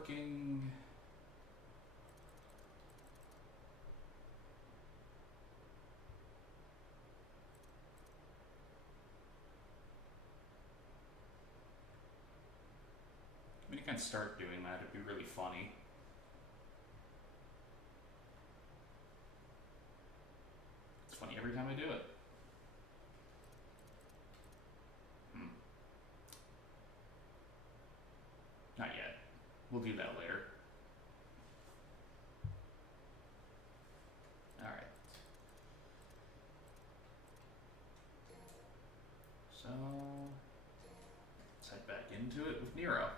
working. When you can start doing that, it'd be really funny. It's funny every time I do it. Not yet. We'll do that later. Alright. So, let's head back into it with Nero.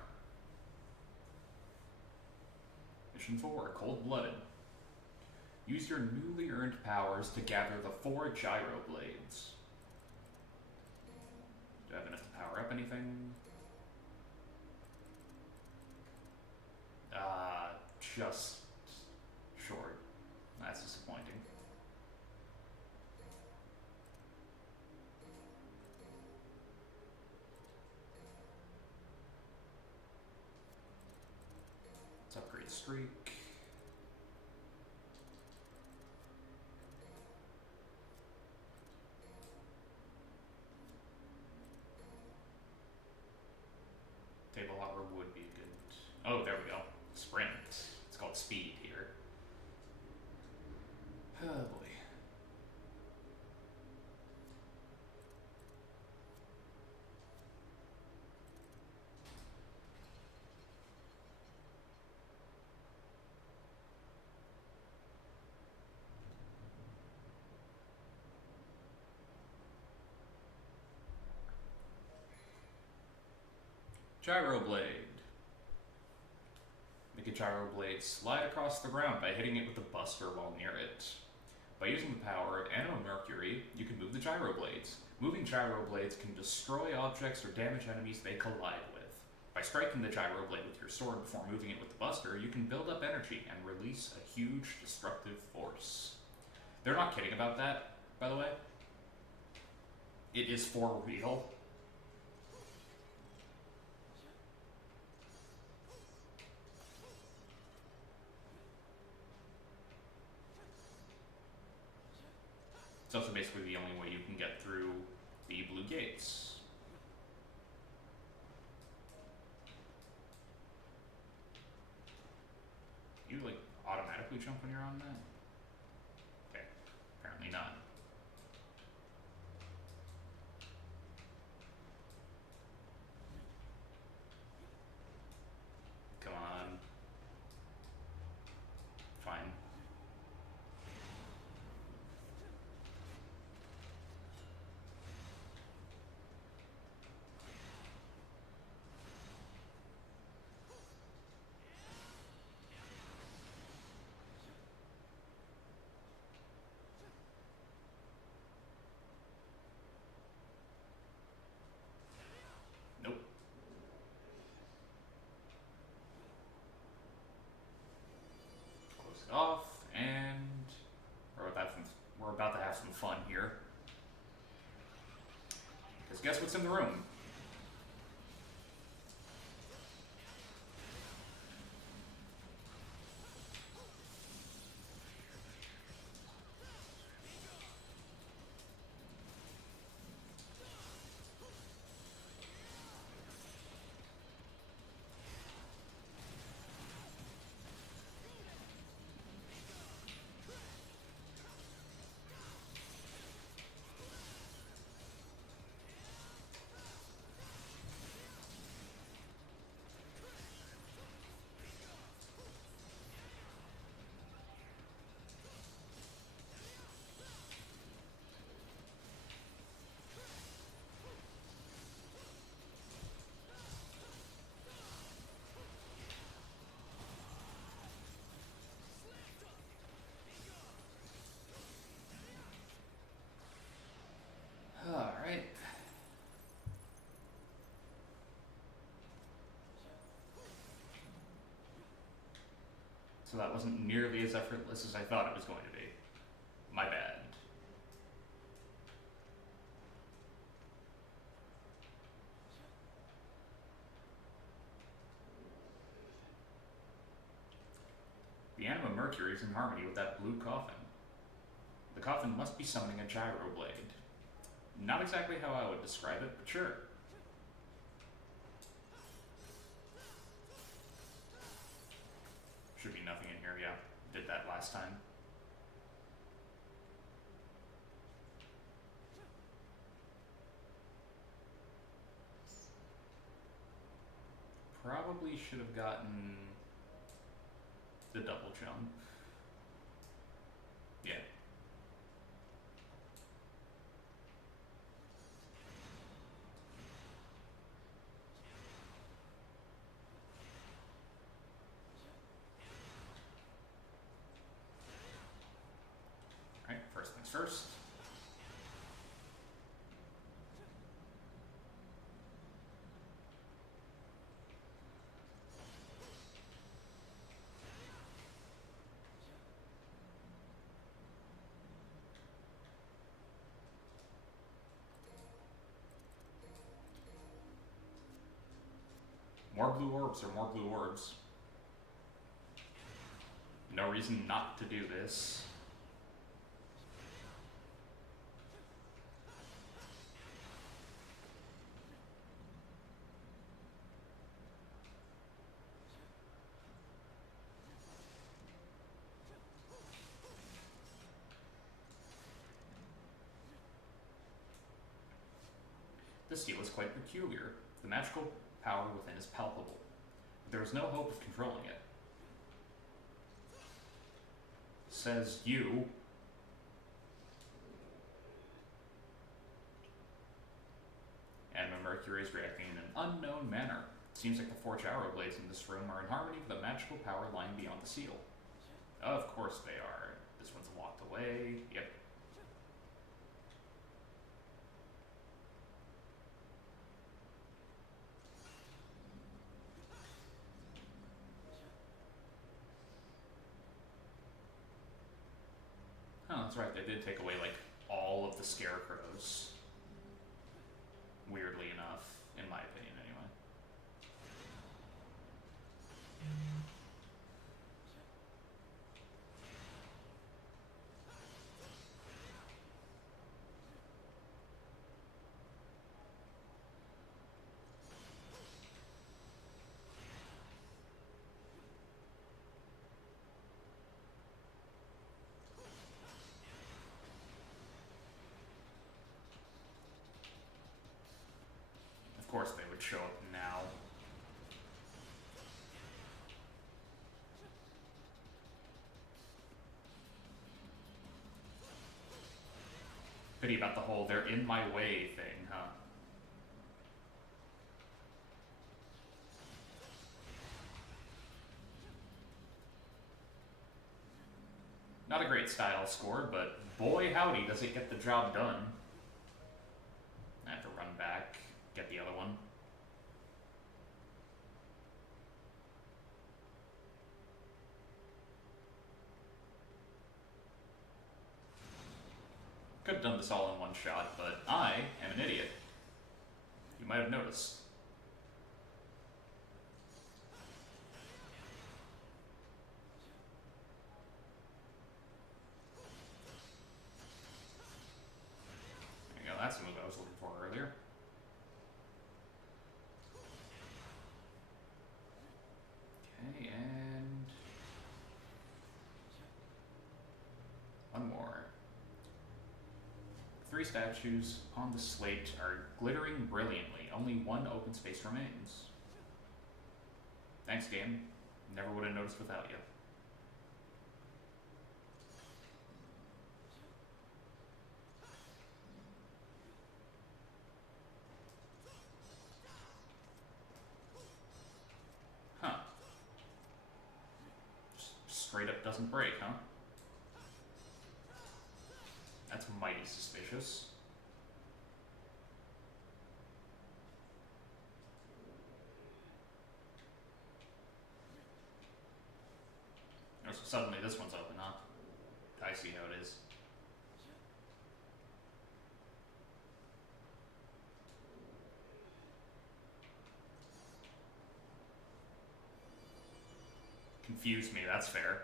Mission 4, Cold-Blooded. Use your newly earned powers to gather the 4 gyro blades. Do I have enough to power up anything? Just short. That's disappointing. Let's upgrade Streak. Table hopper would be good. Oh, there we go. Sprint. It's called speed here. Oh boy. Gyro Blade. Make a gyro blade slide across the ground by hitting it with the buster while near it. By using the power of Anno Mercury, you can move the gyro blades. Moving gyro blades can destroy objects or damage enemies they collide with. By striking the gyro blade with your sword before moving it with the buster, you can build up energy and release a huge destructive force. They're not kidding about that, by the way. It is for real. It's also basically the only way you can get through the blue gates. You like automatically jump when you're on that? Okay, apparently not. Come on. Fine. Nope. Close it off, and we're about to have some fun here. Because guess what's in the room? Alright. So that wasn't nearly as effortless as I thought it was going to be. My bad. Mercury is in harmony with that blue coffin. The coffin must be summoning a gyro blade. Not exactly how I would describe it, but sure. Should be nothing in here, yeah. Did that last time. Probably should have gotten the double jump. Yeah. Alright, first things first. More blue orbs or more blue orbs. No reason not to do this. This deal is quite peculiar. The magical power within is palpable, but there is no hope of controlling it. Says you. Anima Mercury is reacting in an unknown manner. It seems like the four gyro blades in this room are in harmony with the magical power lying beyond the seal. Of course they are. This one's locked away. Yep. Oh, that's right, they did take away, like, all of the scarecrows. Weirdly enough, in my opinion, anyway. Of course they would show up now. Pity about the whole "they're in my way" thing, huh? Not a great style score, but boy howdy does it get the job done. I have to run back, get the other one. Could have done this all in one shot, but I am an idiot. You might have noticed. There you go, that's the move I was looking for earlier. Okay, and one more. 3 statues on the slate are glittering brilliantly. Only one open space remains. Thanks, game. Never would have noticed without you. Huh. Just straight up doesn't break, huh? That's mighty suspicious. Oh, so suddenly this one's open, huh? I see how it is. Confused me, that's fair.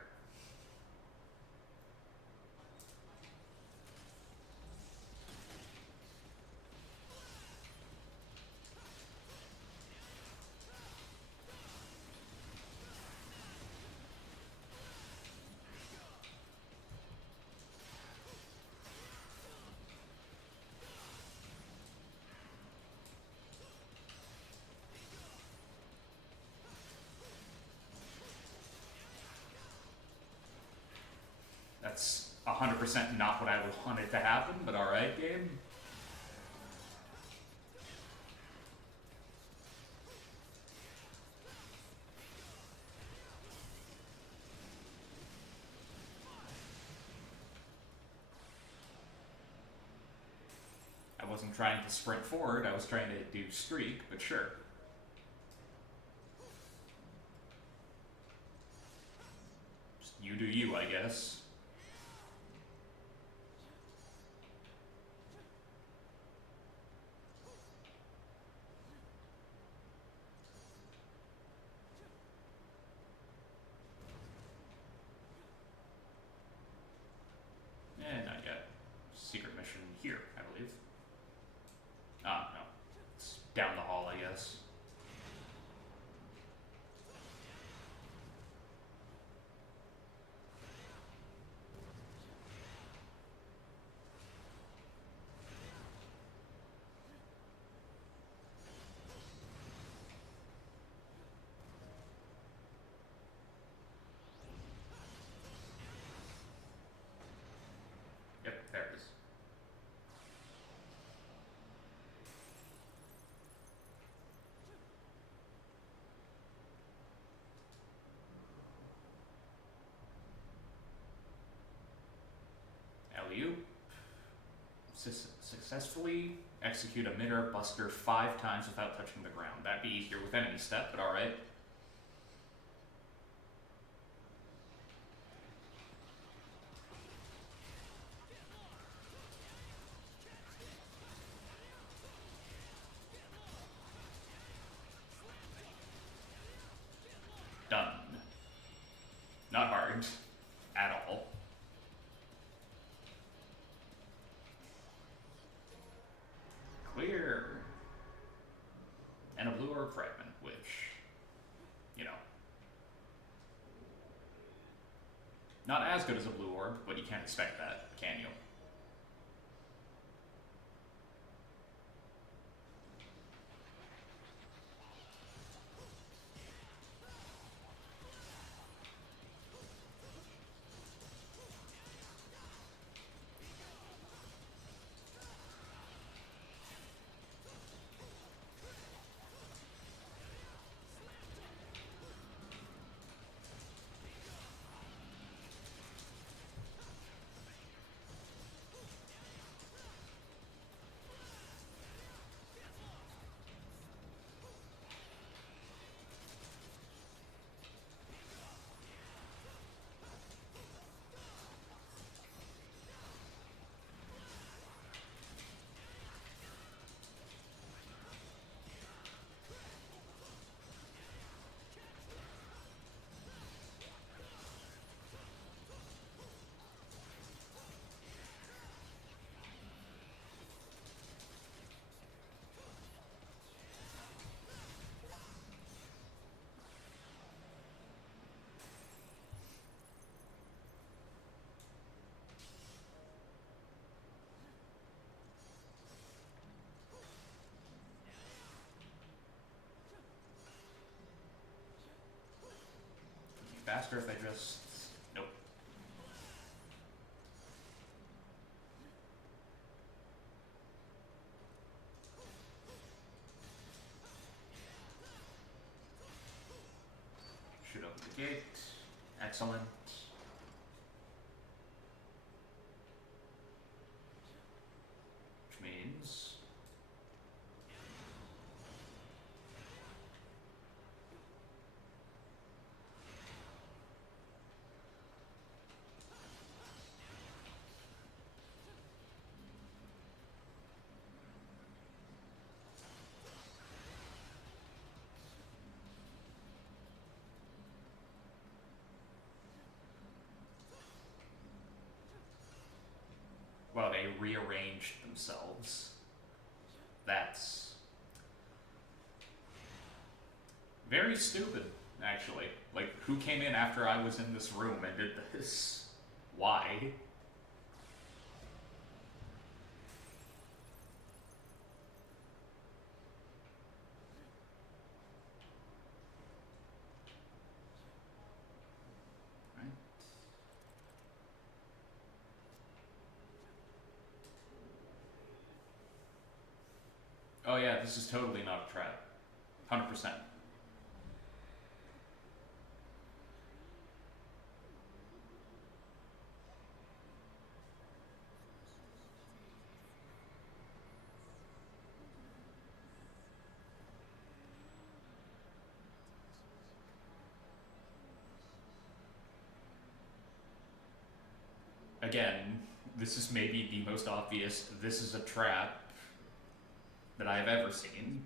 100% not what I would want it to happen, but alright, game. I wasn't trying to sprint forward, I was trying to do streak, but sure. Just you do you, I guess. And I got secret mission here, I believe. Ah, no. It's down the hall, I guess. Yep, there it is. Alley-oop. Successfully execute a mid-air buster 5 times without touching the ground. That'd be easier with enemy step, but alright. Done. Not hard. At all. Clear. And a blue orb fragment, which, you know. Not as good as a blue orb, but you can't expect that, can you? Faster if I just... Nope. Shoot open the gate. Excellent. Which means... Well, they rearranged themselves. That's very stupid, actually. Like, who came in after I was in this room and did this? Why? Oh yeah, this is totally not a trap. 100%. Again, this is maybe the most obvious "this is a trap" that I've ever seen.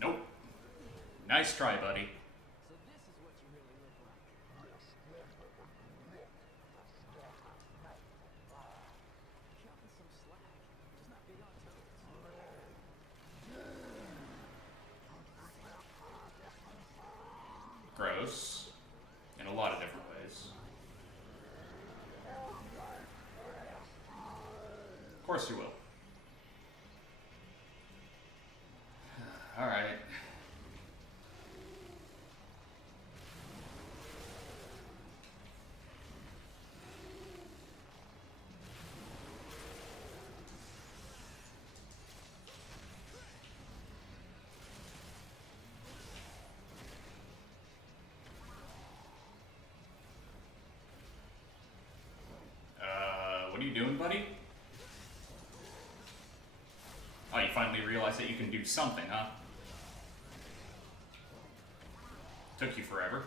Nope. Nice try, buddy. So this is what you really look like. Cut me some slack. Just not big on toes. Gross. In a lot of different ways. Of course you will. Alright. What are you doing, buddy? Oh, you finally realized that you can do something, huh? Took you forever.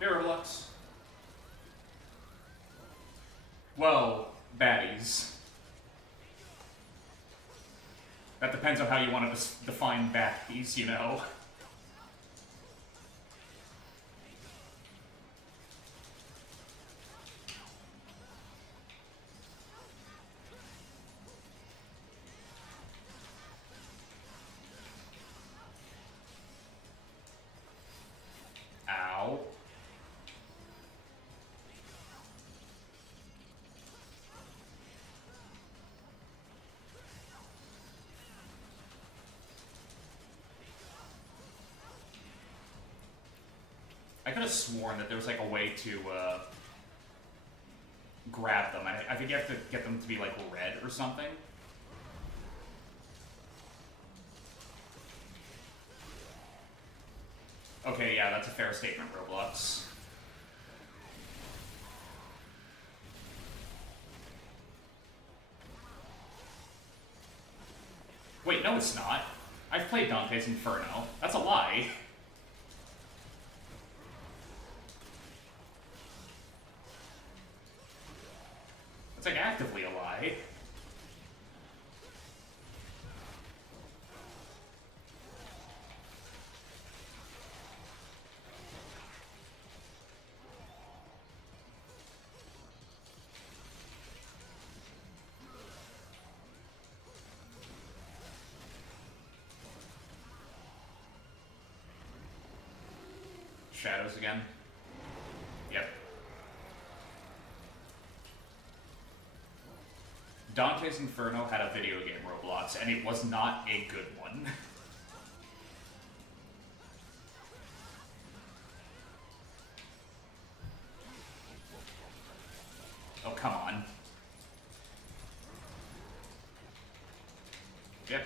Mirrorlux. Well, baddies. That depends on how you want to define baddies, you know. Ow. I could have sworn that there was like a way to grab them. I think you have to get them to be like red or something. Okay, yeah, that's a fair statement, Roblox. Wait, no it's not. I've played Dante's Inferno. That's a lie. It's like actively a lie. Shadows again. Yep. Dante's Inferno had a video game, Roblox, and it was not a good one. Oh, come on. Yep.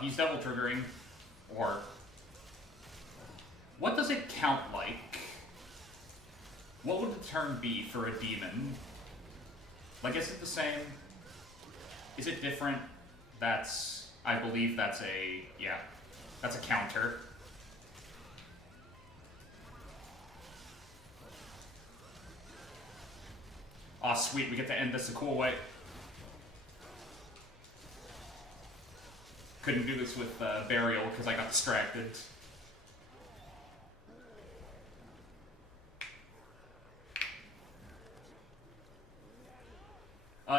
He's double triggering. Or... What does it count like? What would the turn be for a demon? Like, is it the same? Is it different? That's... I believe that's a... yeah. That's a counter. Aw, sweet, we get to end this a cool way. Couldn't do this with Burial because I got distracted.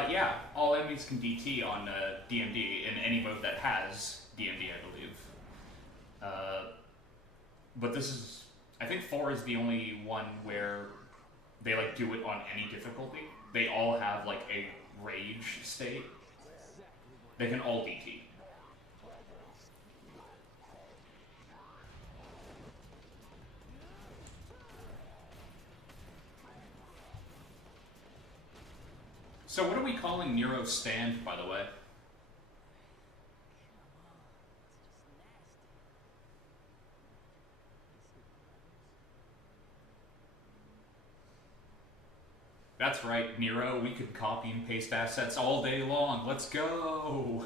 Yeah, all enemies can DT on DMD in any mode that has DMD, I believe. But this is... I think 4 is the only one where they, like, do it on any difficulty. They all have, like, a rage state. They can all DT. So what are we calling Nero's stand, by the way? That's right, Nero, we could copy and paste assets all day long. Let's go!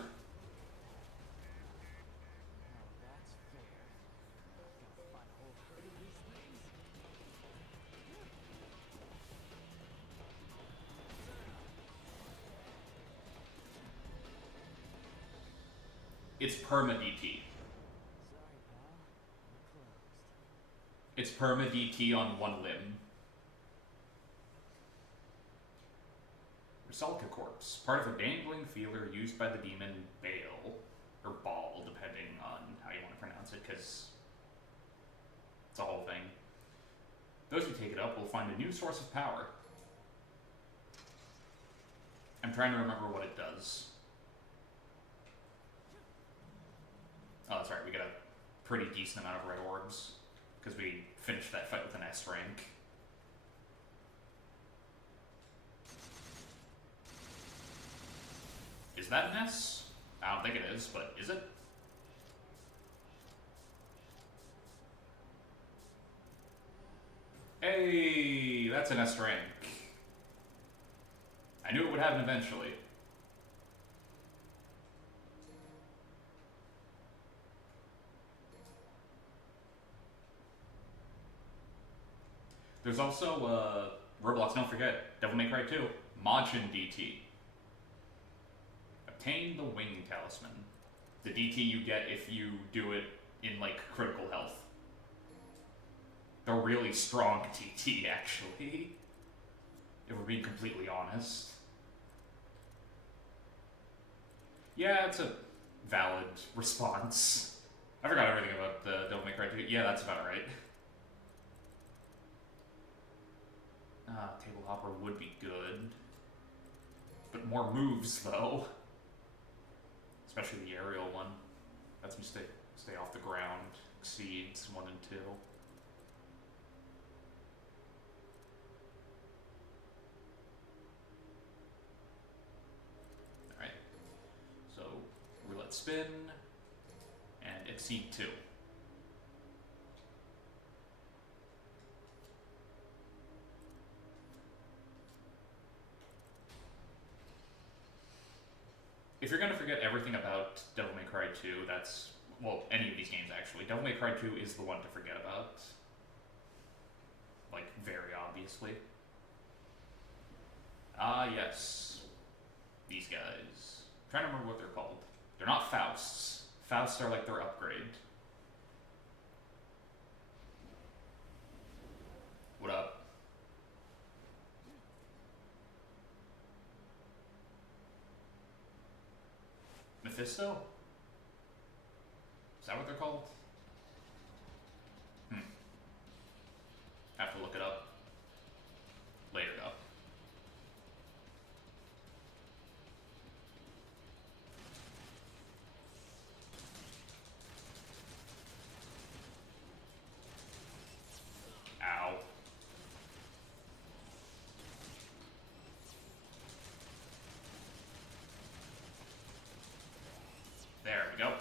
It's perma DT. It's perma DT on one limb. Rusalka Corpse, part of a dangling feeler used by the demon Baal, or Baal, depending on how you want to pronounce it, because it's a whole thing. Those who take it up will find a new source of power. I'm trying to remember what it does. Oh, that's right, we got a pretty decent amount of red orbs, because we finished that fight with an S rank. Is that an S? I don't think it is, but is it? Hey, that's an S rank. I knew it would happen eventually. There's also, Roblox, don't forget, Devil May Cry 2, Majin DT. Obtain the Wing Talisman. The DT you get if you do it in, like, critical health. They're really strong DT, actually. If we're being completely honest. Yeah, it's a valid response. I forgot everything about the Devil May Cry 2. Yeah, that's about right. Table Hopper would be good. But more moves, though. Especially the aerial one. Lets me stay off the ground. Exceeds 1 and 2. Alright. So, roulette spin. And exceed 2. If you're gonna forget everything about Devil May Cry 2, that's, well, any of these games actually, Devil May Cry 2 is the one to forget about. Like, very obviously. Ah, yes. These guys. I'm trying to remember what they're called. They're not Fausts. Fausts are like their upgrade. What up? Mephisto? Is that what they're called? Have to look it up. Later, though. Ow. There we go.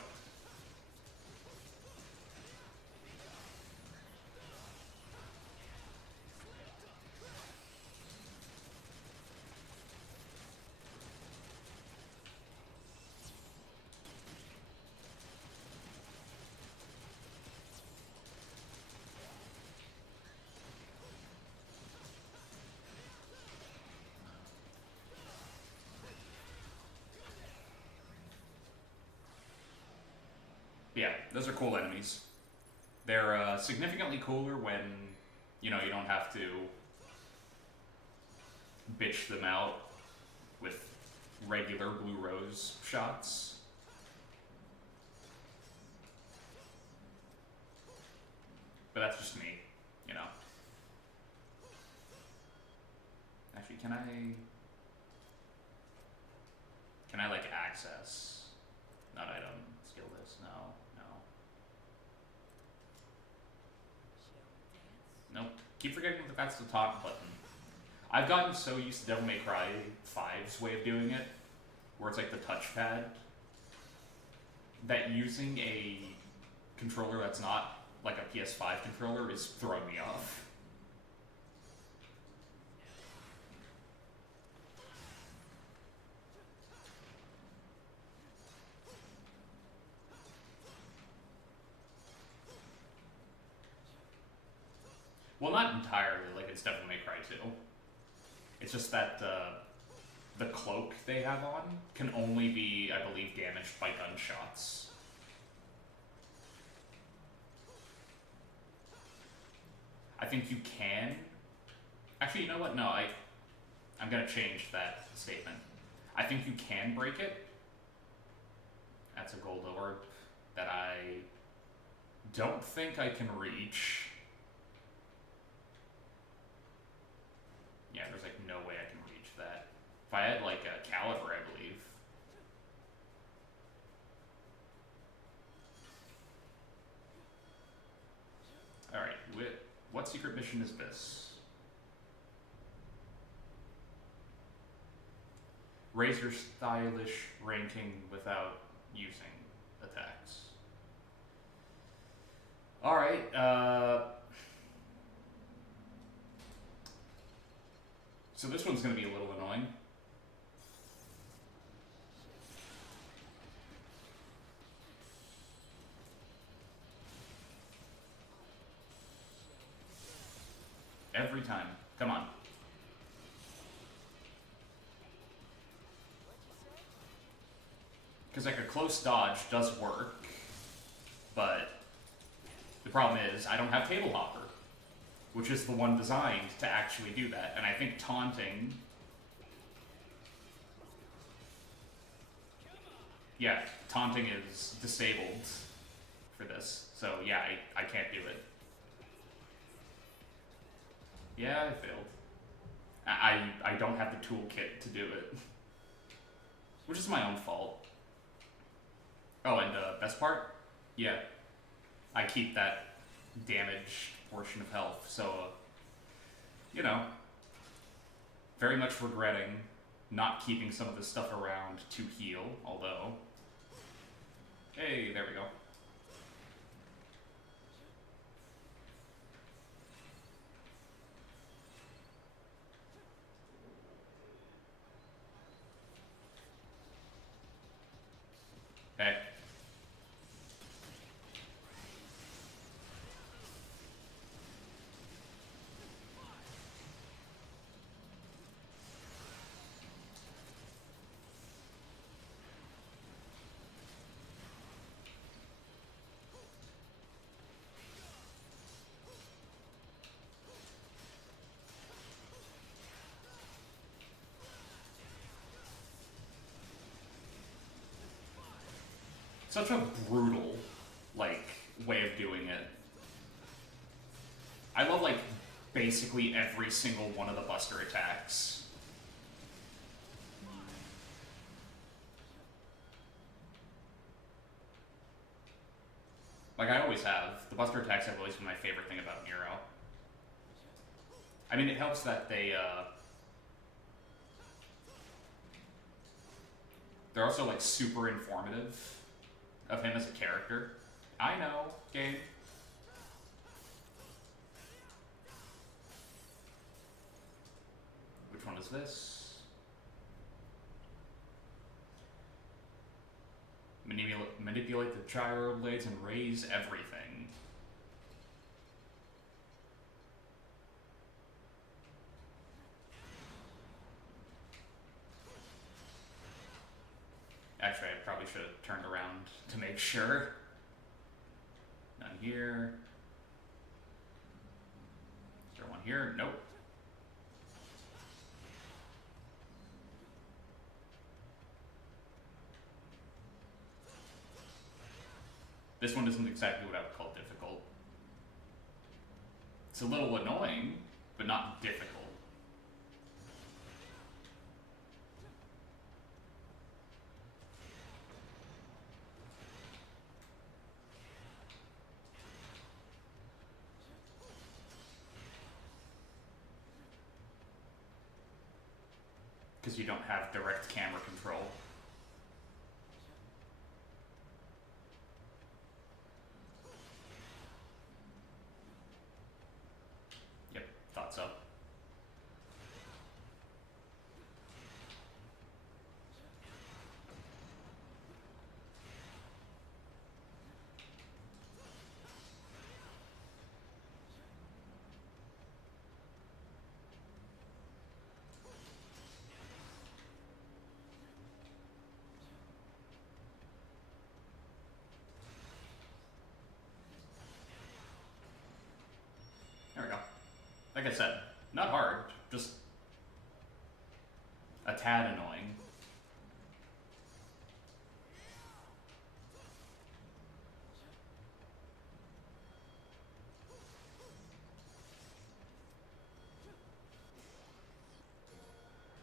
Those are cool enemies. They're significantly cooler when, you know, you don't have to bitch them out with regular blue rose shots. But that's just me, you know. Actually, can I like access? Not item, skill this, no. Nope. Keep forgetting that that's the top button. I've gotten so used to Devil May Cry 5's way of doing it, where it's like the touchpad, that using a controller that's not like a PS5 controller is throwing me off. Well, not entirely, like it's Devil May Cry 2. It's just that the cloak they have on can only be, I believe, damaged by gunshots. I think you can. Actually, you know what? No, I'm gonna change that statement. I think you can break it. That's a gold orb that I don't think I can reach. Yeah, there's like no way I can reach that. If I had like a caliber, I believe. Alright, what secret mission is this? Raise your stylish ranking without using attacks. Alright, so this one's gonna be a little annoying. Every time. Come on. Because like a close dodge does work, but the problem is I don't have Table Hopper, which is the one designed to actually do that. And I think taunting... Yeah, taunting is disabled for this. So yeah, I can't do it. Yeah, I failed. I don't have the toolkit to do it. Which is my own fault. Oh, and best part? Yeah. I keep that damaged portion of health, so, you know, very much regretting not keeping some of this stuff around to heal, although... Hey, there we go. Hey. Such a brutal, like, way of doing it. I love, like, basically every single one of the Buster attacks. Like, I always have. The Buster attacks have always been my favorite thing about Nero. I mean, it helps that they're also, like, super informative of him as a character. I know, game. Which one is this? Manipulate the gyro blades and raise everything. Actually, I probably should have turned around to make sure. None here. Is there one here? Nope. This one isn't exactly what I would call difficult. It's a little annoying, but not difficult. Because you don't have direct camera control. Yep, thought so. There we go. Like I said, not hard, just a tad annoying.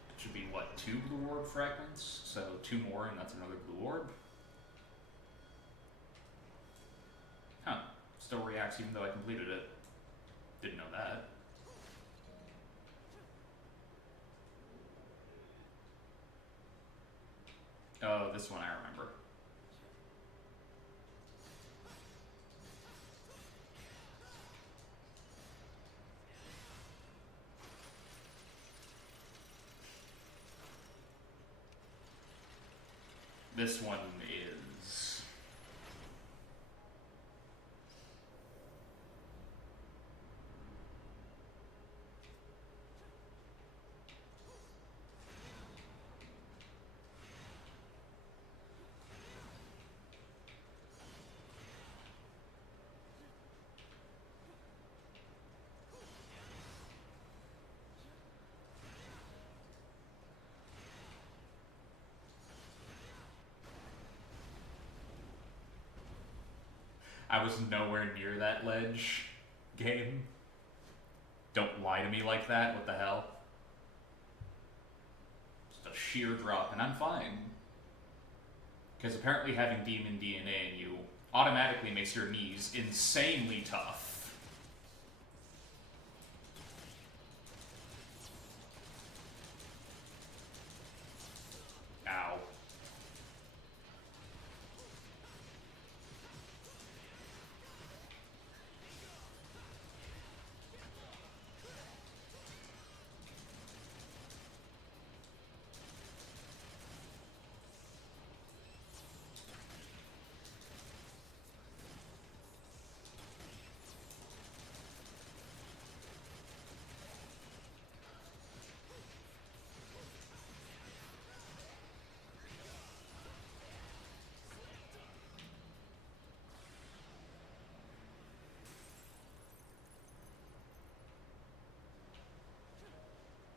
It should be, what, 2 blue orb fragments? So 2 more and that's another blue orb? Huh. Still reacts even though I completed it. Didn't know that. Oh, this one I remember. This one is... I was nowhere near that ledge, game. Don't lie to me like that, what the hell? Just a sheer drop, and I'm fine. Because apparently having demon DNA in you automatically makes your knees insanely tough. Ow.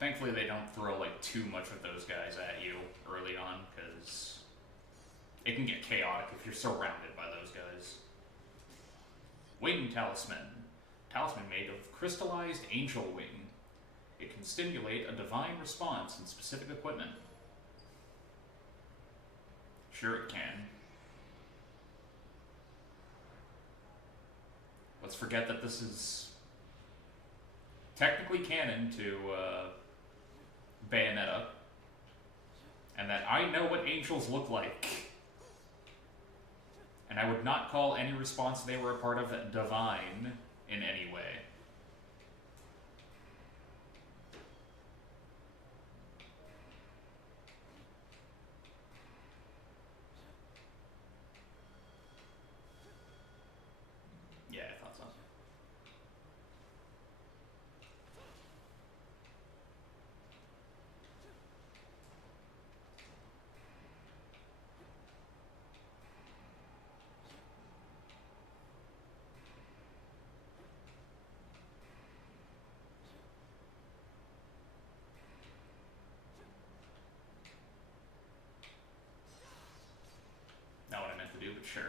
Thankfully they don't throw like too much of those guys at you early on, because it can get chaotic if you're surrounded by those guys. Wing Talisman. Talisman made of crystallized angel wing. It can stimulate a divine response in specific equipment. Sure it can. Let's forget that this is technically canon to Bayonetta, and that I know what angels look like. And I would not call any response they were a part of divine in any way. Yeah, I thought so. but sure.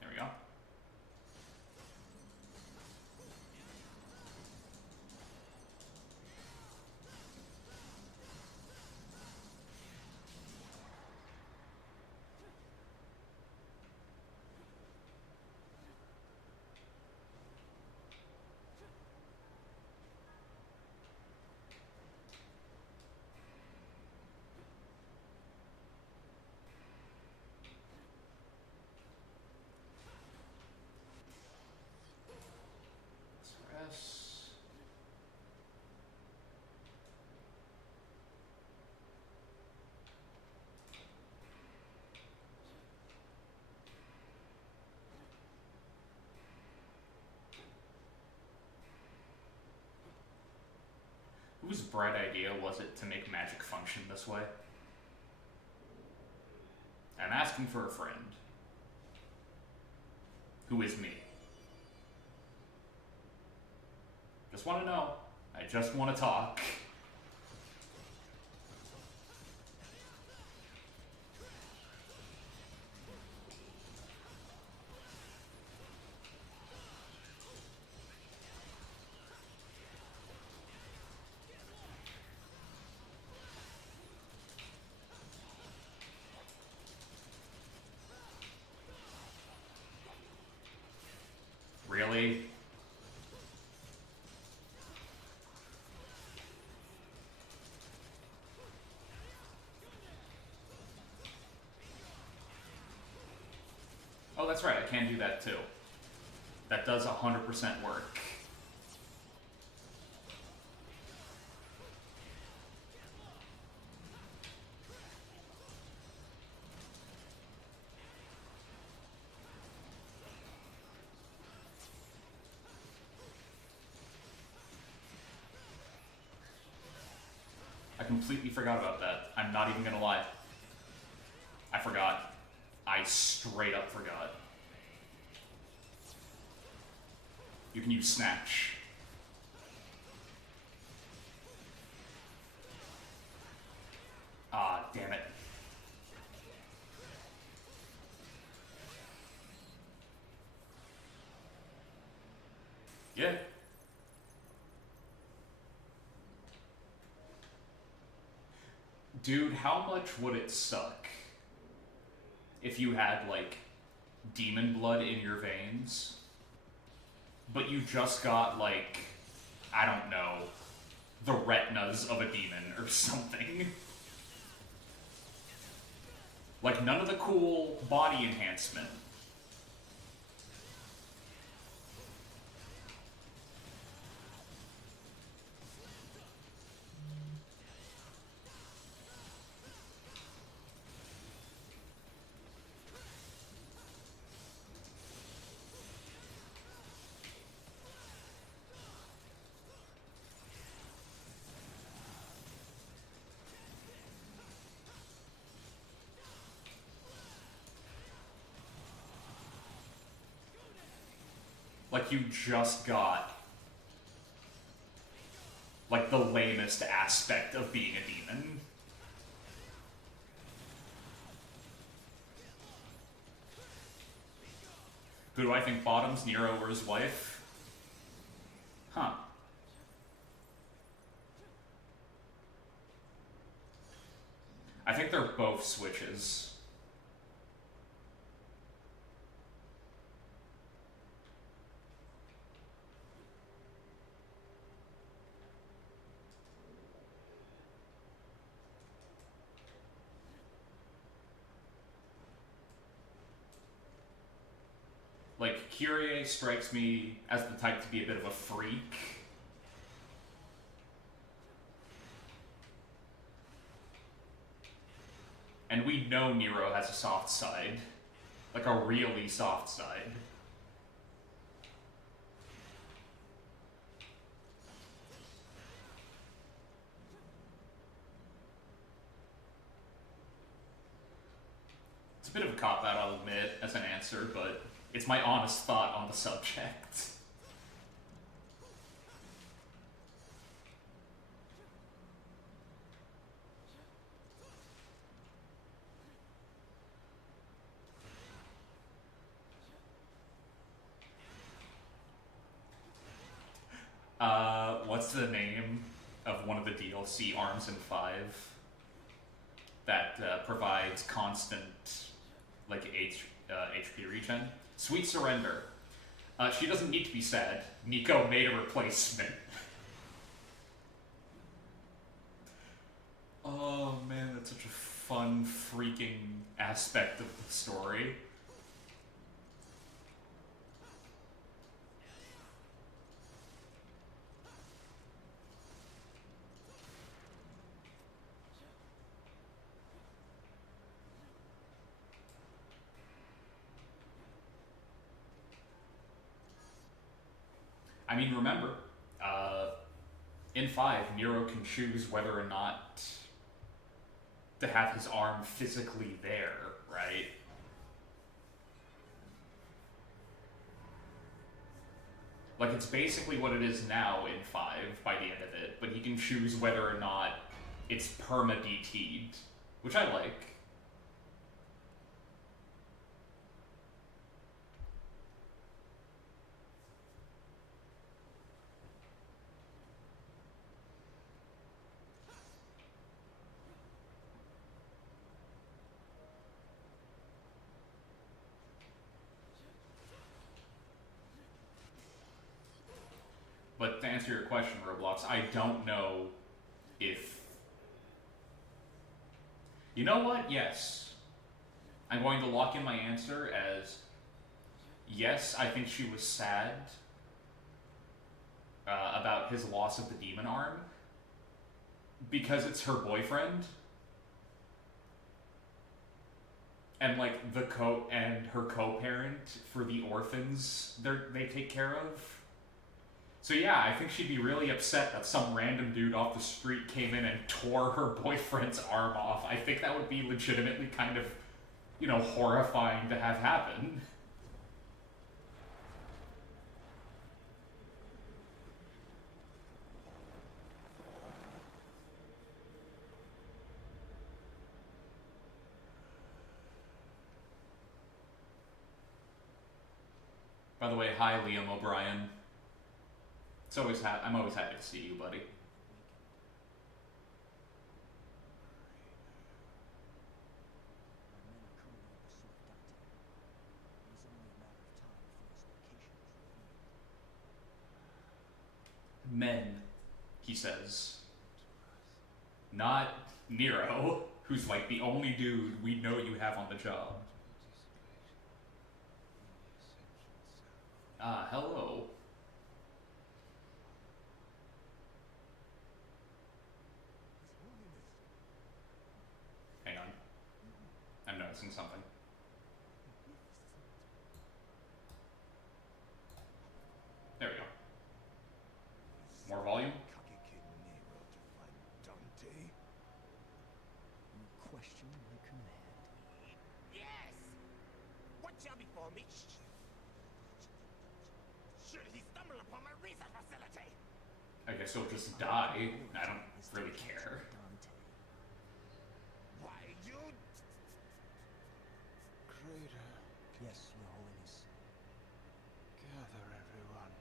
There we go. Press. Whose bright idea was it to make magic function this way? I'm asking for a friend. Who is me? Just want to know. I just want to talk. Really? Oh, that's right, I can do that too. That does 100% work. I completely forgot about that. I'm not even gonna lie. I forgot. I straight up forgot. You can use Snatch. Ah, damn it. Yeah. Dude, how much would it suck if you had, like, demon blood in your veins, but you just got, like, I don't know, the retinas of a demon or something? Like, none of the cool body enhancement. Like, you just got, like, the lamest aspect of being a demon. Who do I think bottoms, Nero or his wife? Huh. I think they're both switches. Like, Kyrie strikes me as the type to be a bit of a freak. And we know Nero has a soft side. Like, a really soft side. It's a bit of a cop-out, I'll admit, as an answer, but it's my honest thought on the subject. What's the name of one of the DLC arms in 5 that provides constant, like, HP regen? Sweet Surrender. She doesn't need to be sad. Nico made a replacement. Oh man, that's such a fun, freaking aspect of the story. I mean, remember, in 5, Nero can choose whether or not to have his arm physically there, right? Like, it's basically what it is now in 5 by the end of it, but he can choose whether or not it's perma-DT'd, which I like. But to answer your question, Roblox, I don't know if... You know what? Yes. I'm going to lock in my answer as... Yes, I think she was sad about his loss of the demon arm. Because it's her boyfriend. And, like, and her co-parent for the orphans they take care of. So yeah, I think she'd be really upset that some random dude off the street came in and tore her boyfriend's arm off. I think that would be legitimately kind of, you know, horrifying to have happen. By the way, hi Liam O'Brien. I'm always happy to see you, buddy. Men, he says. Not Nero, who's like the only dude we know you have on the job. Ah, hello. Hang on. I'm noticing something. There we go. More volume? Question my command. Yes! What shall befall me? Should he stumble upon my research facility? I guess he'll just die. I don't really care. Why, you... Crater. Yes, Your Holiness. Gather everyone.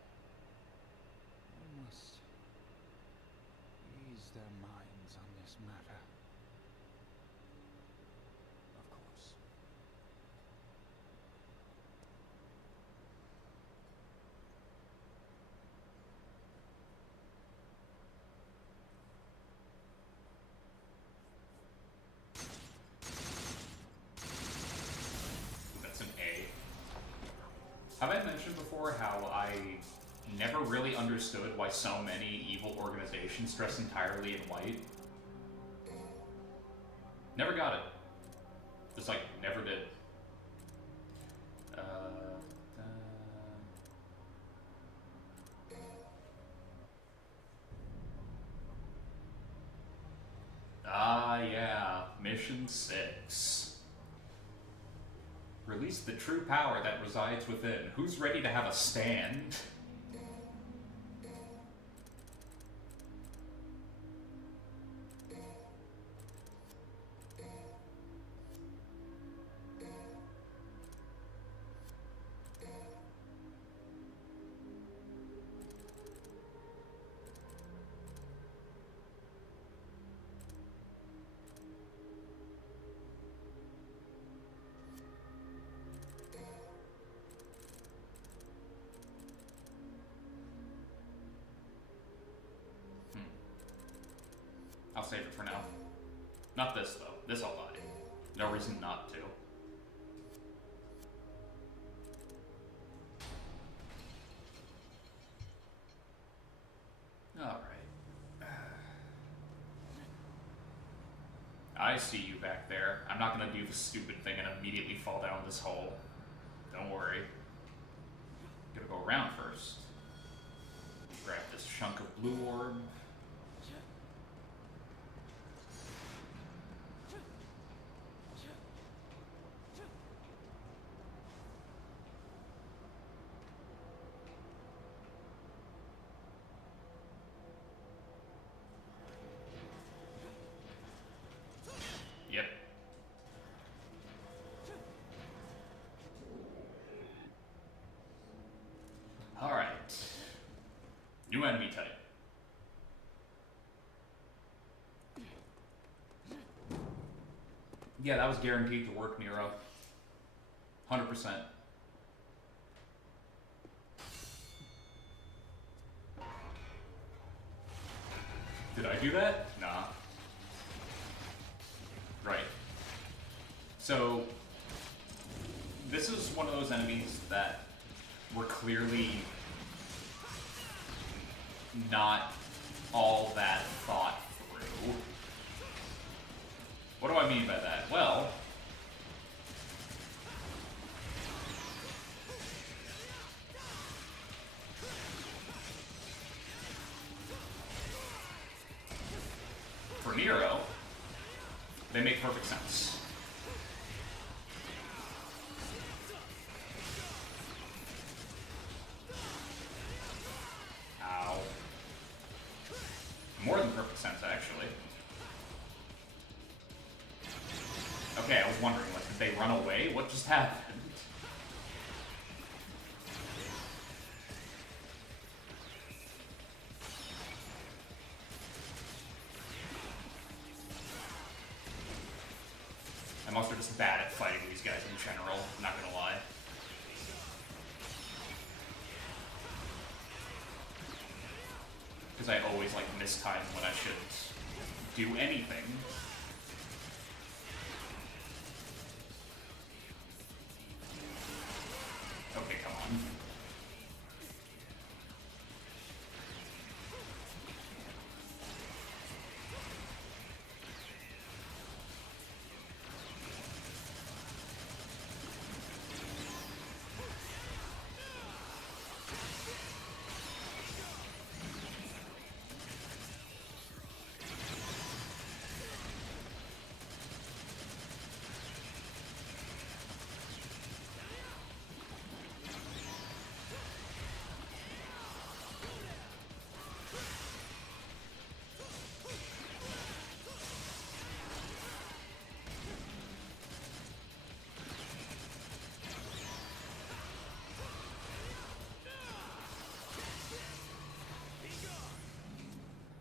We must ease their minds on this matter. Of course. That's an A. Have I mentioned before how I never really understood why so many evil organizations dress entirely in white? Never got it. Just like, never did. Ah, yeah. Mission 6. Release the true power that resides within. Who's ready to have a stand? I'll save it for now. Not this, though. This I'll buy. No reason not to. Alright. I see you back there. I'm not gonna do the stupid thing and immediately fall down this hole. Don't worry. Gonna go around first. Grab this chunk of blue orb. Yep. Alright. New enemy type. Yeah, that was guaranteed to work, Nero. 100%. Did I do that? Nah. Right. So, this is one of those enemies that were clearly not all that thought through. What do I mean by that? Well, for Nero, they make perfect sense. Ow. More than perfect sense, actually. Okay, I was wondering, like, did they run away? What just happened? I'm also just bad at fighting these guys in general, I'm not gonna lie. Because I always, like, mistime when I should do anything. Okay, come on.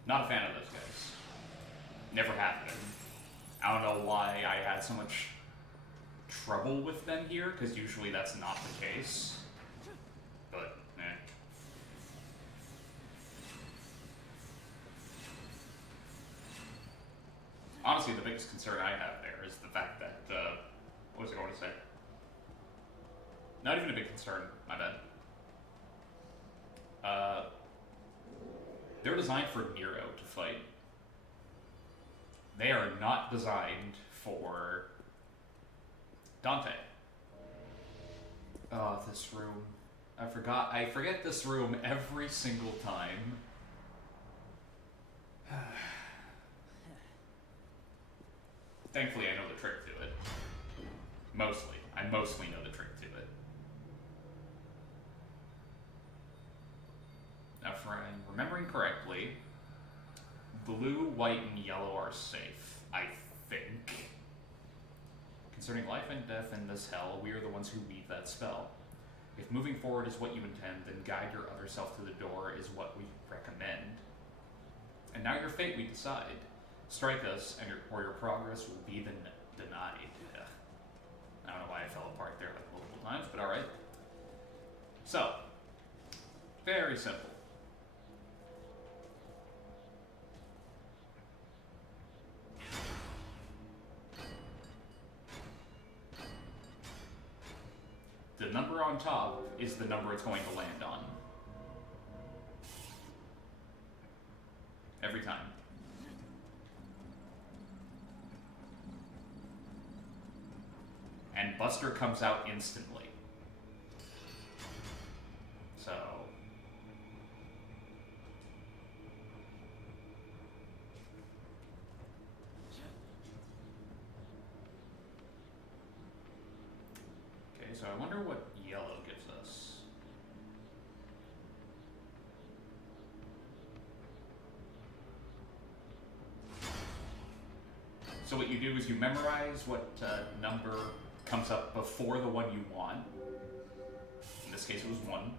Not a fan of those guys. Never have been. I don't know why I had so much trouble with them here, because usually that's not the case. But, eh. Honestly, the biggest concern I have there is the fact that, what was I going to say? Not even a big concern, my bad. They're designed for Nero to fight. They are not designed for Dante. Oh, this room. I forget this room every single time. Thankfully, I know the trick to it. Mostly. I mostly know the trick to it. Now, if I'm remembering correctly, blue, white, and yellow are safe, I think. Concerning life and death in this hell, we are the ones who weave that spell. If moving forward is what you intend, then guide your other self to the door is what we recommend. And now your fate we decide. Strike us, and or your progress will be denied. Ugh. I don't know why I fell apart there like multiple times, but alright. So, very simple. number on top is the number it's going to land on. Every time. And Buster comes out instantly. So... okay, so I wonder what yellow gives us. So what you do is you memorize what number comes up before the one you want. In this case it was 1.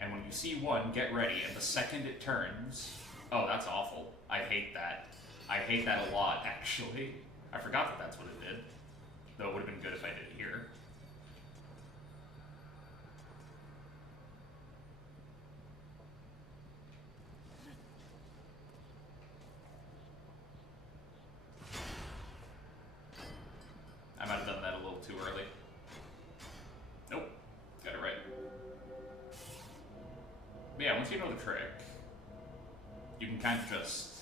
And when you see 1, get ready, and the second it turns... oh, that's awful. I hate that. I hate that a lot, actually. I forgot that that's what it did. Though it would have been good if I did it here. I might have done that a little too early. Nope. Got it right. But yeah, once you know the trick, you can kind of just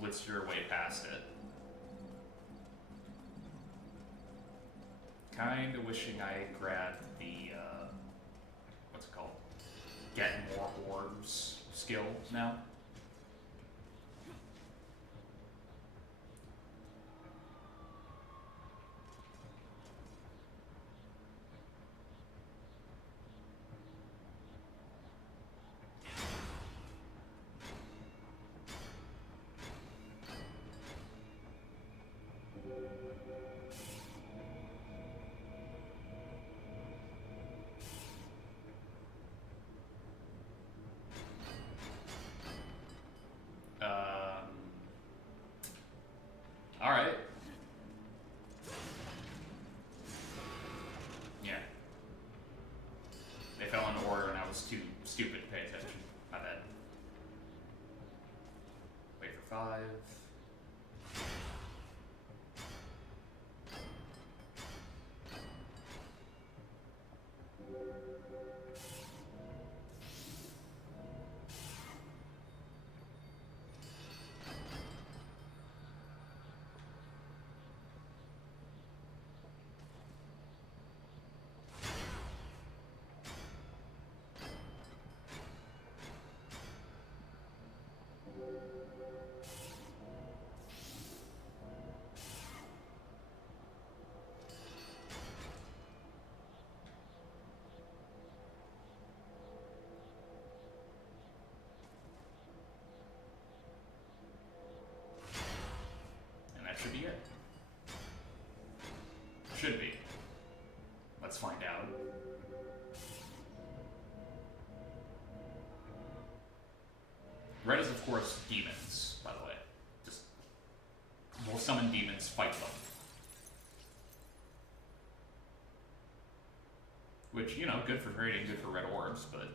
blitz your way past it. Kinda wishing I grabbed the, what's it called? Get more orbs skill now. Alright. Yeah. They fell into order and I was too stupid to pay attention. My bad. Wait for 5. That should be it. Should be. Let's find out. Red is, of course, demons, by the way. Just, we'll summon demons, fight them. Which, you know, good for trading, good for red orbs, but...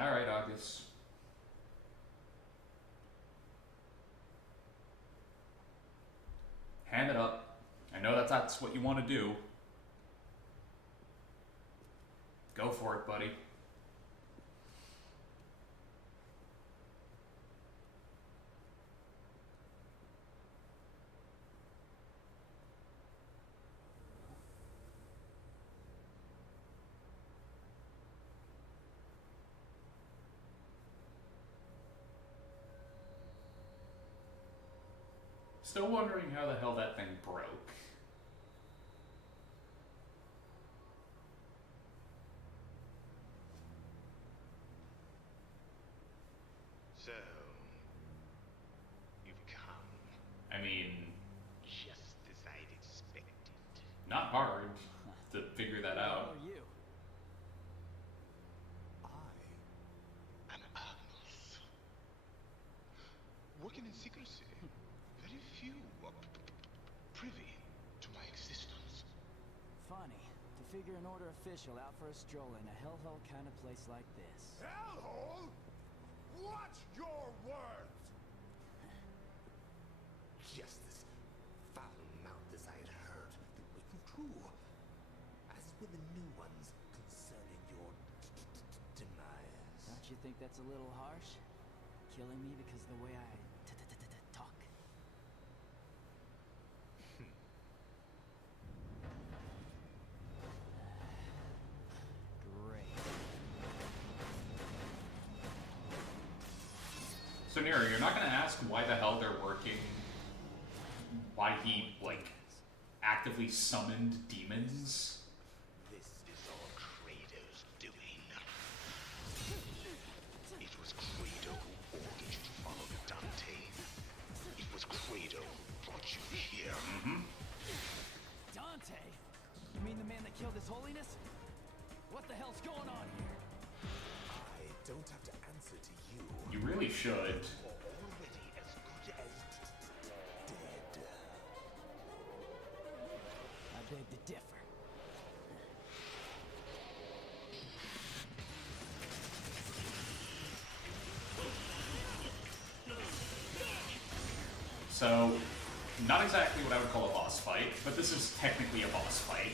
alright, August. Hand it up. I know that's what you want to do. Go for it, buddy. Still wondering how the hell that thing broke. So, you've come. I mean, Just as I'd expected. not hard to figure that How out. are you? An Agnes. Working in secrecy. Very few are privy to my existence. Funny. To figure an order official out for a stroll in a hellhole kind of place like this. Hellhole? Watch your words! Just as foul-mouthed as I had heard, they were true. As were the new ones concerning your demise. Don't you think that's a little harsh? Killing me because of the way I talk? Great. So Nero, you're not gonna ask why the hell they're working, why he, like, actively summoned demons? This is all Kratos' doing. It was Kratos who ordered you to follow Dante. It was Kratos who brought you here. Dante? You mean the man that killed His Holiness? What the hell's going on here? I don't have to answer to you. You really should. You're already as good as Dead. I beg to differ. So, not exactly what I would call a boss fight, but this is technically a boss fight.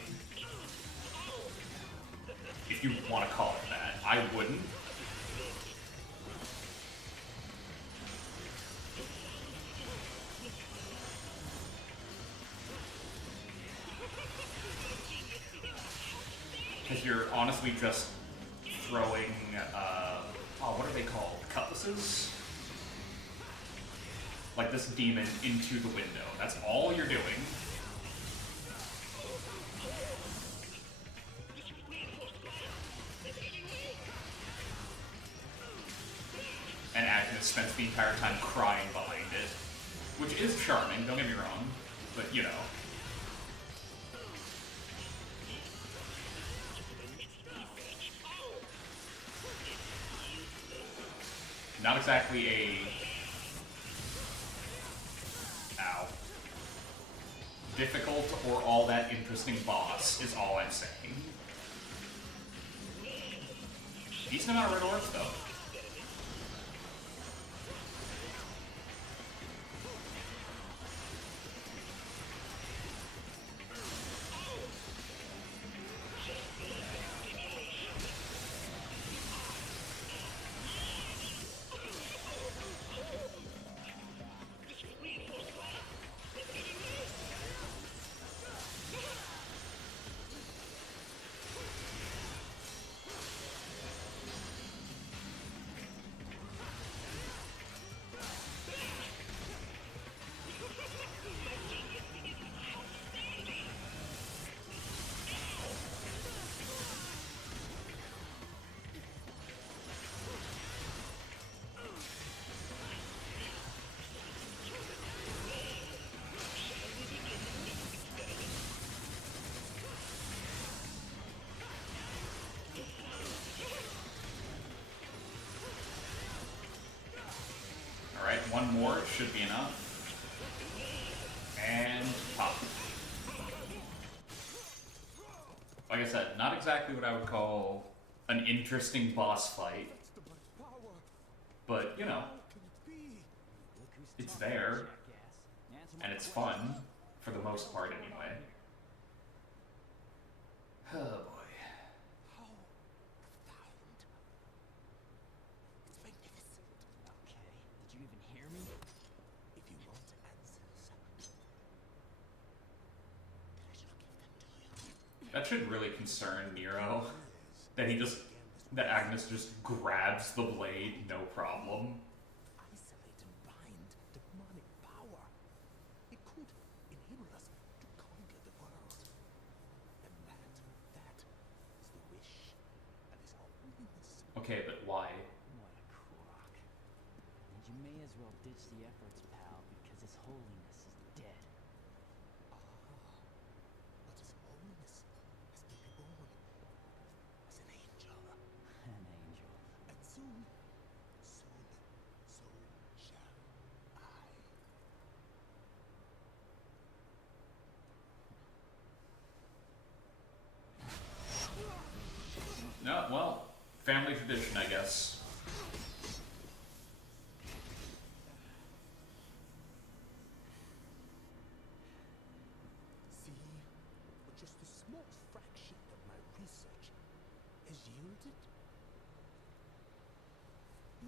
If you want to call it that. I wouldn't. Because you're honestly just throwing, what are they called? Cutlasses? Like this demon into the window. That's all you're doing. And Agnes spends the entire time crying behind it. Which is charming, don't get me wrong. But, you know. Not exactly a... Ow. Difficult or all that interesting boss is all I'm saying. Decent amount of red orbs, though. Alright, one more should be enough. And pop. Like I said, not exactly what I would call an interesting boss fight. But, you know, it's there. And it's fun, for the most part anyway. Oh boy. How profound. It's magnificent. Okay, did you even hear me? If you want answers, then I shall give them to you. That should really concern Nero. That he just, that Agnes just grabs the blade, no problem. Isolate and bind demonic power. It could enable us to conquer the world. And that is the wish of His Holiness. Okay, but why? What a crock. And you may as well ditch the efforts, pal, because His Holiness is dead. But His Holiness has been reborn as an angel. An angel. And soon, so shall I. family tradition, I guess. See what just a small fraction of my research has yielded?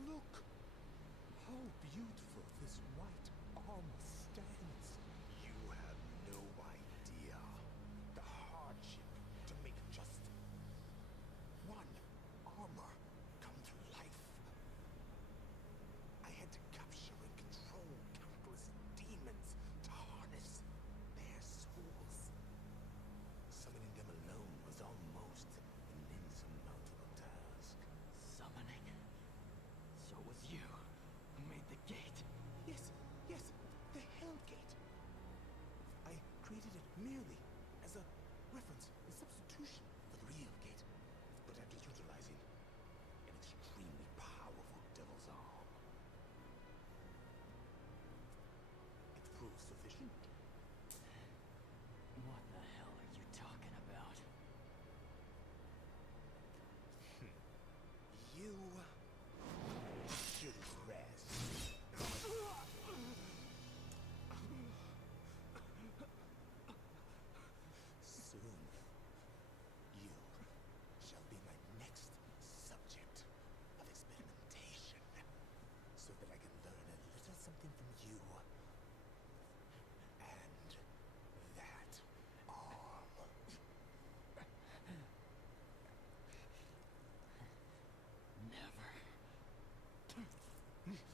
Look how beautiful this white armor stands. You have no idea the hardship to make just one armor come to life. I had to capture and control countless demons to harness their souls. Summoning them alone was almost an insurmountable task. Summoning? So it was you who made the gate. Yes, the Hell Gate. I created it merely as a reference, a substitution for the real gate. But after utilizing an extremely powerful devil's arm, it proved sufficient. What the hell are you talking about? You should rest. Soon, you shall be my next subject of experimentation, so that I can learn a little something from you and that arm. Never. Take him out.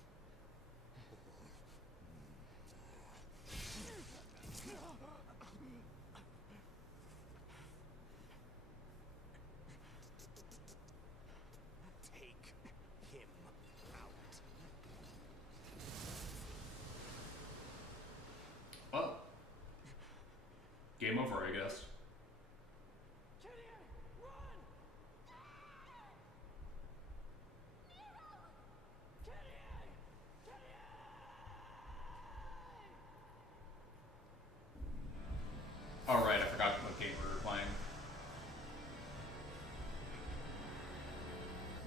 Well, game over, I guess. Oh right, I forgot what game we were playing.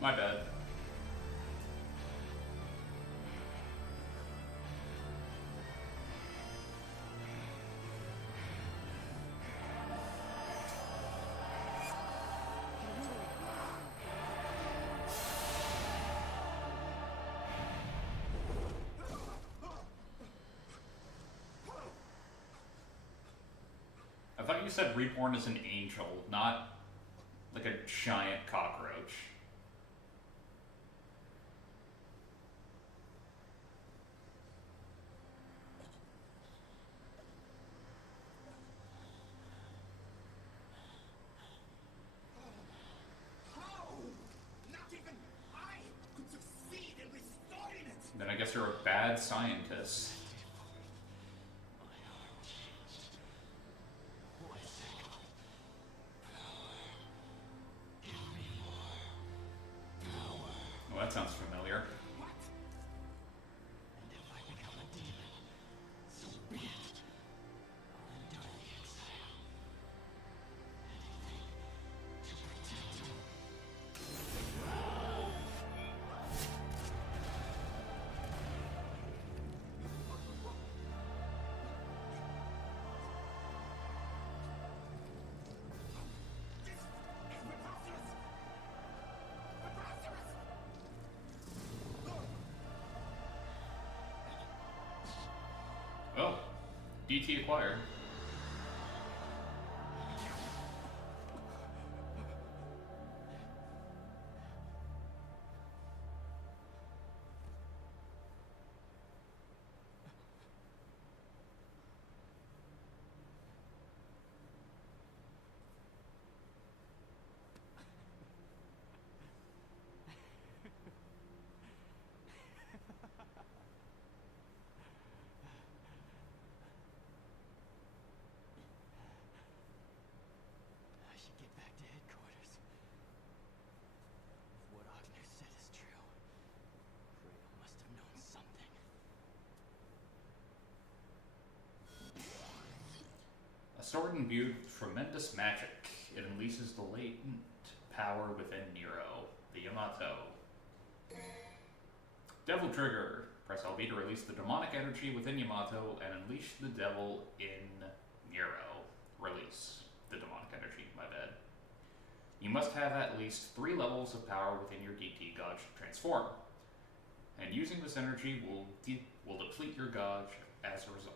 My bad. I thought you said reborn as an angel, not like a giant cockroach. How? Not even I could succeed in restoring it! Then I guess you're a bad scientist. Well, that sounds familiar. And if I become a demon, so be it. I'll endure the exile. Anything to protect him. Oh, DT acquired. I should get back to headquarters. If what Agner said is true, Kratos must have known something. A sword imbued with tremendous magic. It unleashes the latent power within Nero, the Yamato. Devil Trigger. Press LB to release the demonic energy within Yamato and unleash the devil in Nero. Release the demonic energy, my bad. You must have at least 3 levels of power within your DT gauge to transform. And using this energy will deplete your gauge as a result.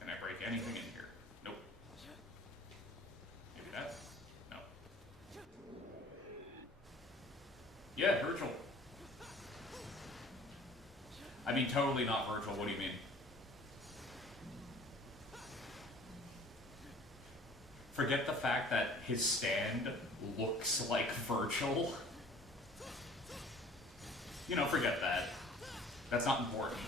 Can I break anything in here? Nope. Maybe that? No. Yeah, Virgil. I mean, totally not Virgil. What do you mean? Forget the fact that his stand looks like Virgil. You know, forget that. That's not important.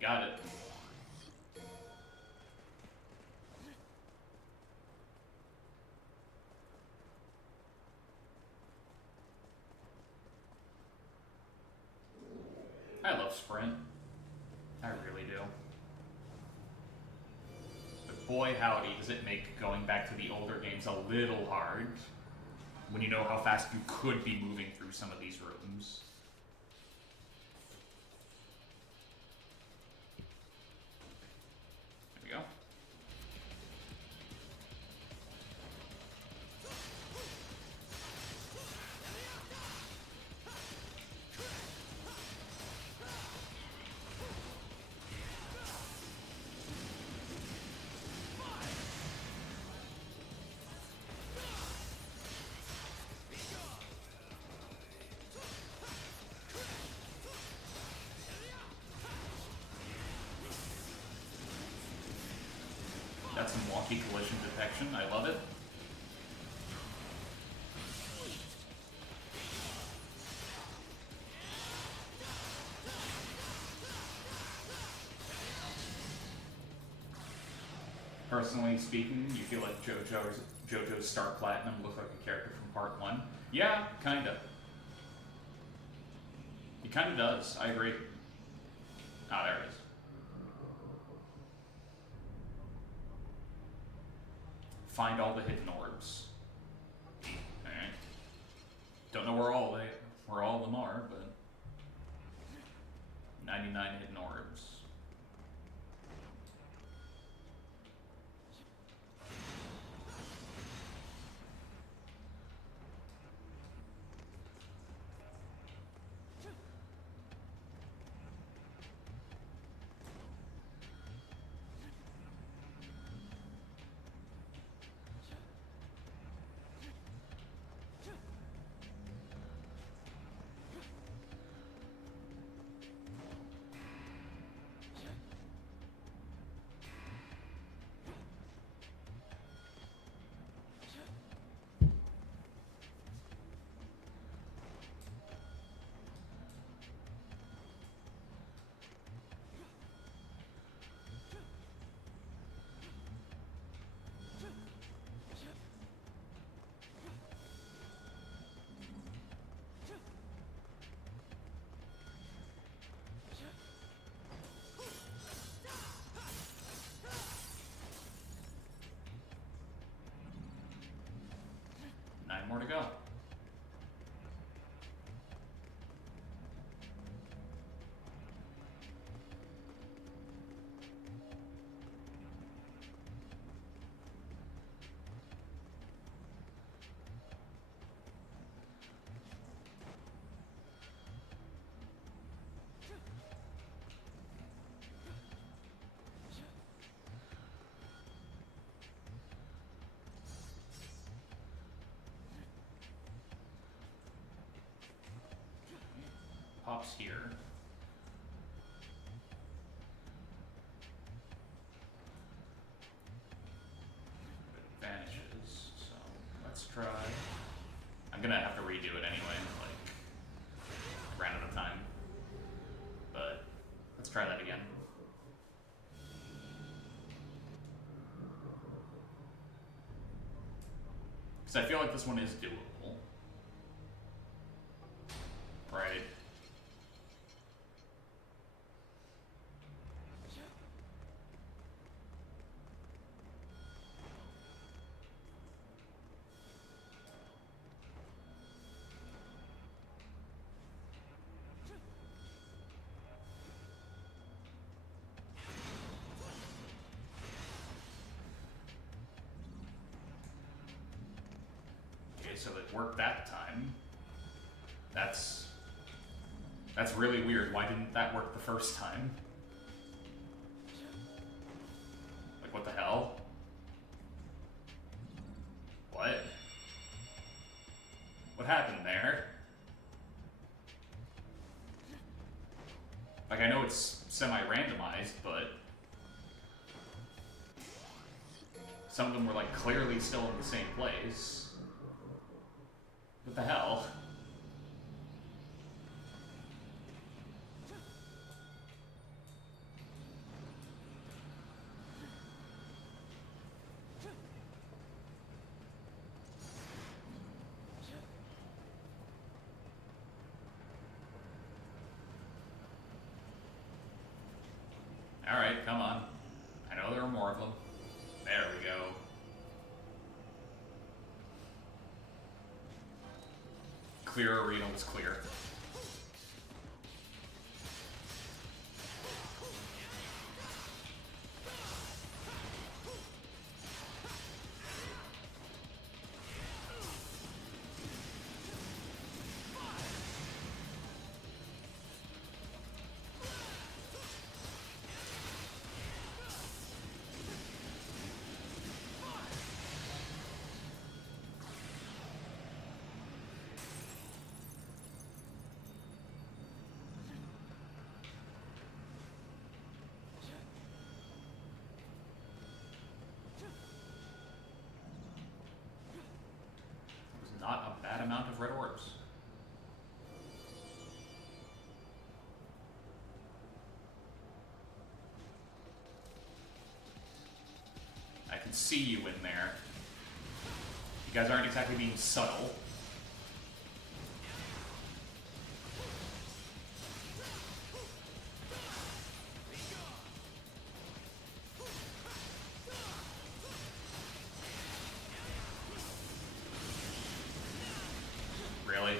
Got it. I love Sprint. I really do. But boy howdy, does it make going back to the older games a little hard when you know how fast you could be moving through some of these rooms. There we go. That's some wonky collision detection. I love it. Personally speaking, you feel like JoJo's Star Platinum looked like a character from Part 1? Yeah, kinda. He kinda does. I agree. Ah, there it is. Find all the hidden orbs. Alright. Don't know where all of them are, but 99 hidden orbs. box here. But it vanishes, so let's try. I'm gonna have to redo it anyway, like, ran out of time. But let's try that again. Because I feel like this one is doable. Right. Okay, so it worked that time. That's really weird. Why didn't that work the first time? Like, what the hell? What? What happened there? Like, I know it's semi-randomized, but some of them were, like, clearly still in the same place. What the hell? Alright, come on. I know there are more of them. There we go. Clear arena was clear. Not a bad amount of red orbs. I can see you in there. You guys aren't exactly being subtle. Really?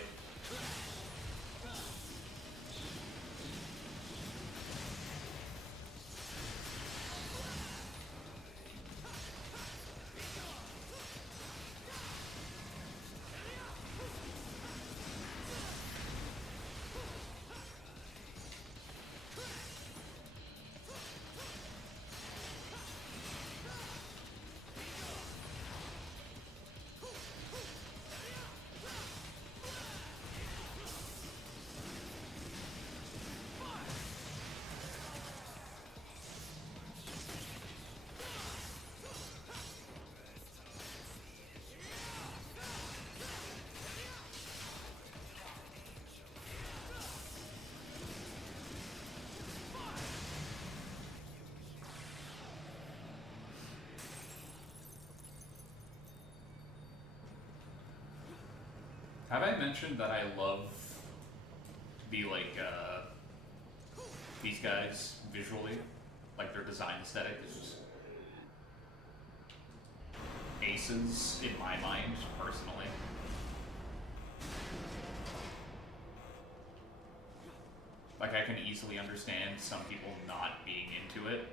Have I mentioned that I love the, like, these guys visually? Like, their design aesthetic is just aces in my mind, personally. Like, I can easily understand some people not being into it.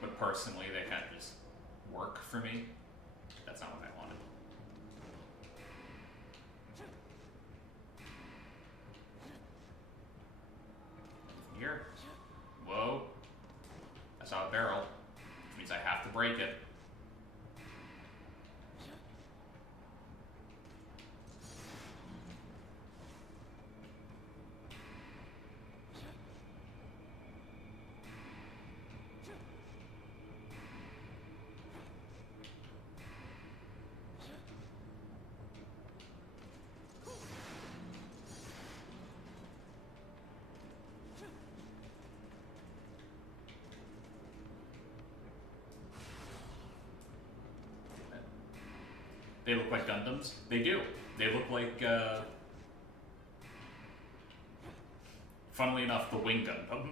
But personally, they kind of just work for me. That's not what I wanted. Here. Whoa. I saw a barrel, which means I have to break it. They look like Gundams? They do. They look like, funnily enough, the Wing Gundam.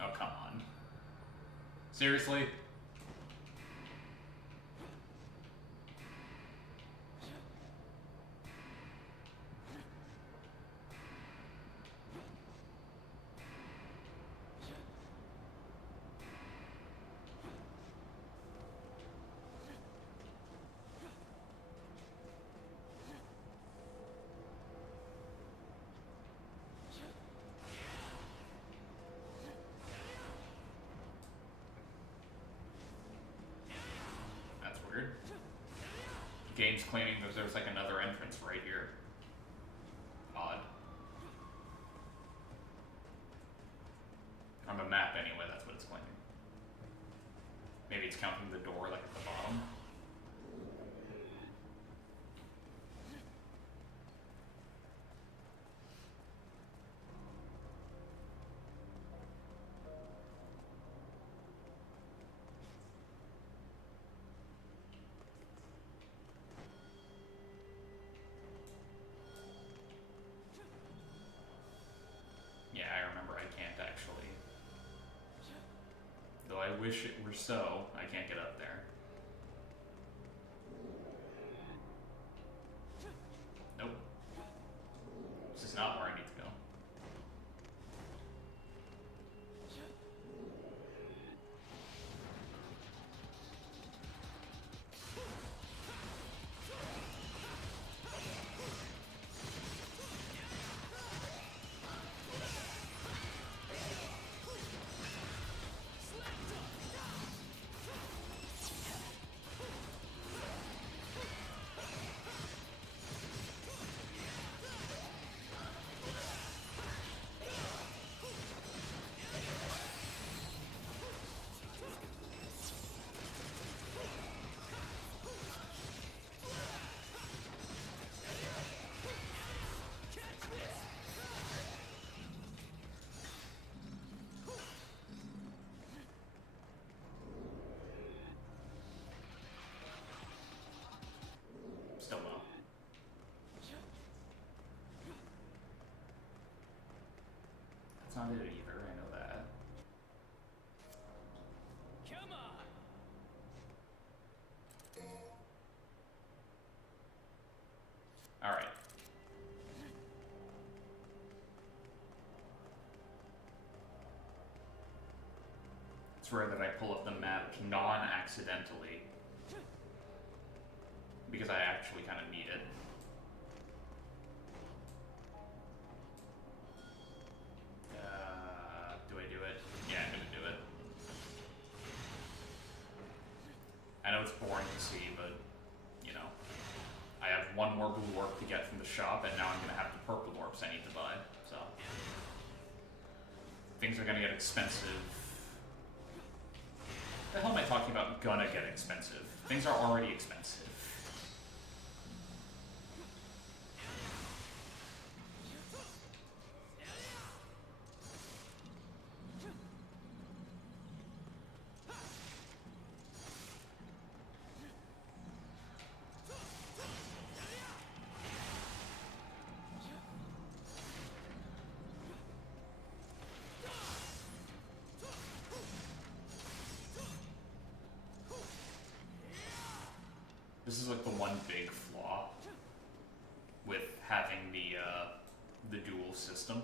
Oh, come on. Seriously? That's weird. Game's claiming that there's like another entrance right here. Odd. On the map anyway, that's what it's claiming. Maybe it's counting the door like at the bottom. Yeah, I remember I can't actually. Though I wish it were so, I can't get up there. Nope. This is not where I need to go. Still no. That's not it either, I know that. Come on! Alright. It's rare that I pull up the map non-accidentally. Because I actually kind of need it. Do I do it? Yeah, I'm gonna do it. I know it's boring to see, but, you know. I have one more blue orb to get from the shop, and now I'm gonna have the purple orbs I need to buy, so. Things are gonna get expensive. What the hell am I talking about gonna get expensive? Things are already expensive. This is like the one big flaw with having the dual system.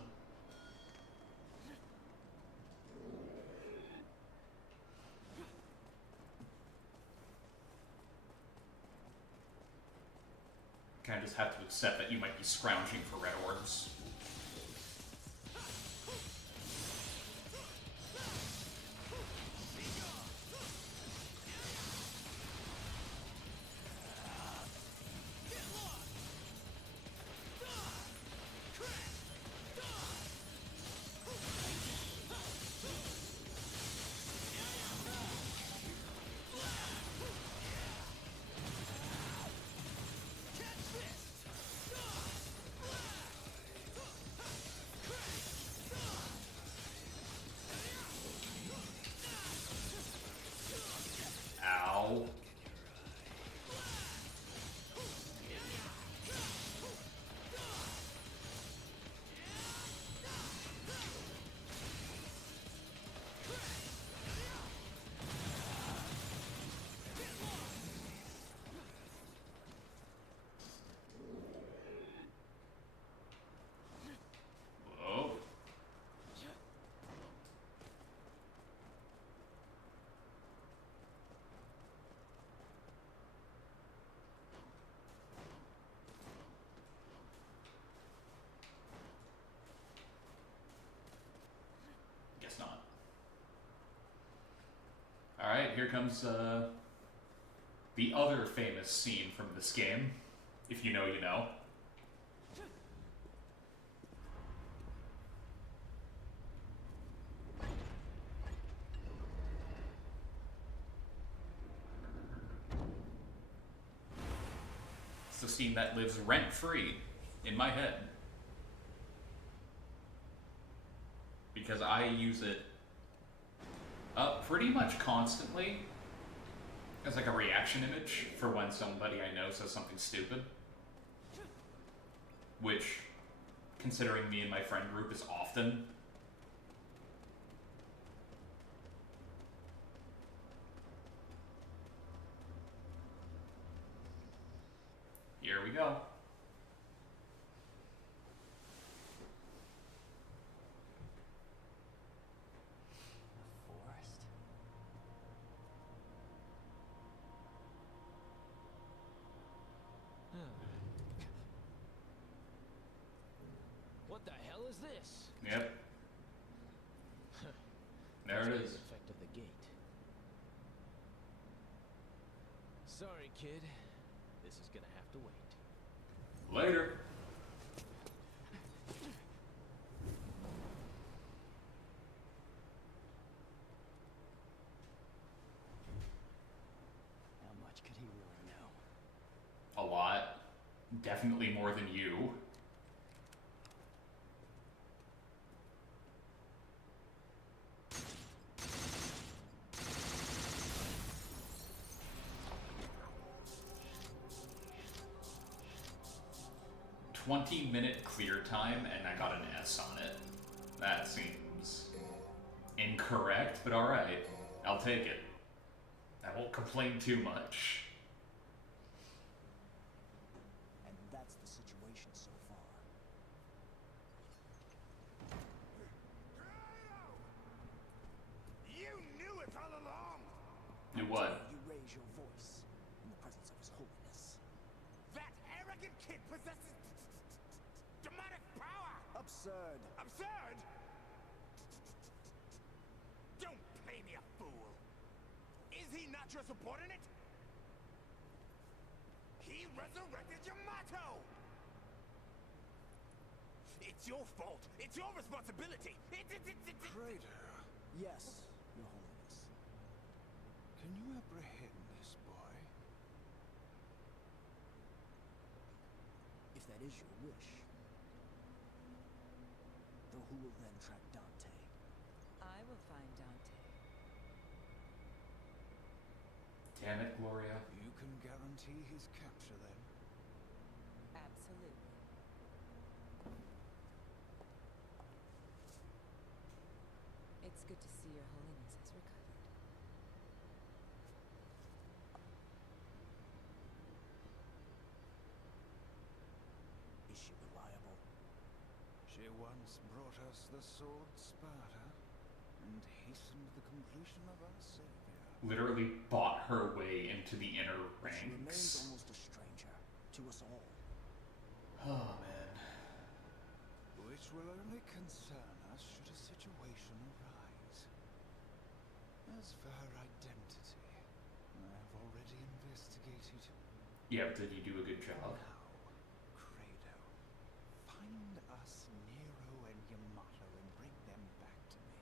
Kind of just have to accept that you might be scrounging for red orbs. here comes the other famous scene from this game. If you know, you know. It's a scene that lives rent-free in my head. Because I use it pretty much constantly as like a reaction image for when somebody I know says something stupid. Which, considering me and my friend group, is often. Here we go. The forest? What the hell is this? Yep. There Must it be is. the effect of the gate. Sorry, kid. This is gonna have to wait. Later. How much could he really know? A lot. Definitely more than you. "20-minute clear time," and I got an S on it. That seems incorrect, but alright. I'll take it. I won't complain too much. And that's the situation so far. You knew it all along! Do what? You raise your voice in the presence of His Holiness. That arrogant kid possesses demonic power! Absurd. Absurd! Don't play me a fool! Is he not your subordinate? He resurrected Yamato! It's your fault! It's your responsibility! Kratos, Yes, Your Holiness. can you apprehend this boy? If that is your wish. Though who will then track Dante? I will find Dante. Damn it, Gloria. You can guarantee his capture then? Absolutely. It's good to see Your Holiness has recovered. Is she reliable? She once brought us the sword Sparta, and hastened the completion of our savior. Literally bought her way into the inner She remains ranks. almost a stranger to us all. Oh, man. Which will only concern us should a situation arise. As for her identity, I have already investigated. Yeah, but did you do a good job? Now, Credo, find us Nero and Yamato and bring them back to me.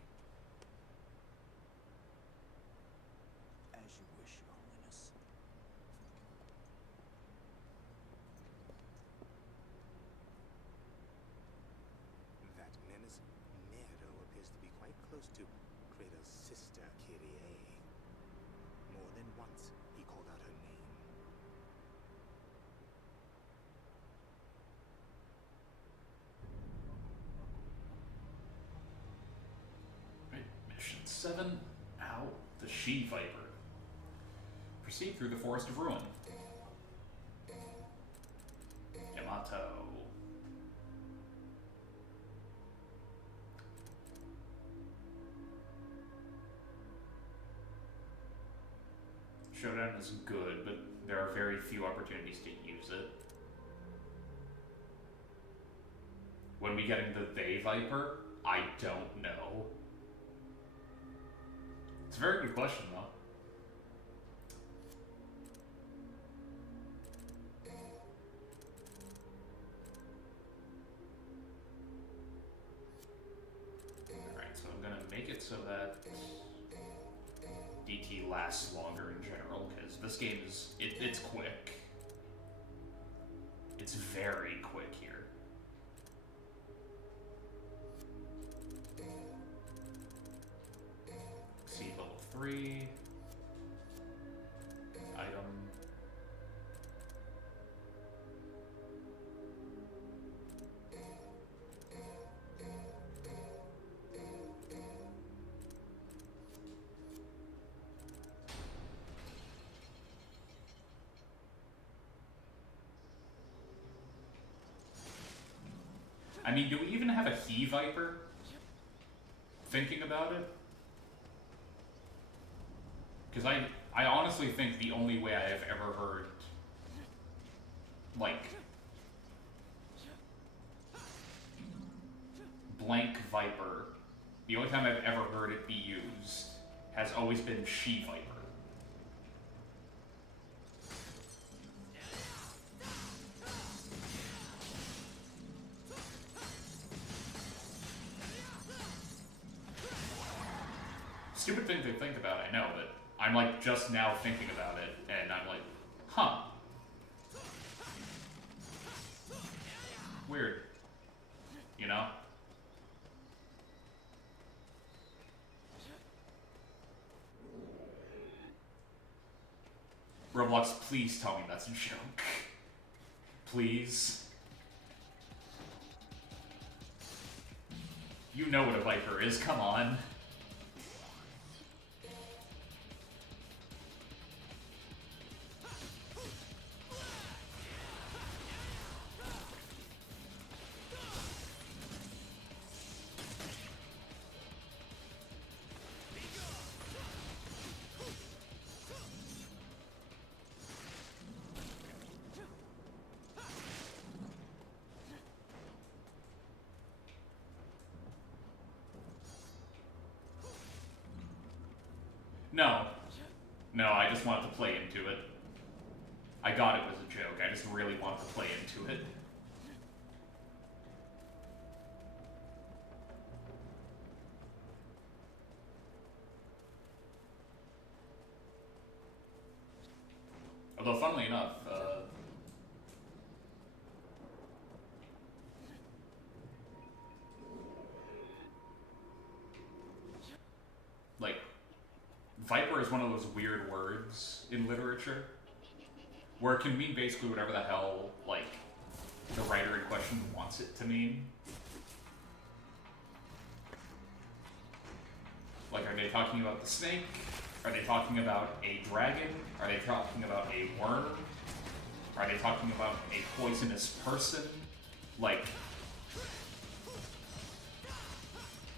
As you wish, Your Holiness. That menace Nero appears to be quite close to Kratos' sister, Kyrie. More than once, he called out her name. Right, mission 7. Ow. The She-Viper. Proceed through the Forest of Ruin. Yamato. Showdown is good, but there are very few opportunities to use it. When we get into the Viper, I don't know. It's a very good question, though. it so that DT lasts longer in general, because this game is, it's quick. It's very quick here. See, level 3. Item. I mean, do we even have a he Viper? Thinking about it? Because I honestly think the only way I have ever heard, like, blank Viper, the only time I've ever heard it be used has always been she Viper. Stupid thing to think about, I know, but I'm like just now thinking about it, and I'm like, huh. Weird. You know? Roblox, please tell me that's a joke. Please. You know what a Viper is, come on. No. No, I just wanted to play into it. I got it was a joke, I just really wanted to play into it. Although, funnily enough, like, Viper is one of those weird words in literature, where it can mean basically whatever the hell, like, the writer in question wants it to mean. Like, are they talking about the snake? Are they talking about a dragon? Are they talking about a worm? Are they talking about a poisonous person? Like,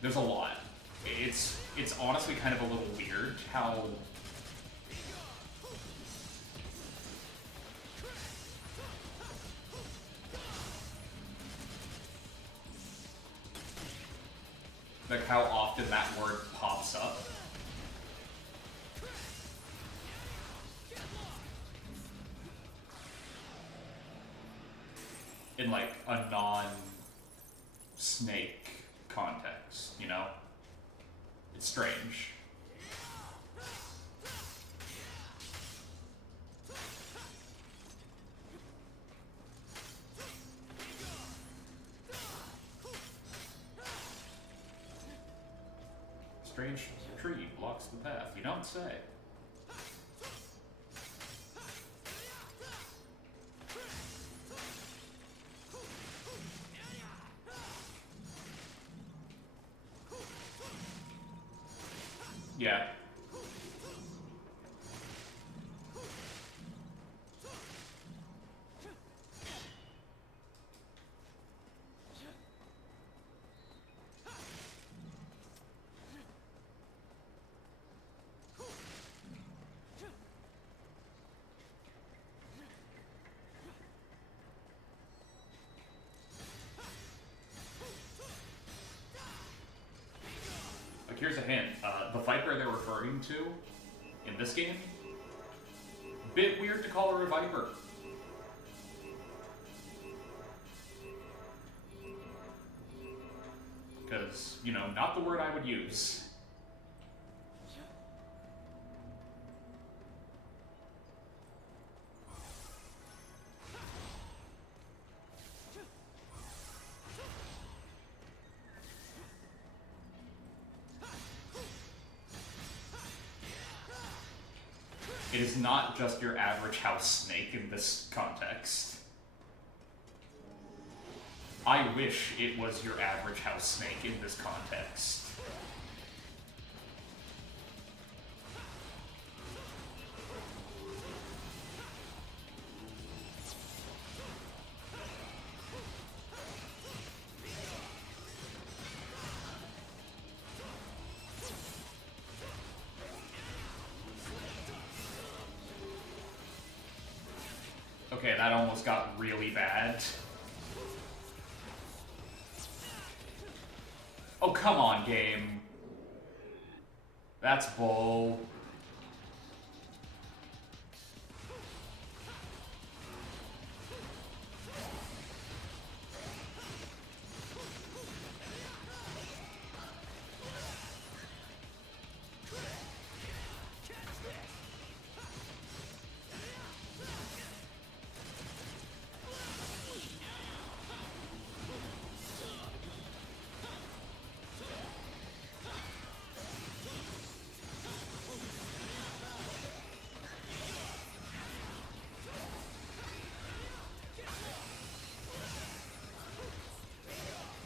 there's a lot. It's honestly kind of a little weird how like how often that word pops up. In like a non-snake context, you know? It's strange. Strange tree blocks the path, you don't say. Yeah. Like, here's a hint. The Viper they're referring to in this game, bit weird to call her a Viper. Because, you know, not the word I would use. It is not just your average house snake in this context. I wish it was your average house snake in this context. Okay, that almost got really bad. Oh, come on, game. That's bull.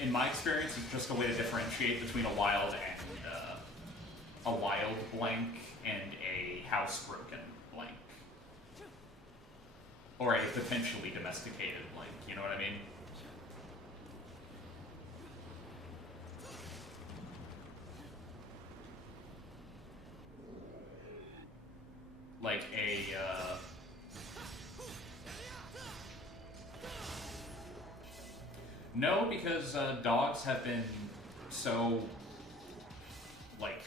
In my experience, it's just a way to differentiate between a wild blank and a housebroken blank. Or a potentially domesticated blank, you know what I mean? Like a, No, because dogs have been so, like,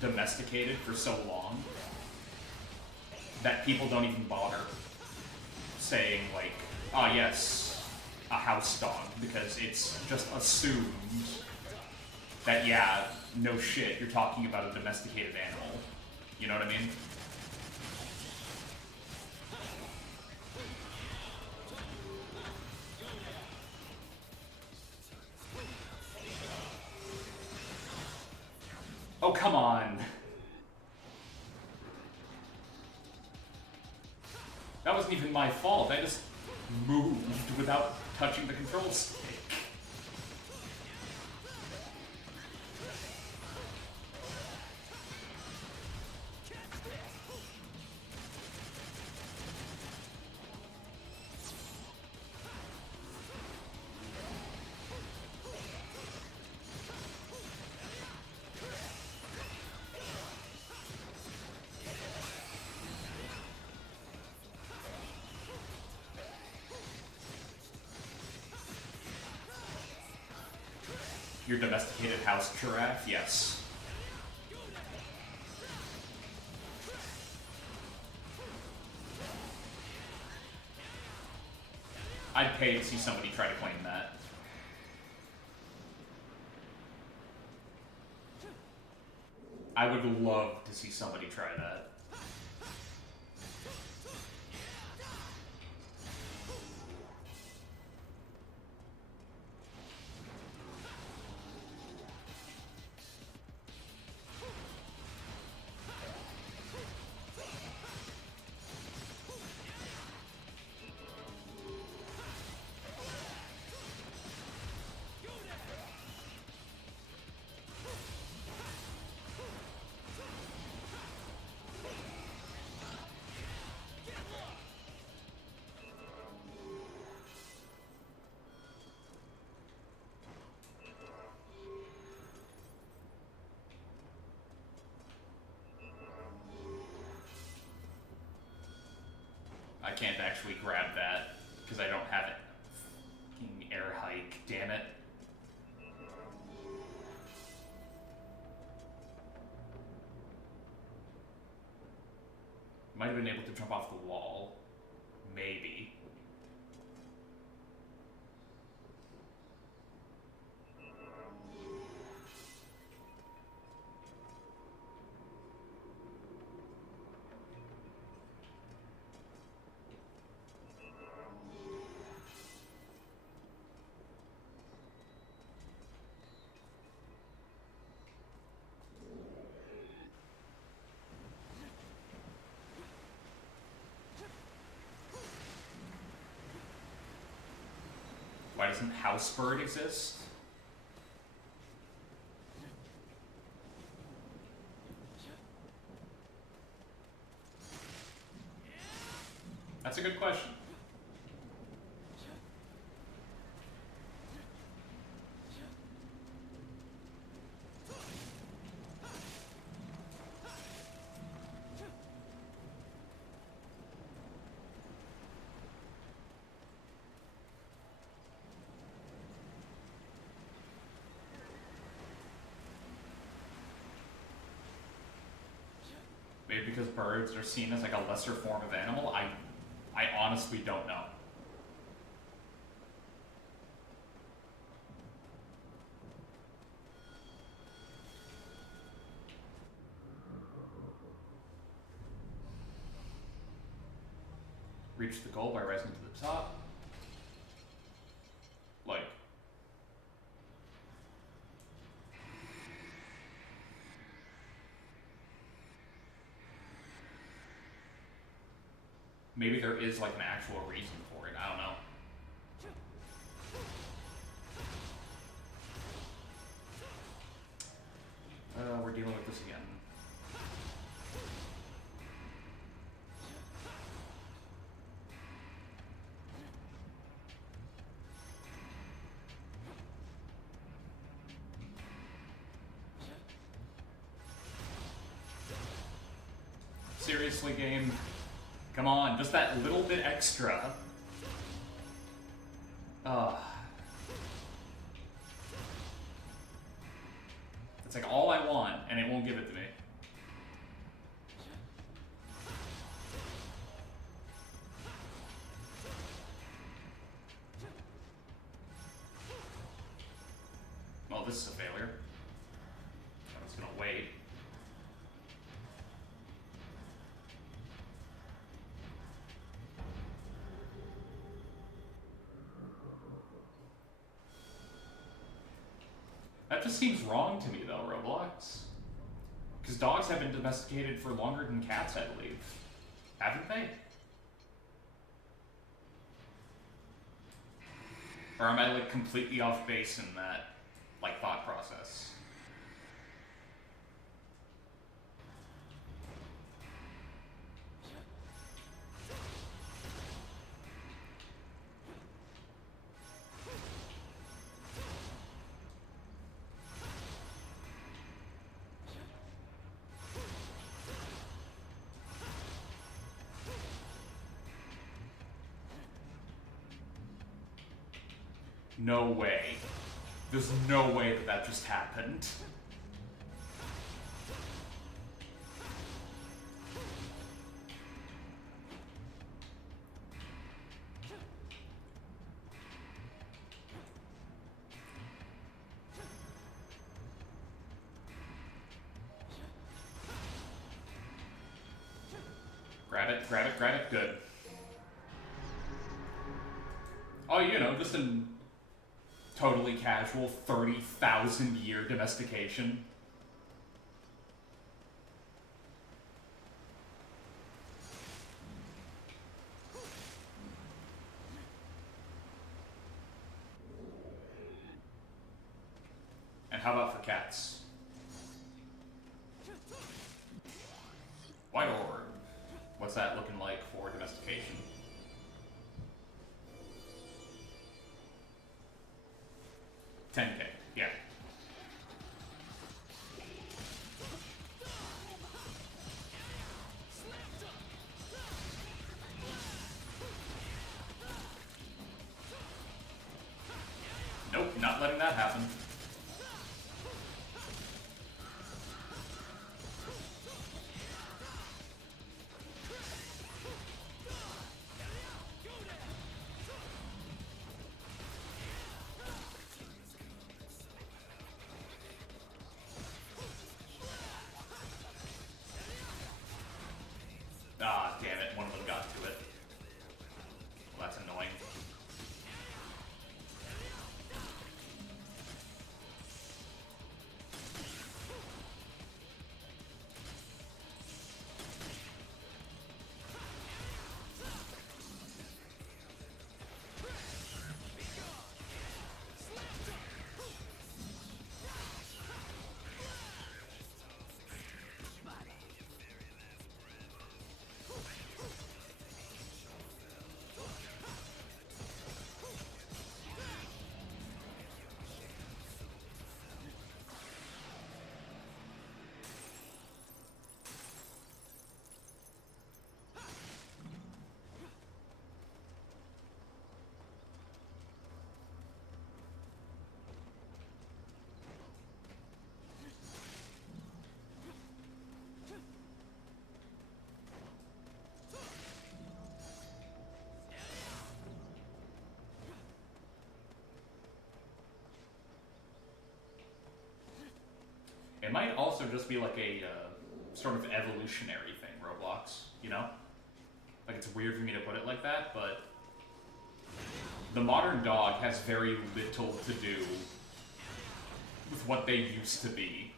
domesticated for so long that people don't even bother saying, like, ah, yes, a house dog, because it's just assumed that, yeah, no shit, you're talking about a domesticated animal. You know what I mean? Oh, come on. That wasn't even my fault. I just moved without touching the control stick. Your domesticated house giraffe? Yes. I'd pay to see somebody try to claim that. I would love to see somebody try that. I can't actually grab that because I don't have it. Fucking air hike, damn it. Might have been able to jump off the wall. Maybe. doesn't Housebird exist? That's a good question. Maybe because birds are seen as like a lesser form of animal? I honestly don't know. Reach the goal by rising to the top. Like, maybe there is like an actual reason for it. I don't know. We're dealing with this again. Seriously, game? Come on, just that little bit extra. It's like all I want, and it won't give it to me. Well, this is a failure. I was gonna wait. That just seems wrong to me, though, Roblox. Because dogs have been domesticated for longer than cats, I believe. Haven't they? Or am I, like, completely off base in that, like, thought process? No way. There's no way that that just happened. Grab it, grab it, grab it, good. Oh, you know, just a totally casual 30,000 year domestication. And how about for cats? White orb. What's that looking like for domestication? $10K, yeah. Nope, not letting that happen. Ah, damn it, one of them got to it. Well, that's annoying. It might also just be like a sort of evolutionary thing, Roblox, you know? Like, it's weird for me to put it like that, but the modern dog has very little to do with what they used to be,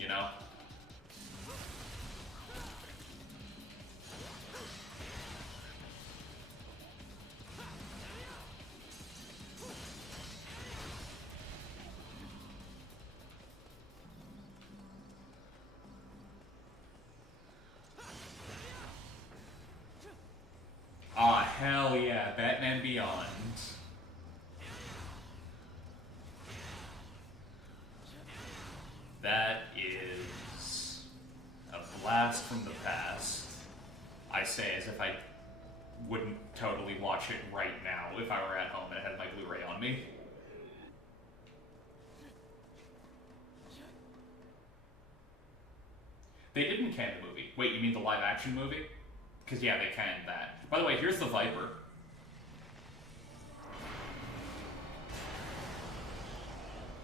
you know? Ah, hell yeah, Batman Beyond. That is a blast from the past. I say as if I wouldn't totally watch it right now if I were at home and I had my Blu-ray on me. They didn't can the movie. Wait, you mean the live-action movie? Because, yeah, they canned that. By the way, here's the Viper.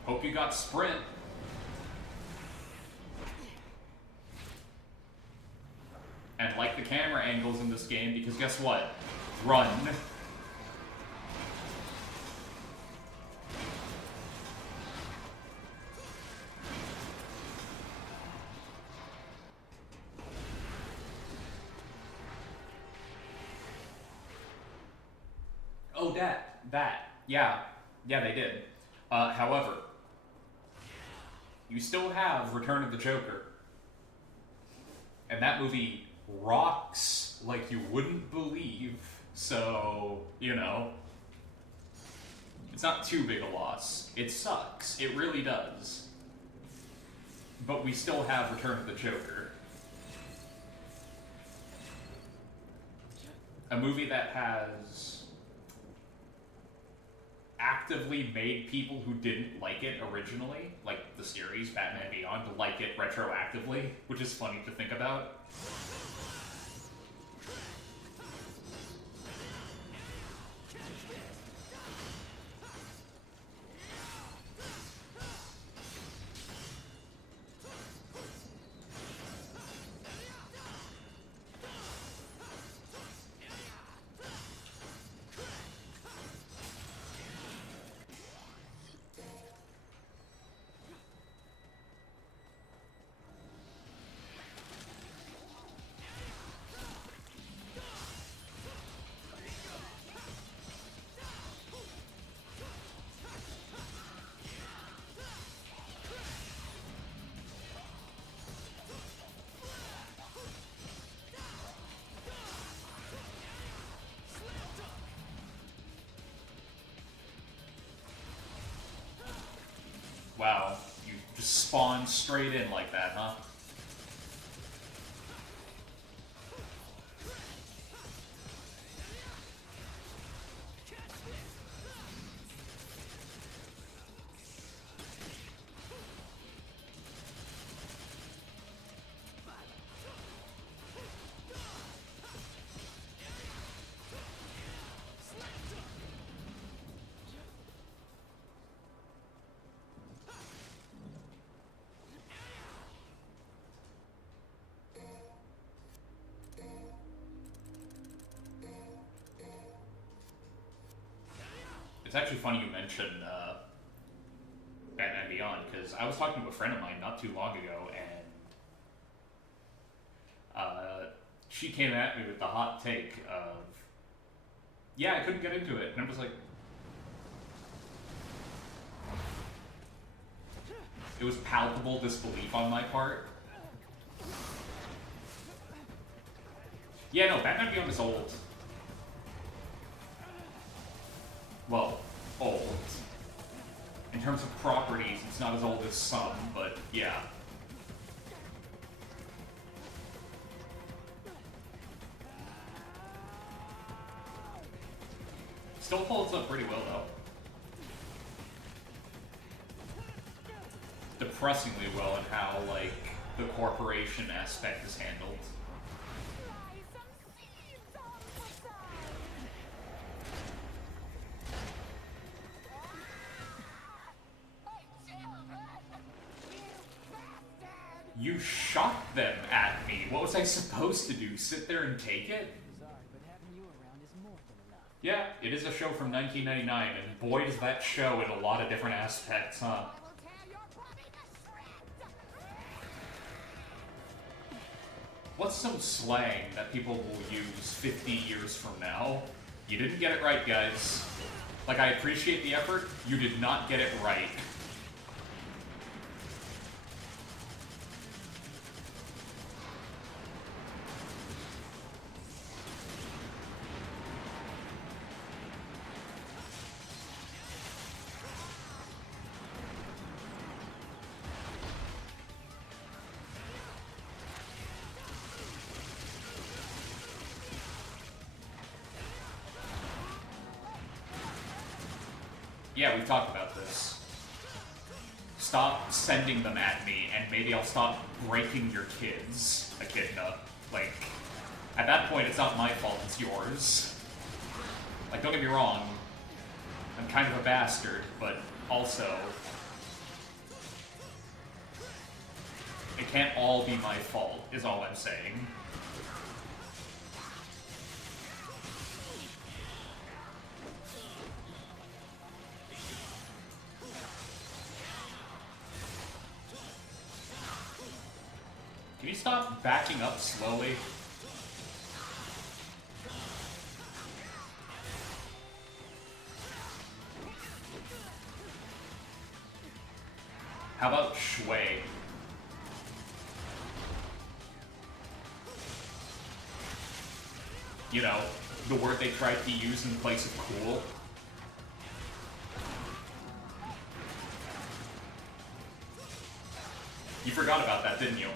Hope you got Sprint. And like the camera angles in this game, because guess what? Run. Oh, that. Yeah, they did. However, you still have Return of the Joker. And that movie rocks like you wouldn't believe. So, you know, it's not too big a loss. It sucks. It really does. But we still have Return of the Joker. A movie that has actively made people who didn't like it originally, like the series Batman Beyond, to like it retroactively, which is funny to think about. Wow, you just spawned straight in like that, huh? It's actually funny you mentioned Batman Beyond, because I was talking to a friend of mine not too long ago, and she came at me with the hot take of, yeah, I couldn't get into it. And I'm just like, it was palpable disbelief on my part. Yeah, no, Batman Beyond is old. Well, old. In terms of properties, it's not as old as some, but yeah. Still holds up pretty well, though. Depressingly well in how, like, the corporation aspect is handled. You shot them at me. What was I supposed to do? Sit there and take it? Sorry, but having you around is more than enough. Yeah, it is a show from 1999, and boy does that show in a lot of different aspects, huh? I will tear your body to shreds! What's some slang that people will use 50 years from now? You didn't get it right, guys. Like, I appreciate the effort, you did not get it right. Yeah, we've talked about this. Stop sending them at me, and maybe I'll stop breaking your kids, Echidna. Like, at that point, it's not my fault, it's yours. Like, don't get me wrong, I'm kind of a bastard, but also, it can't all be my fault, is all I'm saying. Can you stop backing up slowly? How about shui? You know, the word they tried to use in place of cool. You forgot about that, didn't you?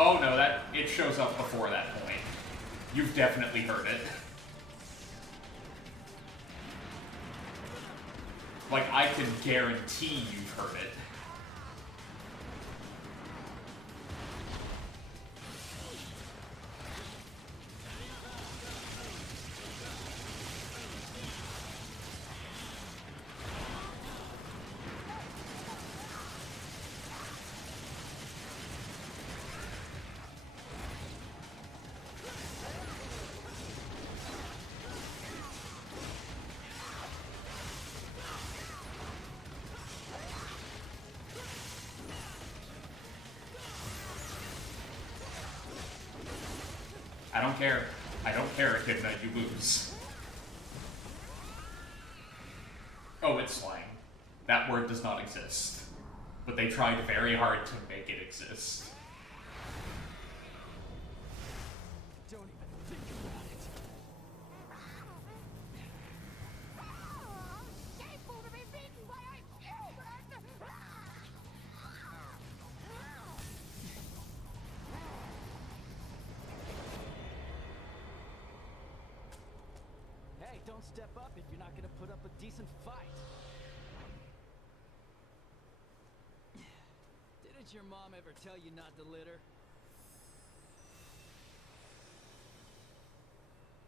Oh no, it shows up before that point. You've definitely heard it. Like, I can guarantee you've heard it. I don't care. I don't care, Echidna, you lose. Oh, it's slang. That word does not exist. But they tried very hard to make it exist. Don't even think about it. Shameful to be beaten by a human! Hey, don't step up if you're not gonna put up a decent fight. Didn't your mom ever tell you not to litter?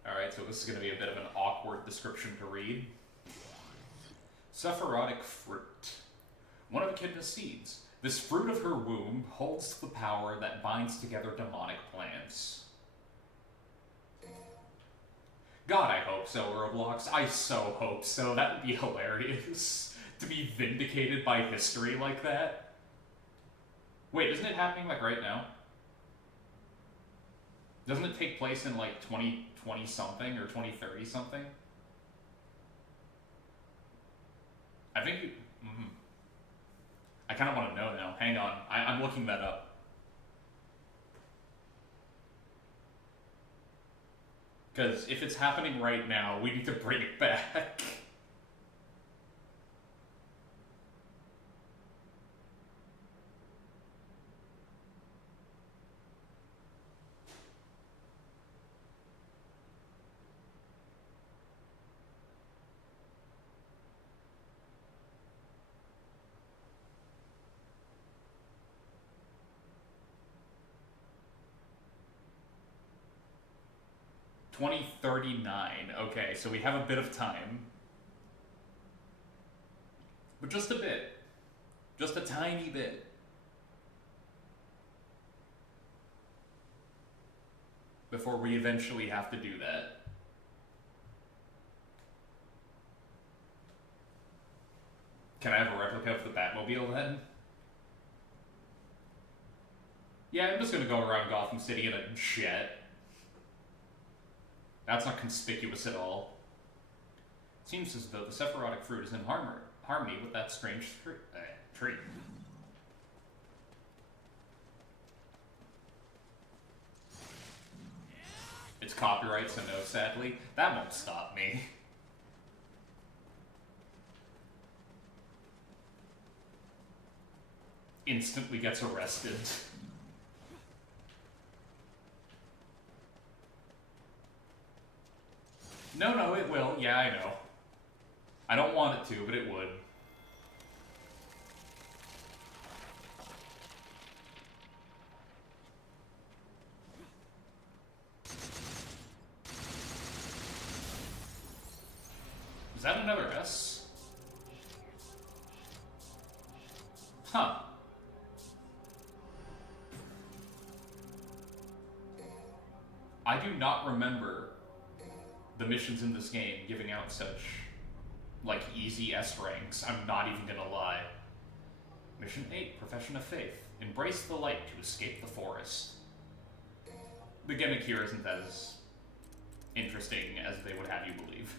Alright, so this is going to be a bit of an awkward description to read. Sephirotic fruit. One of Echidna's seeds. This fruit of her womb holds the power that binds together demonic plants. God, I hope so, Roblox. I so hope so. That would be hilarious. To be vindicated by history like that. Wait, isn't it happening, like, right now? Doesn't it take place in, like, 2020-something or 2030-something? I think you... I kind of want to know now. Hang on. I'm looking that up. Because if it's happening right now, we need to bring it back. 2039. Okay, so we have a bit of time. But just a bit. Just a tiny bit. Before we eventually have to do that. Can I have a replica of the Batmobile then? Yeah, I'm just gonna go around Gotham City in a jet. That's not conspicuous at all. Seems as though the Sephirotic fruit is in harmony with that strange tree. It's copyright, so no, sadly. That won't stop me. Instantly gets arrested. No, it will. Yeah, I know. I don't want it to, but it would. Is that another S? Huh. I do not remember the missions in this game giving out such, like, easy S ranks. I'm not even gonna lie. Mission 8, Profession of Faith. Embrace the light to escape the forest. The gimmick here isn't as interesting as they would have you believe.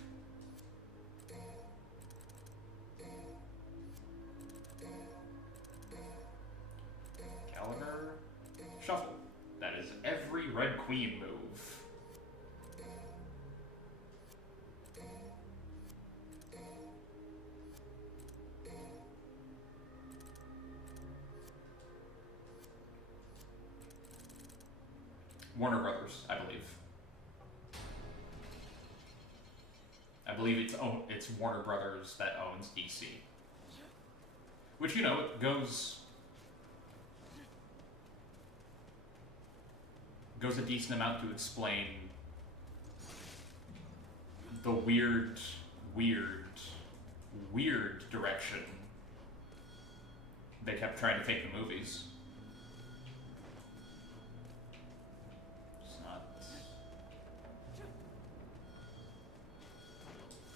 Gallagher. Shuffle. That is every Red Queen move. Warner Brothers, I believe. I believe it's Warner Brothers that owns DC. Which, you know, it goes a decent amount to explain the weird direction they kept trying to take the movies. It's not...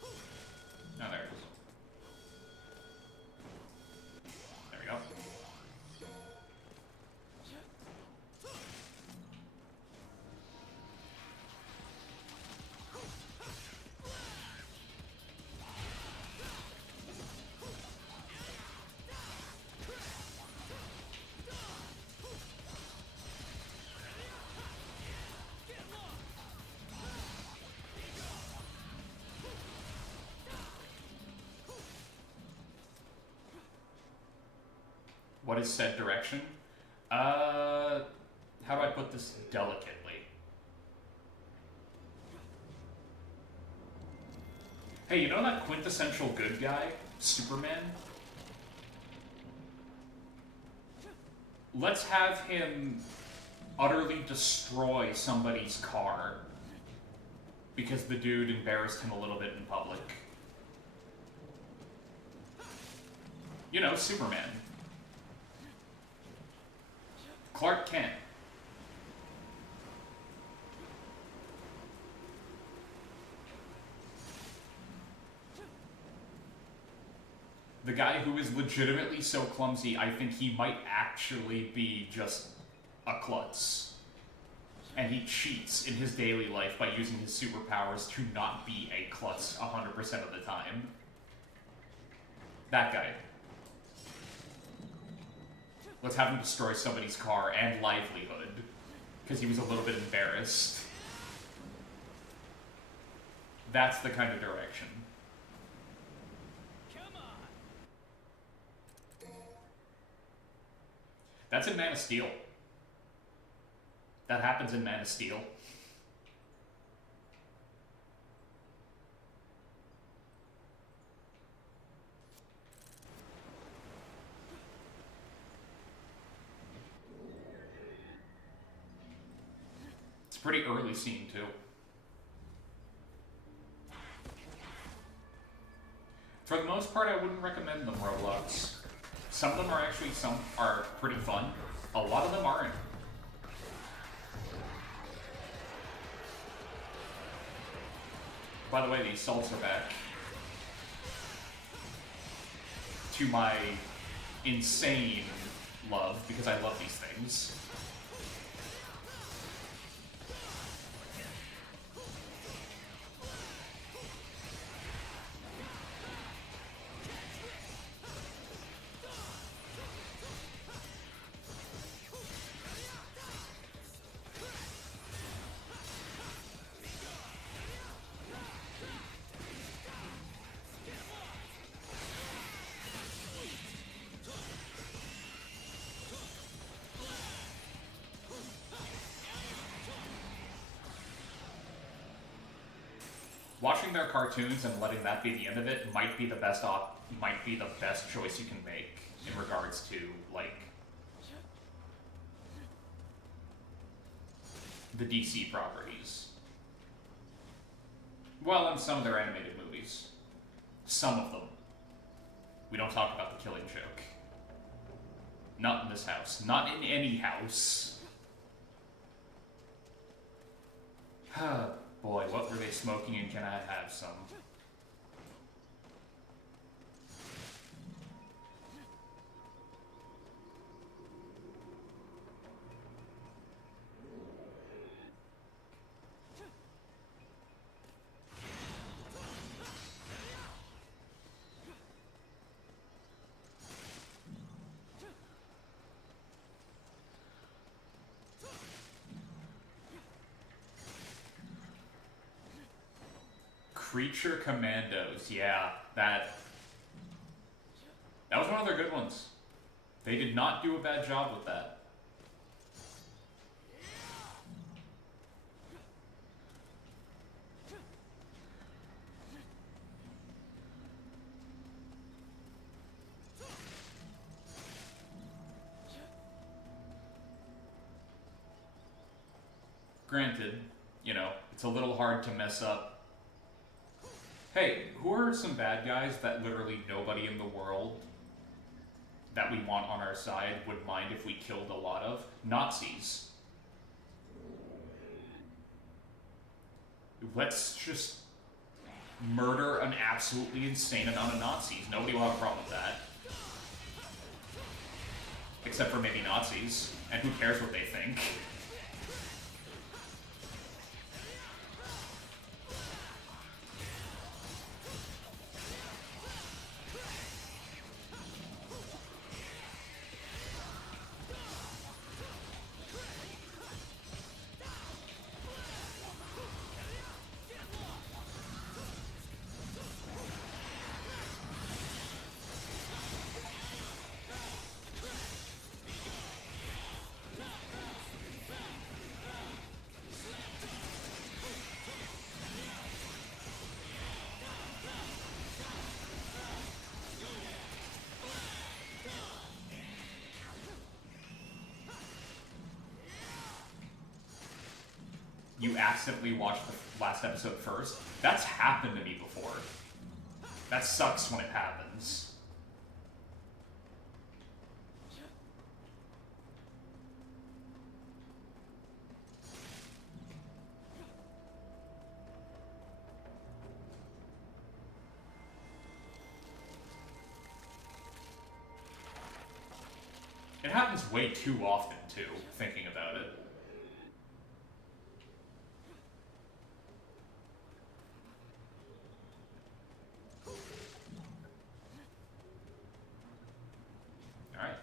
Oh, there it is. There we go. What is said direction? How do I put this delicately? Hey, you know that quintessential good guy, Superman? Let's have him utterly destroy somebody's car because the dude embarrassed him a little bit in public. You know, Superman. Clark Kent. The guy who is legitimately so clumsy, I think he might actually be just a klutz. And he cheats in his daily life by using his superpowers to not be a klutz 100% of the time. That guy. Let's have him destroy somebody's car and livelihood, because he was a little bit embarrassed. That's the kind of direction. Come on. That's in Man of Steel. That happens in Man of Steel. Pretty early scene too. For the most part, I wouldn't recommend them Roblox. Some of them are actually, some are pretty fun. A lot of them aren't. By the way, these salts are back. To my insane love, because I love these things. Watching their cartoons and letting that be the end of it might be the best choice you can make in regards to like the DC properties. Well, and some of their animated movies. Some of them. We don't talk about the Killing Joke. Not in this house. Not in any house. Boy, what were they smoking and can I have some? Creature Commandos, yeah, that was one of their good ones. They did not do a bad job with that. Granted, you know, it's a little hard to mess up. Hey, who are some bad guys that literally nobody in the world that we want on our side would mind if we killed a lot of? Nazis. Let's just murder an absolutely insane amount of Nazis. Nobody will have a problem with that. Except for maybe Nazis. And who cares what they think? You accidentally watched the last episode first. That's happened to me before. That sucks when it happens. It happens way too often, too, thinking about it. Alright.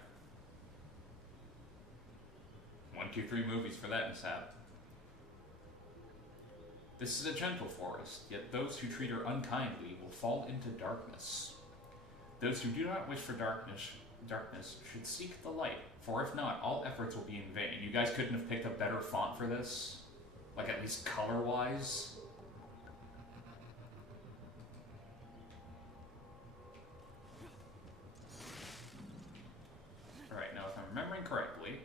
1, 2, 3 movies for that mishap. This is a gentle forest, yet those who treat her unkindly will fall into darkness. Those who do not wish for darkness should seek the light, for if not, all efforts will be in vain. You guys couldn't have picked a better font for this? Like, at least color-wise? Alright, now if I'm remembering correctly...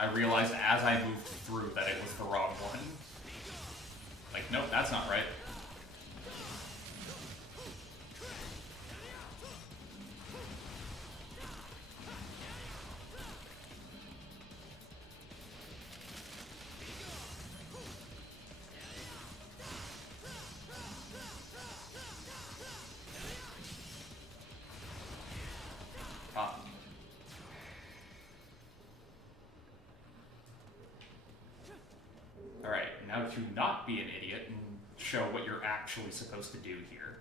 I realized as I moved through that it was the wrong one. Like, nope, that's not right. Ah. Alright, now to not be an idiot and show what you're actually supposed to do here.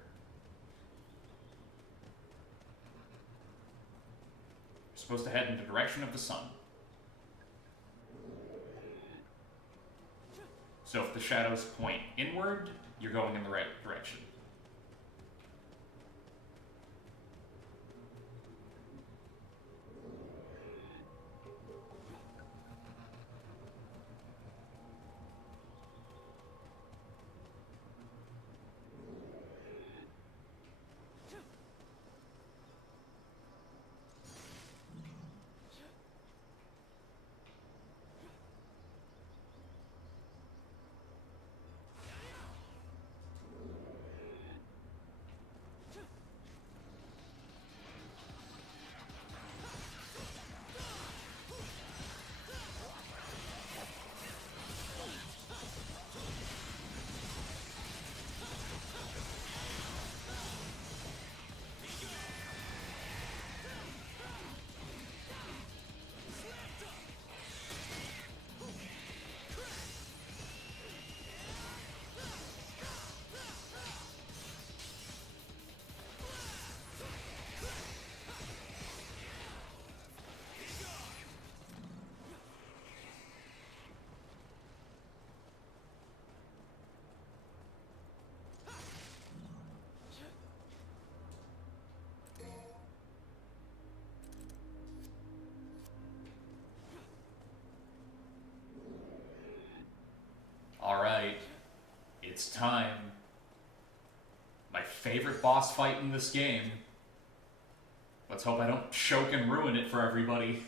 You're supposed to head in the direction of the sun. So if the shadows point inward, you're going in the right direction. Alright, it's time. My favorite boss fight in this game. Let's hope I don't choke and ruin it for everybody.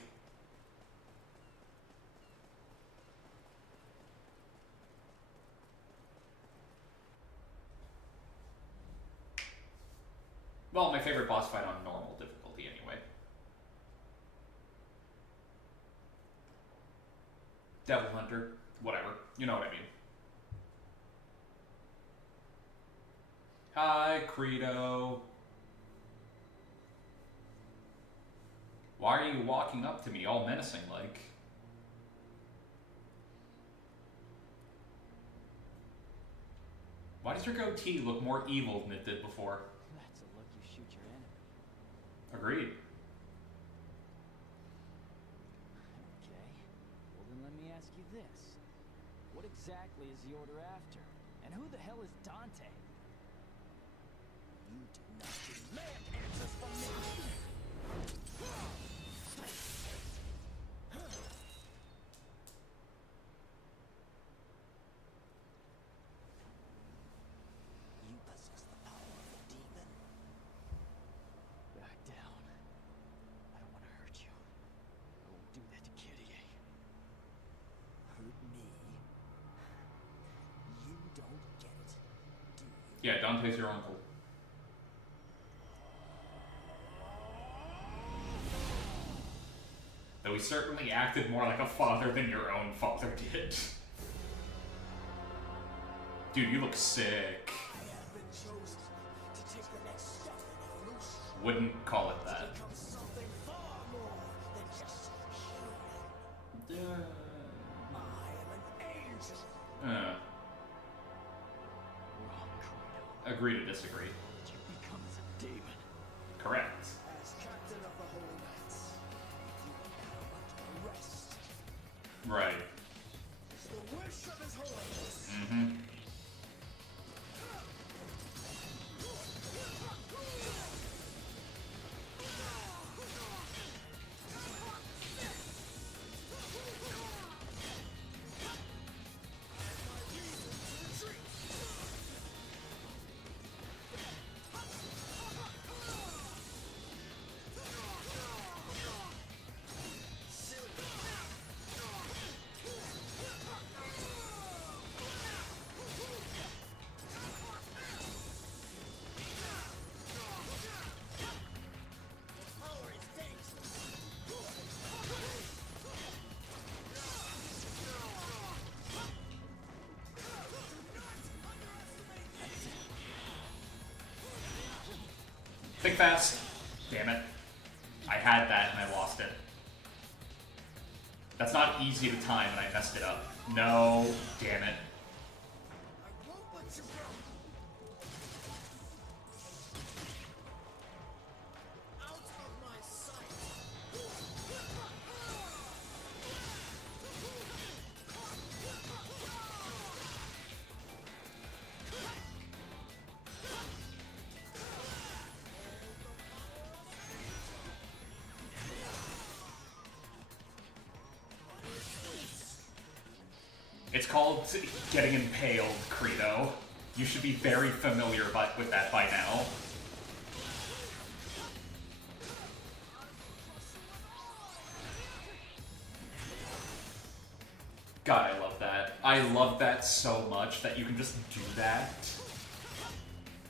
Well, my favorite boss fight on normal difficulty anyway. Devil Hunter, whatever, you know what I mean. Hi, Credo. Why are you walking up to me all menacing like? Why does your goatee look more evil than it did before? That's a look you shoot your enemy. Agreed. Okay. Well, then let me ask you this. What exactly is the Order after? And who the hell is Dante? You do not demand answers from me! You possess the power of a demon. Back down. I don't want to hurt you. I won't do that to Kyrie. Hurt me? You don't get it, do you? Yeah, Dante's your uncle. Though he certainly acted more like a father than your own father did. Dude, you look sick. I have been chosen to take the next step in evolution. Wouldn't call it that. Become something far more than just human. I am an angel. Wrong, Credo. Agree to disagree. You become as a demon. Correct. As captain of the Holy Knights, you are now under arrest. Right. It's the wish of His Holiness. Mm-hmm. Think fast. Damn it. I had that and I lost it. That's not easy to time and I messed it up. No. Damn it. I won't let you go. Out of my sight. It's called getting impaled, Credo. You should be very familiar with that by now. God, I love that. I love that so much that you can just do that.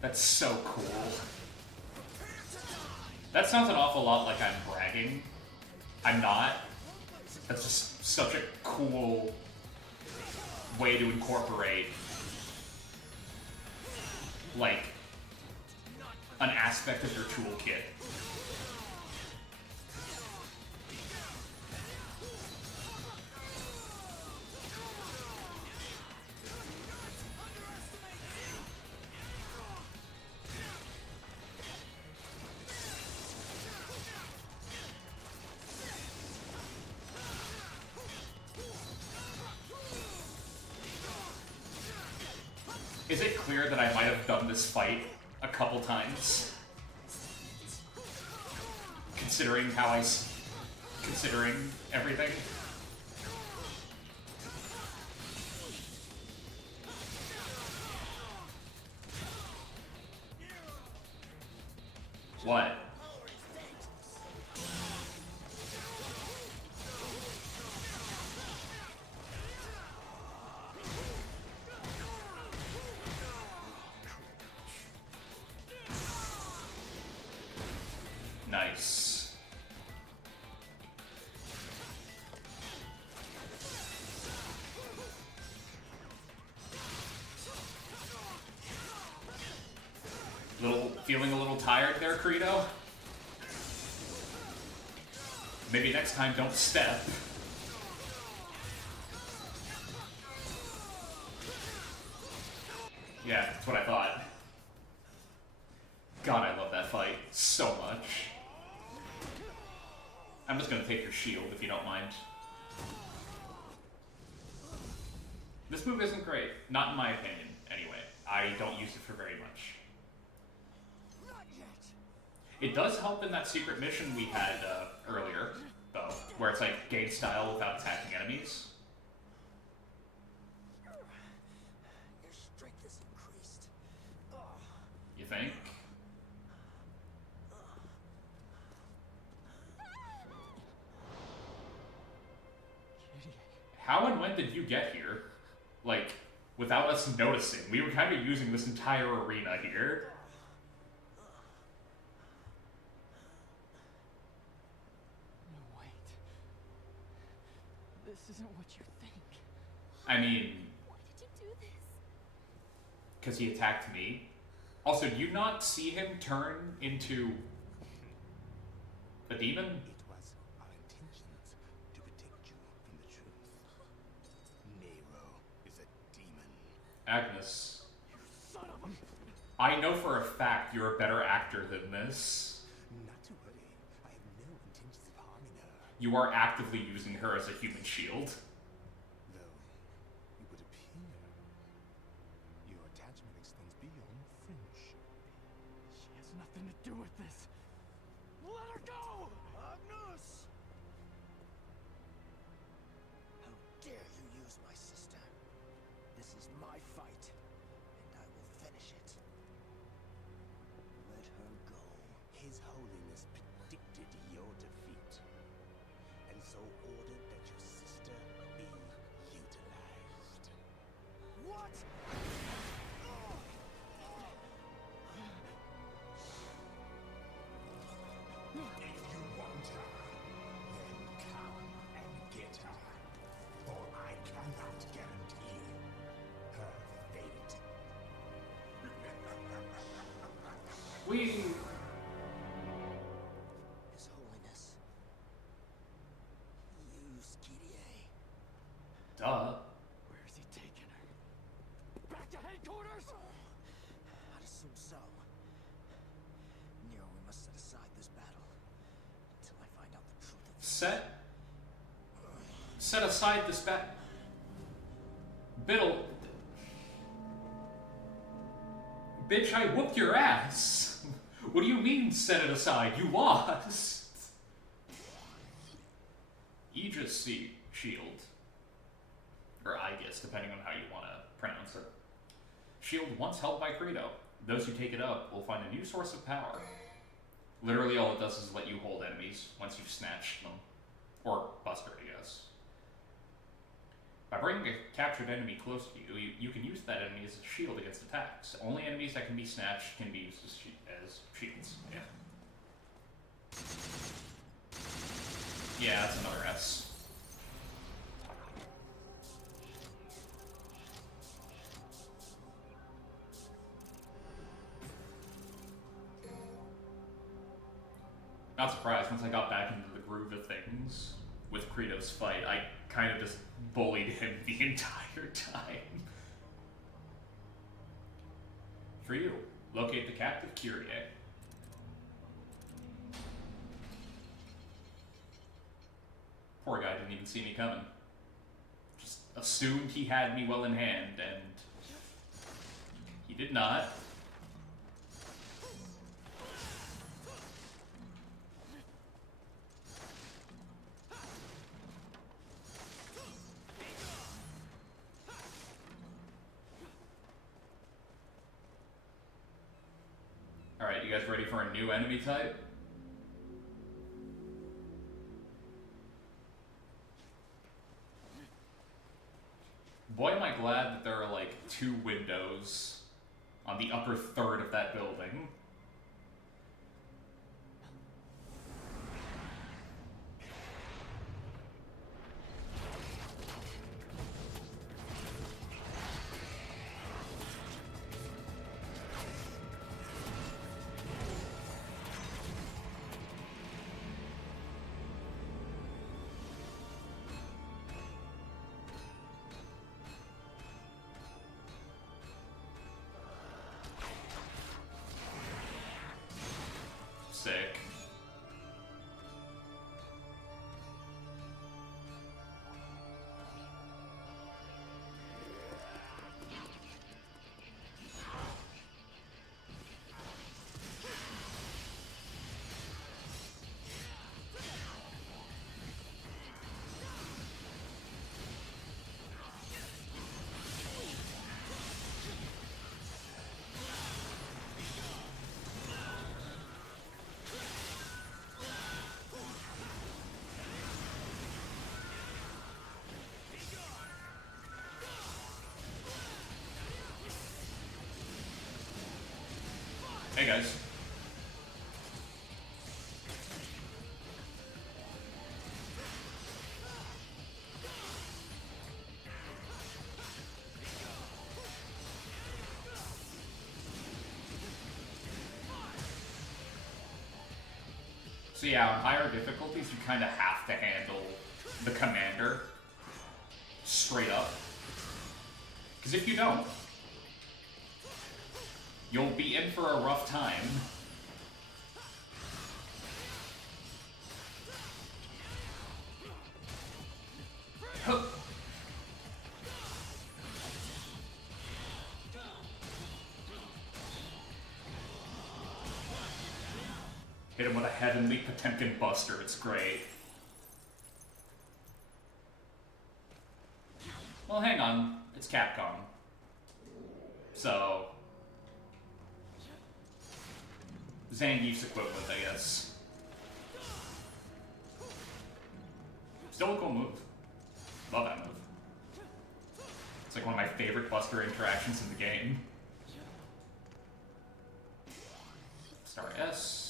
That's so cool. That sounds an awful lot like I'm bragging. I'm not. That's just such a cool way to incorporate, like, an aspect of your toolkit. Is it clear that I might have done this fight a couple times? Considering considering everything? What? Nice. Feeling a little tired there, Credo? Maybe next time don't step. Yeah, that's what I thought. God, I love that fight so much. I'm just gonna take your shield if you don't mind. This move isn't great, not in my opinion, anyway. I don't use it for very much. It does help in that secret mission we had earlier, though, where it's like game style without attacking enemies. Your strength is increased. You think? How and when did you get here? Like, without us noticing. We were kind of using this entire arena here. No, wait. This isn't what you think. I mean, Why did you do this? because he attacked me. Also, do you not see him turn into a demon? It was our intentions to protect you from the truth. Nero is a demon. Agnes, Son of a... I know for a fact you're a better actor than this. Not to worry. I have no intentions of harming her. You are actively using her as a human shield. Though, it would appear your attachment extends beyond friendship. She has nothing to do with this. Let her go! Agnes! How dare you use my sister? This is my fight, and I will finish it. Let her go. His Holiness predicted your defeat, and so ordered that your sister be utilized. What? If you want her, then come and get her. For I cannot guarantee her fate. Set aside this Biddle. Bitch, I whooped your ass. What do you mean, set it aside? You lost. Aegis Shield. Or Aegis, depending on how you want to pronounce it. Shield once held by Credo. Those who take it up will find a new source of power. Literally all it does is let you hold enemies once you've snatched them. Or Buster, I guess. By bringing a captured enemy close to you, you can use that enemy as a shield against attacks. Only enemies that can be snatched can be used as shields. Yeah. Yeah, that's another S. Not surprised, once I got back into the groove of things with Credo's fight, I kind of just bullied him the entire time. For you, locate the captive Kyrie. Poor guy didn't even see me coming. Just assumed he had me well in hand, and he did not. Alright, you guys ready for a new enemy type? Boy, am I glad that there are like 2 windows on the upper third of that building. Sick. Hey guys. So yeah, on higher difficulties, you kind of have to handle the commander straight up. Because if you don't, you'll be in for a rough time. Hit him with a heavenly Potemkin Buster, it's great. Well, hang on, it's Capcom. So... Zangief's equivalent, I guess. Still a cool move. Love that move. It's like one of my favorite Buster interactions in the game. Star S.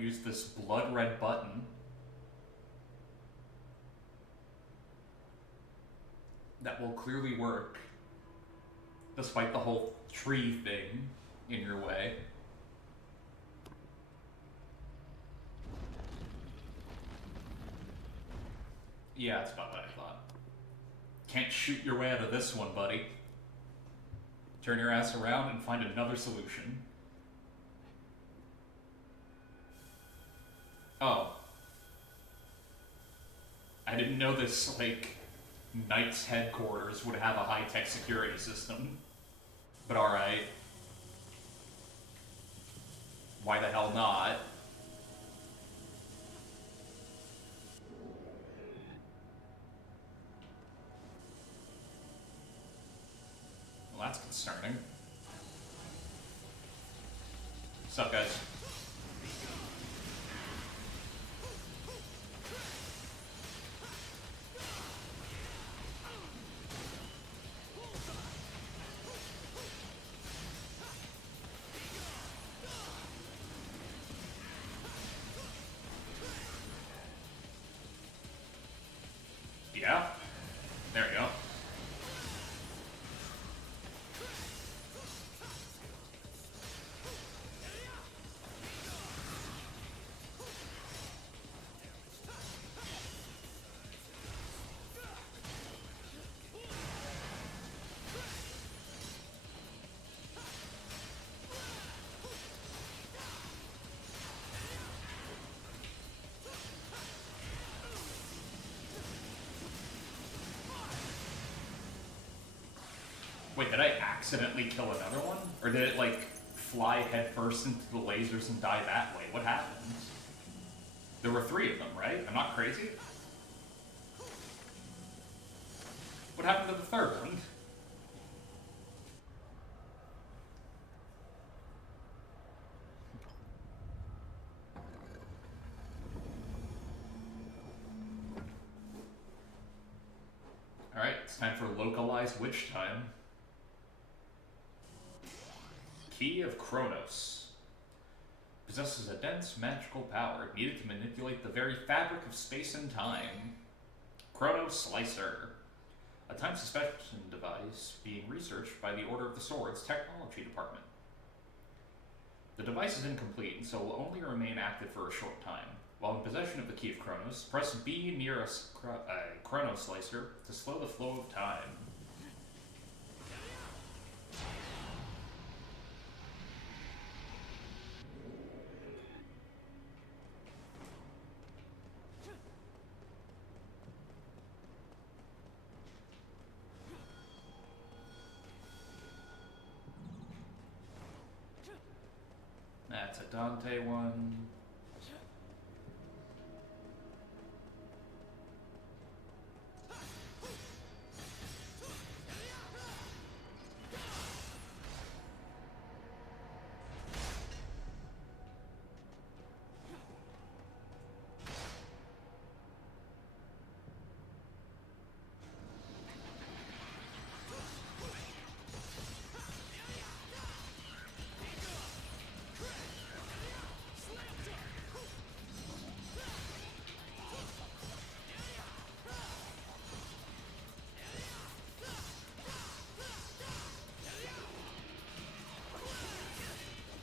use this blood red button that will clearly work, despite the whole tree thing in your way. Yeah, that's about what I thought. Can't shoot your way out of this one, buddy. Turn your ass around and find another solution. Oh. I didn't know this, like, Knight's headquarters would have a high-tech security system. But alright. Why the hell not? Well, that's concerning. What's up, guys? Yeah? There we go. Wait, did I accidentally kill another one? Or did it, like, fly headfirst into the lasers and die that way? What happened? There were 3 of them, right? I'm not crazy? What happened to the third one? Alright, it's time for localized witch time. Key of Kronos. Possesses a dense magical power needed to manipulate the very fabric of space and time. Chronos Slicer. A time suspension device being researched by the Order of the Swords Technology Department. The device is incomplete and so will only remain active for a short time. While in possession of the Key of Kronos, press B near a Chronos Slicer to slow the flow of time. That's a Dante one.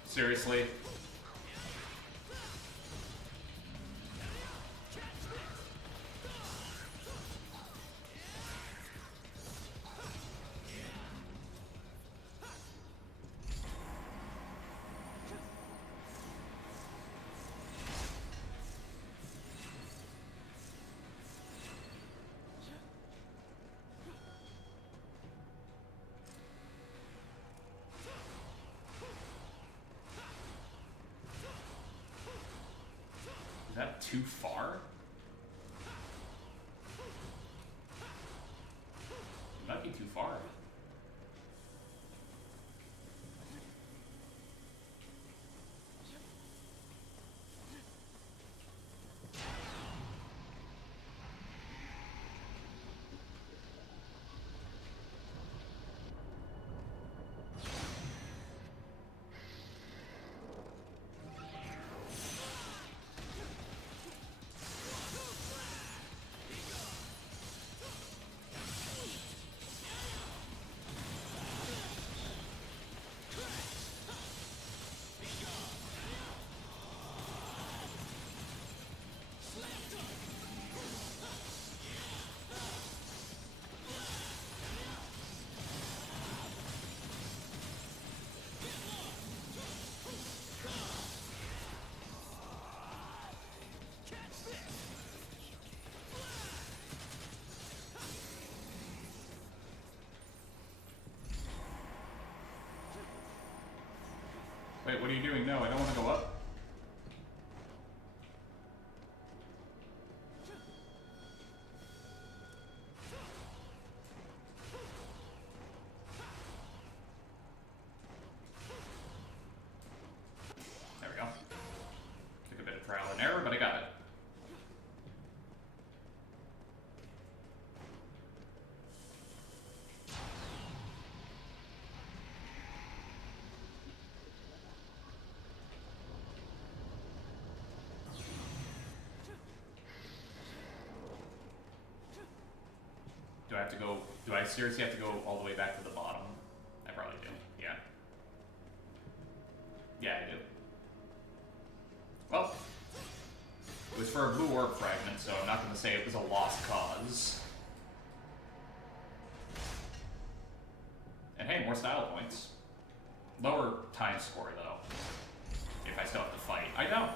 Seriously? Is that too far? It might be too far. Wait, what are you doing? No, I don't want to go up. There we go. Took a bit of trial and error, but I got it. Do I have to go, do I seriously have to go all the way back to the bottom? I probably do, yeah. Yeah, I do. Well, it was for a blue orb fragment, so I'm not going to say it was a lost cause. And hey, more style points. Lower time score, though. If I still have to fight. I know.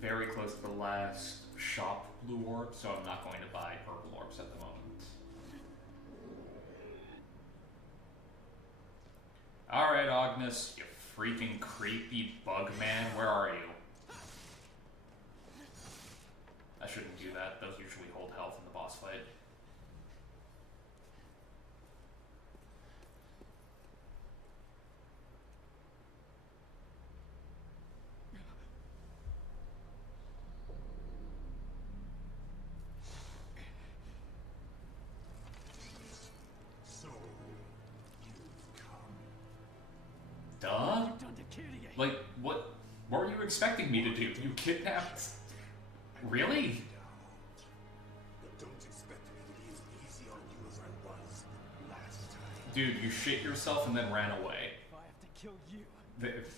Very close to the last shop blue orb, so I'm not going to buy purple orbs at the moment. Alright, Agnes, you freaking creepy bug man, where are you? I shouldn't do that, those usually hold health in the boss fight. Duh? Like, what were you expecting me to do? You kidnapped? Really? But don't expect me to be as easy on you as I was last time. Dude, you shit yourself and then ran away. If I have to kill you,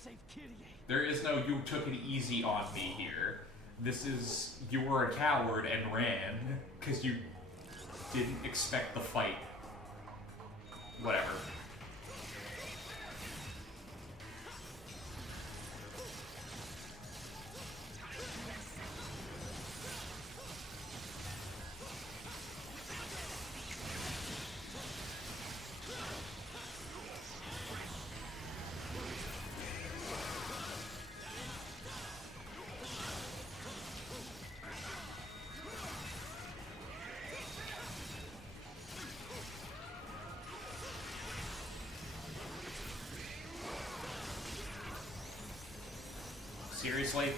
save Kitty. There is no you took it easy on me here. This is you were a coward and ran because you didn't expect the fight. Whatever. Seriously?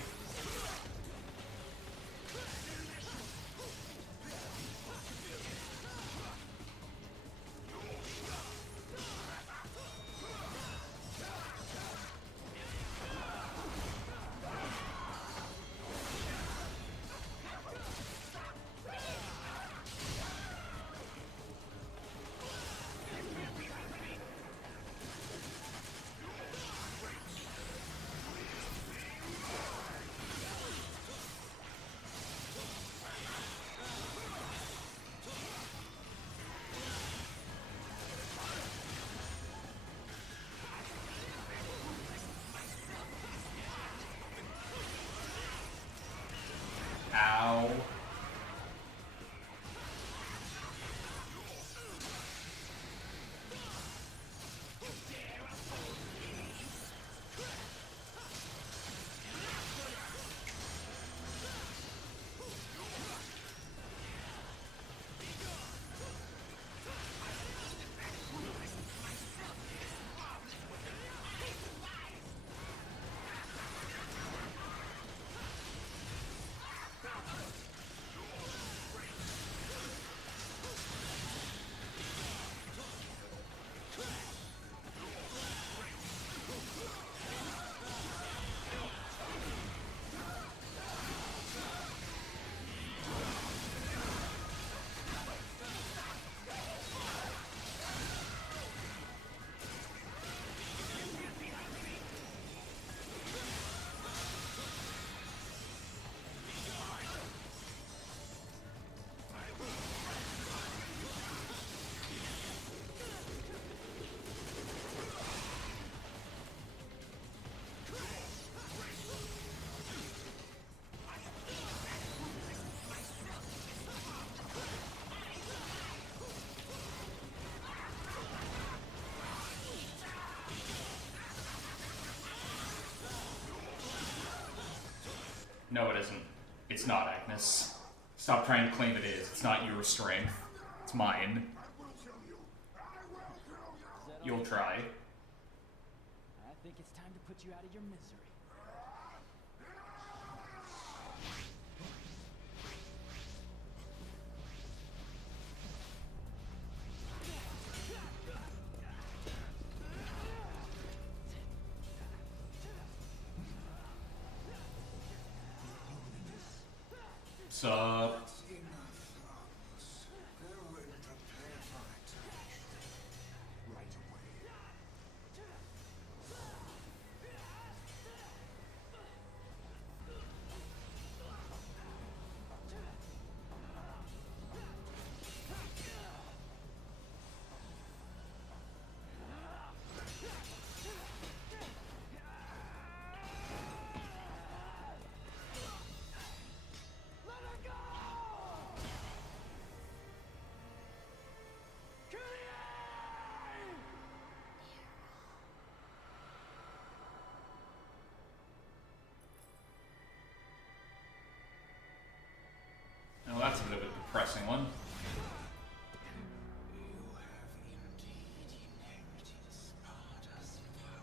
No, it isn't. It's not, Agnes. Stop trying to claim it is. It's not your strength. It's mine. You'll try. I think it's time to put you out of your misery. Sup? That's enough, Argus. Go and prepare for attack. Right away. Oh, that's a bit of a depressing one. You have indeed inherited Sparta's power.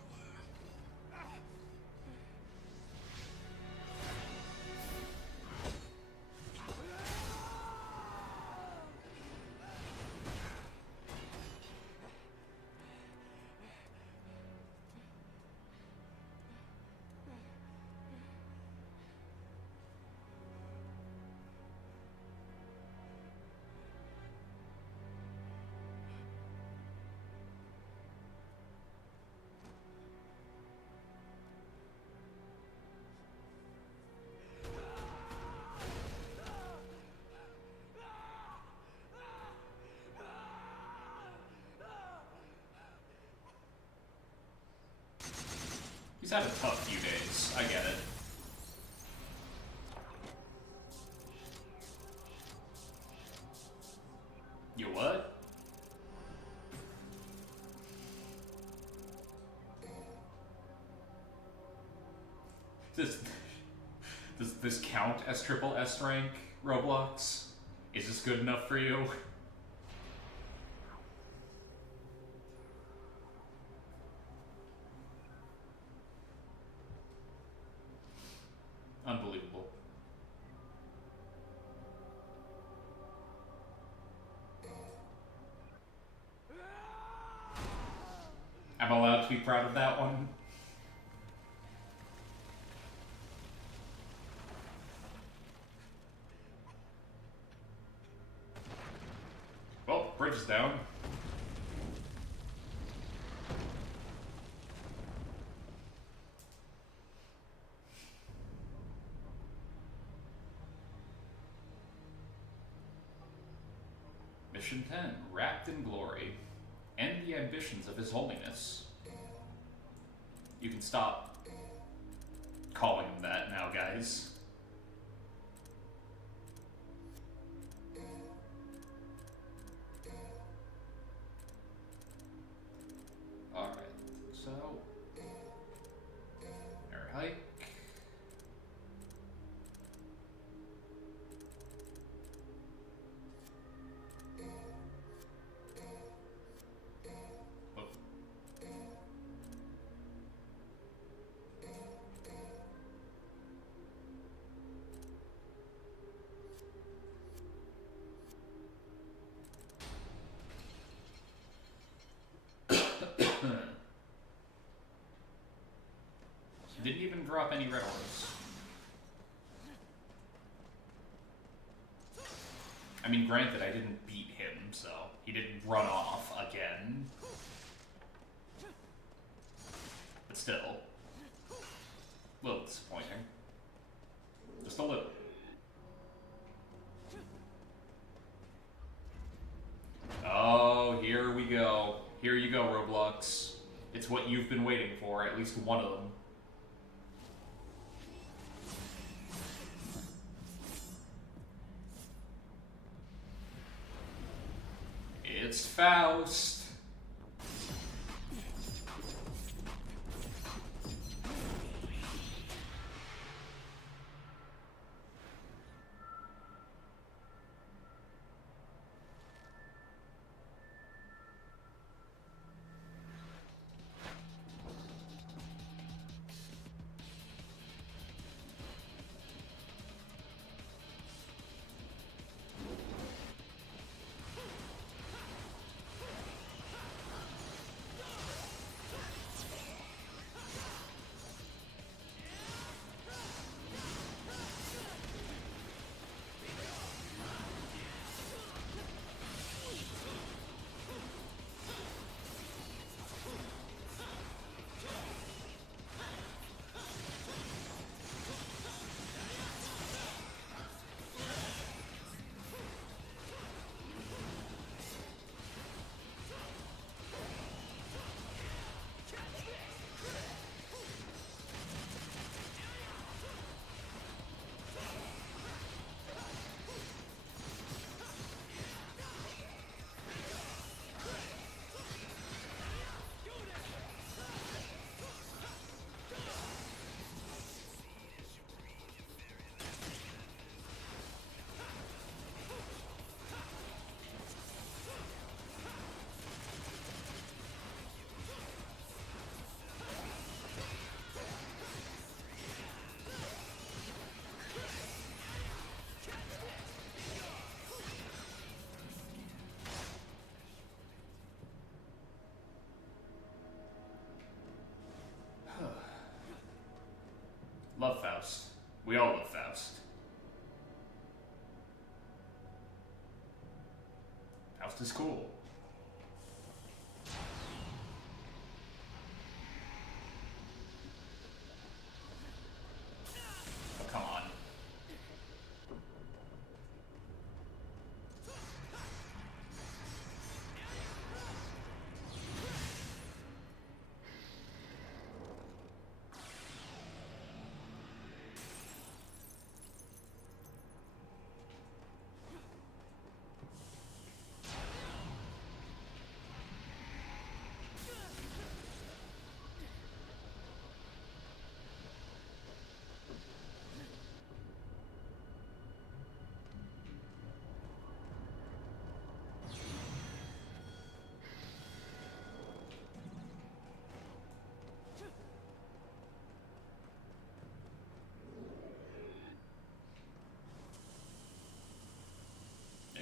He's had a tough few days. I get it. You what? Does this count as triple S rank, Roblox? Is this good enough for you? Unbelievable. I'm allowed to be proud of that one. Well, bridge is down. Mission 10, Wrapped in Glory. End the ambitions of His Holiness. You can stop calling him that now, guys. Alright, so... air hike. Oh. Didn't even drop any red orbs. I mean, granted, I didn't beat him, so he didn't run off again. But still, a little disappointing. Just a little. Oh, here we go. Here you go, Roblox. It's what you've been waiting for, at least one of them. It's Faust. Love Faust. We all love Faust. Faust is cool. Oh, come on.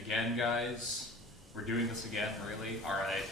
Again, guys? We're doing this again, really? Alright.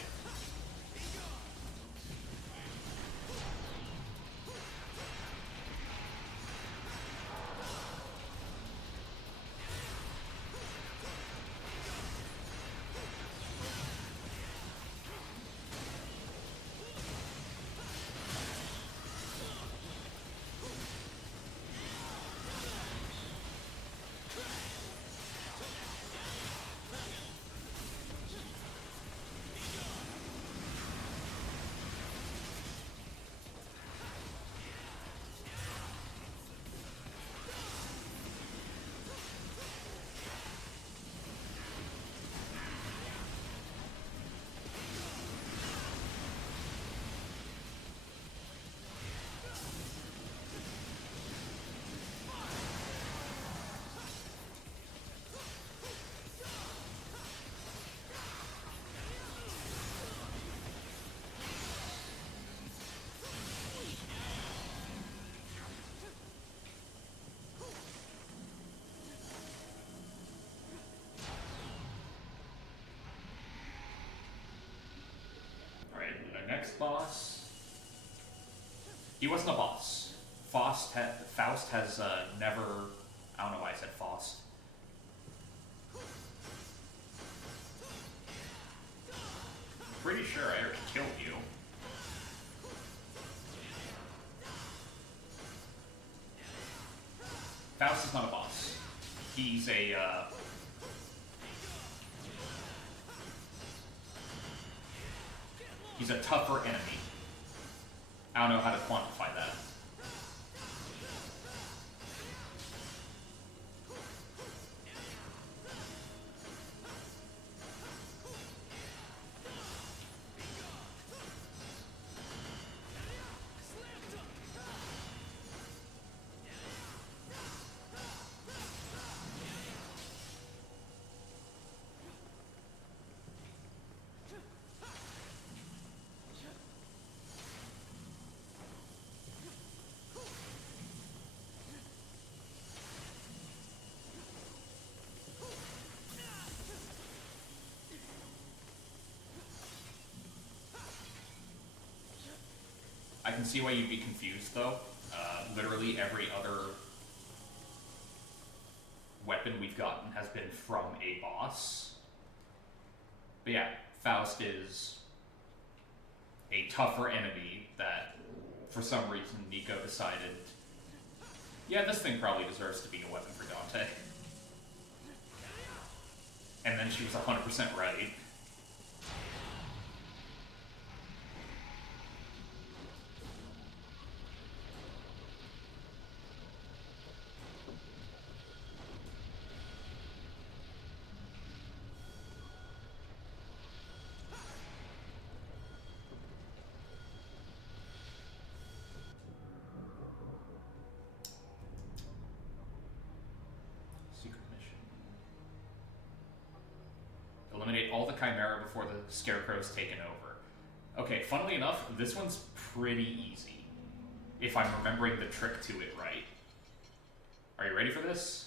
Alright, the next boss. He wasn't a boss. Faust has never. I don't know why I said Faust. Pretty sure I already killed you. Faust is not a boss. He's a, he's a tougher enemy. I don't know how to quantify that. I can see why you'd be confused, though. Literally every other weapon we've gotten has been from a boss. But yeah, Faust is a tougher enemy that, for some reason, Nico decided, yeah, this thing probably deserves to be a weapon for Dante. And then she was 100% right. Eliminate all the Chimera before the Scarecrow's taken over. Okay, funnily enough, this one's pretty easy. If I'm remembering the trick to it right. Are you ready for this?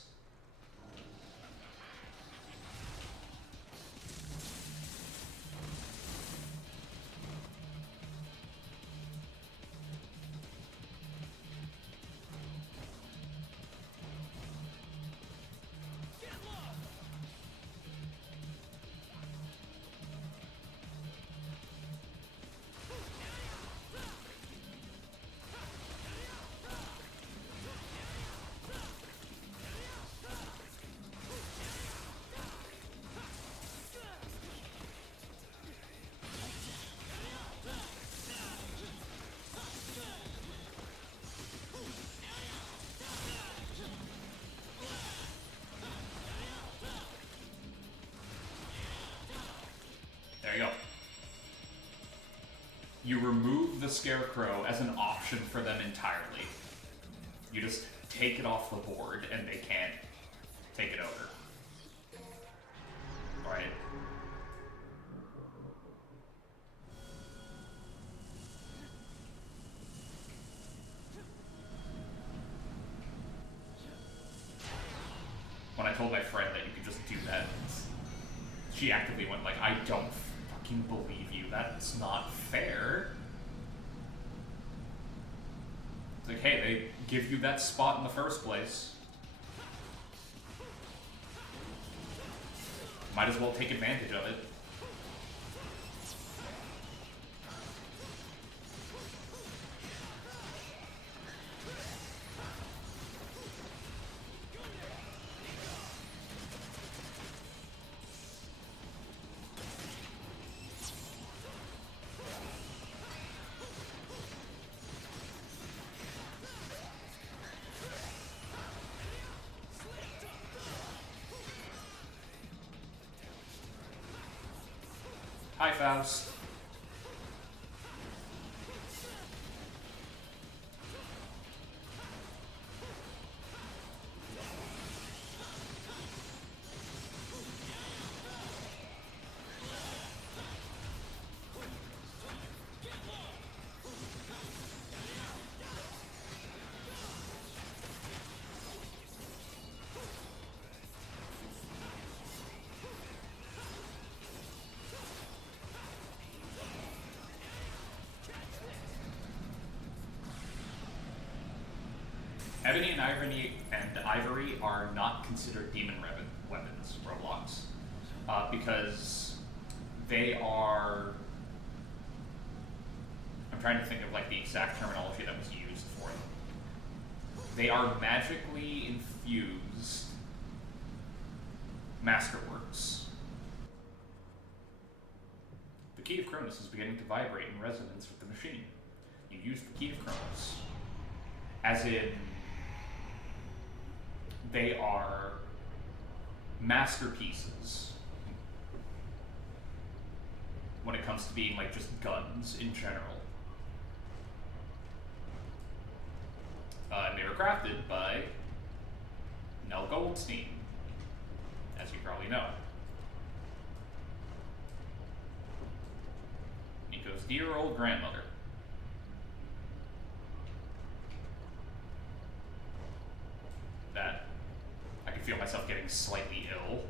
you remove the Scarecrow as an option for them entirely. You just take it off the board and they can't take it over. Right? When I told my friend that you could just do that, she actively went like, I don't fucking believe you. That's not fair. It's like, hey, they give you that spot in the first place. Might as well take advantage of it. Hi, Faust. Ebony and Ivory are not considered demon weapons, Roblox, because they are. I'm trying to think of like the exact terminology that was used for them. They are magically infused masterworks. The key of Cronus is beginning to vibrate in resonance with the machine. You use the key of Cronus, as in. They are masterpieces when it comes to being like just guns in general. And they were crafted by Nell Goldstein, as you probably know. Nico's dear old grandmother. That I can feel myself getting slightly ill.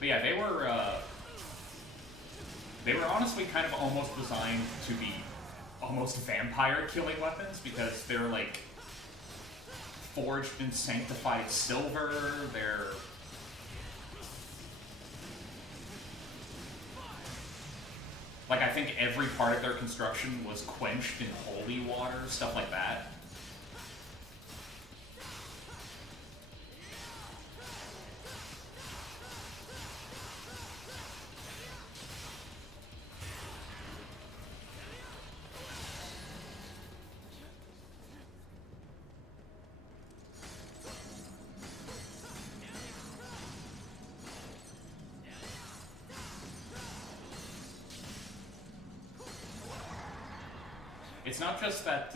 But yeah, they were honestly kind of almost designed to be almost vampire killing weapons, because they're like forged in sanctified silver. They're like, I think every part of their construction was quenched in holy water, stuff like that. It's not just that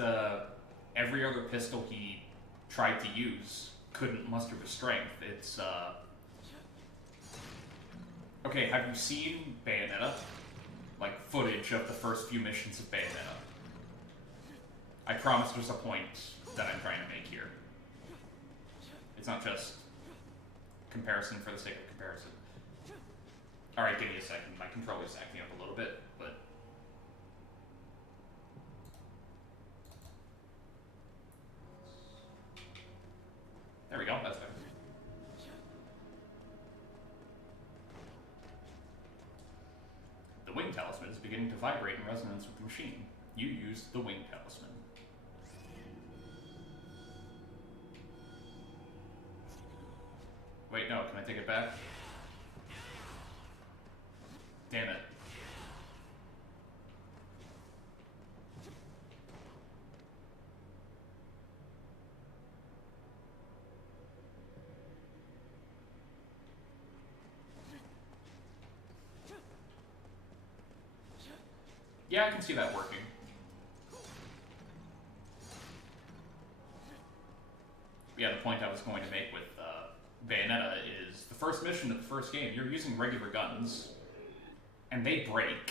every other pistol he tried to use couldn't muster the strength. It's, okay, have you seen Bayonetta? Like, footage of the first few missions of Bayonetta. I promise there's a point that I'm trying to make here. It's not just comparison for the sake of comparison. Alright, give me a second. My controller's acting up a little bit, but... There we go, that's better. activating to vibrate in resonance with the machine. You used the Wing Talisman. Wait, no, can I take it back? Damn it. Yeah, I can see that working. Yeah, the point I was going to make with Bayonetta is the first mission of the first game, you're using regular guns, and they break.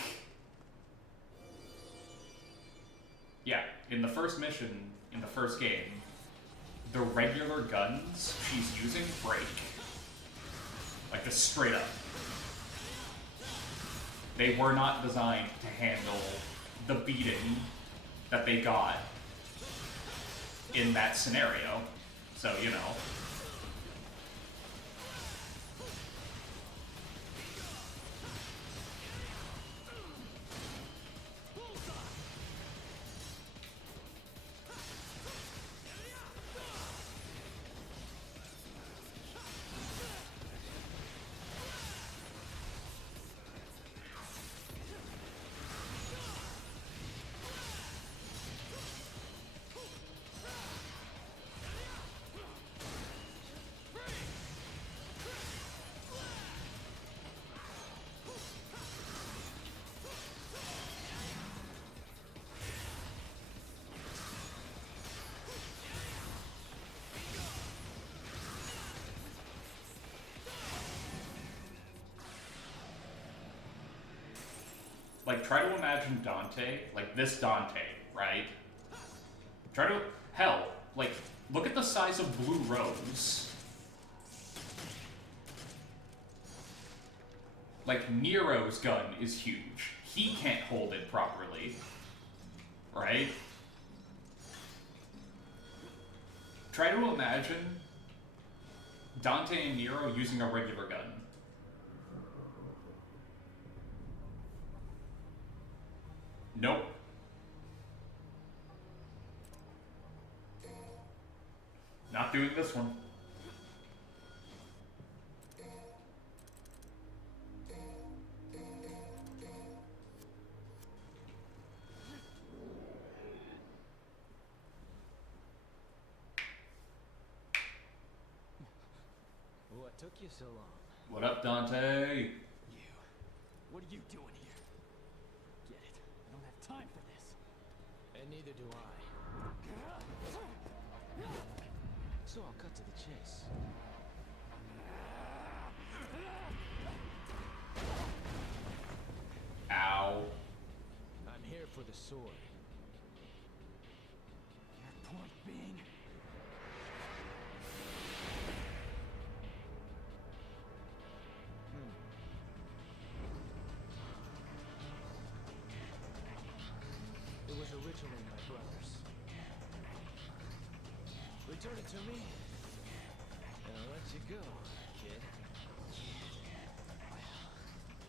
Yeah, in the first mission, in the first game, the regular guns she's using break. Like, just straight up. They were not designed to handle the beating that they got in that scenario. So, you know. Like, try to imagine Dante, like this Dante, right? Try to, hell, like, look at the size of Blue Rose. Like, Nero's gun is huge. He can't hold it properly, right? Try to imagine Dante and Nero using a regular gun. Nope. Not doing this one. What took you so long? What up, Dante? You. What are you doing here? Get it. I don't have time for this. And neither do I. So I'll cut to the chase. Ow. I'm here for the sword. Your point being? It was originally my brother's. Return it to me, and I'll let you go, kid.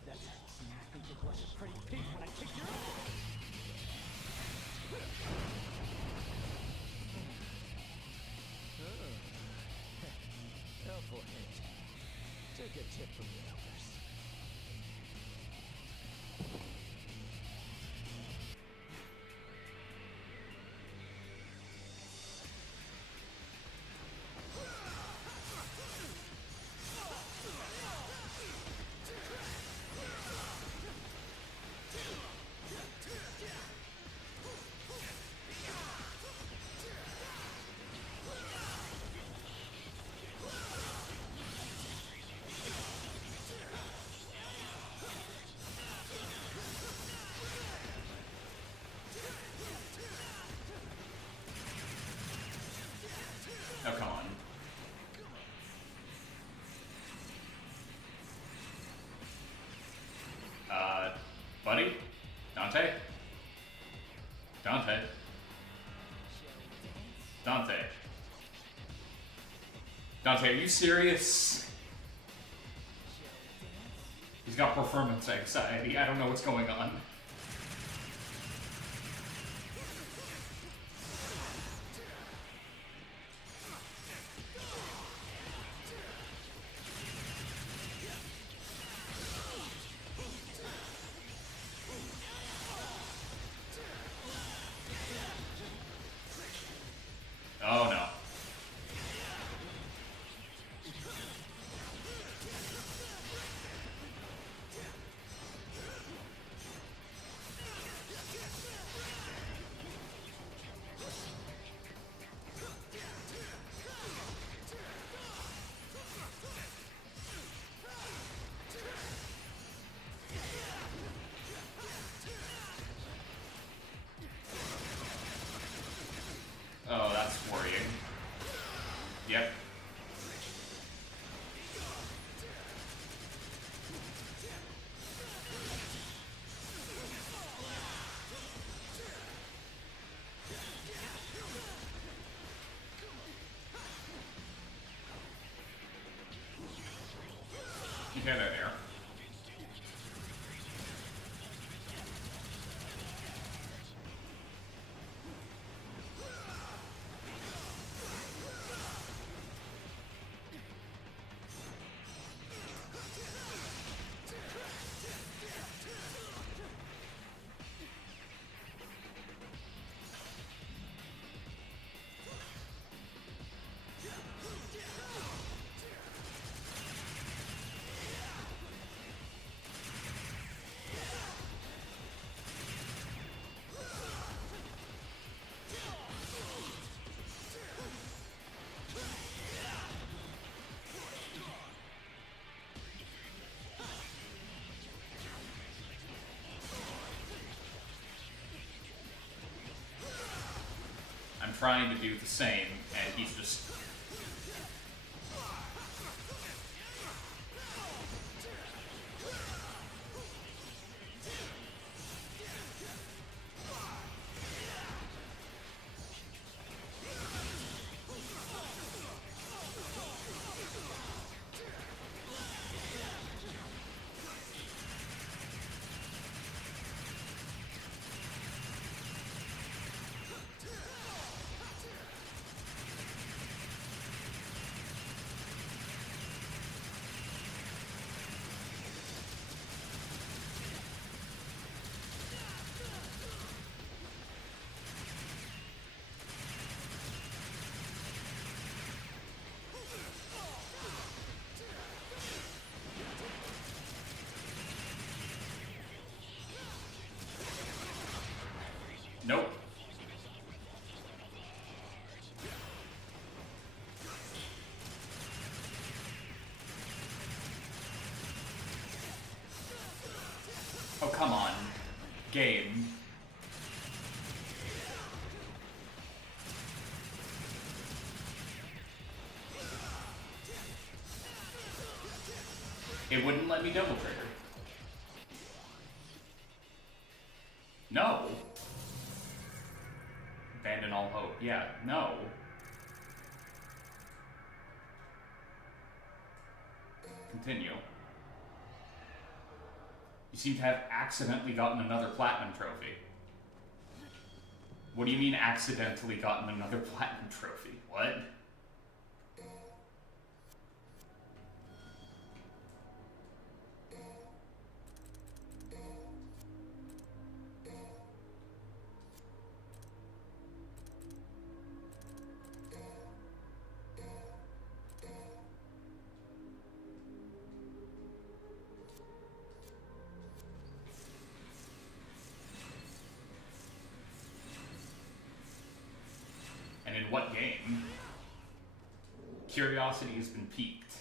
That's how you think it was a pretty pig when I kicked your ass. Helpful hint. Take a tip from the elders. Oh, come on. Buddy? Dante? Dante? Dante? Dante, are you serious? He's got performance anxiety. I don't know what's going on. Okay, there. I'm trying to do the same, and he's just... Nope. Oh, come on. Game. It wouldn't let me double trigger. No. Abandon all hope. Yeah, no. Continue. You seem to have accidentally gotten another platinum trophy. What do you mean accidentally gotten another platinum trophy? What? And in what game? Curiosity has been piqued.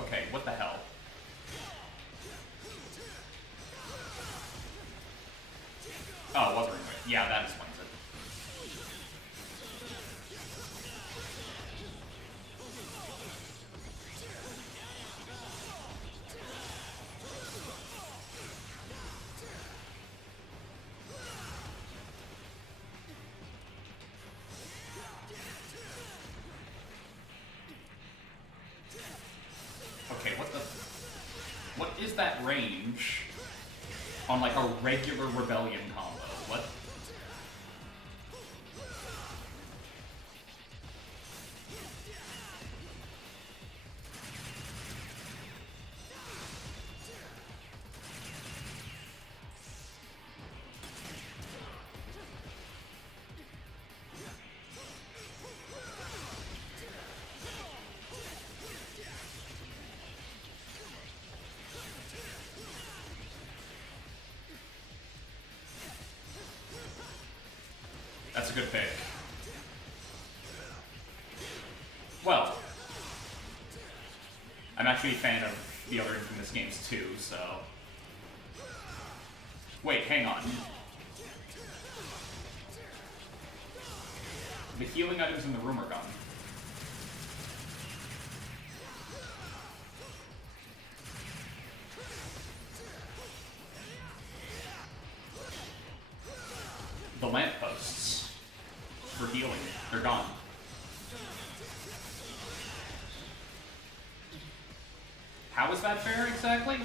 Okay, what the hell? Oh, Wuthering Waves. Yeah, that explains it. Okay, what is that range on like a regular Rebellion combo? What? That's a good pick. Well, I'm actually a fan of the other Infamous games too, so... Wait, hang on. The healing items in the room are gone. The lamppost. How is that fair exactly?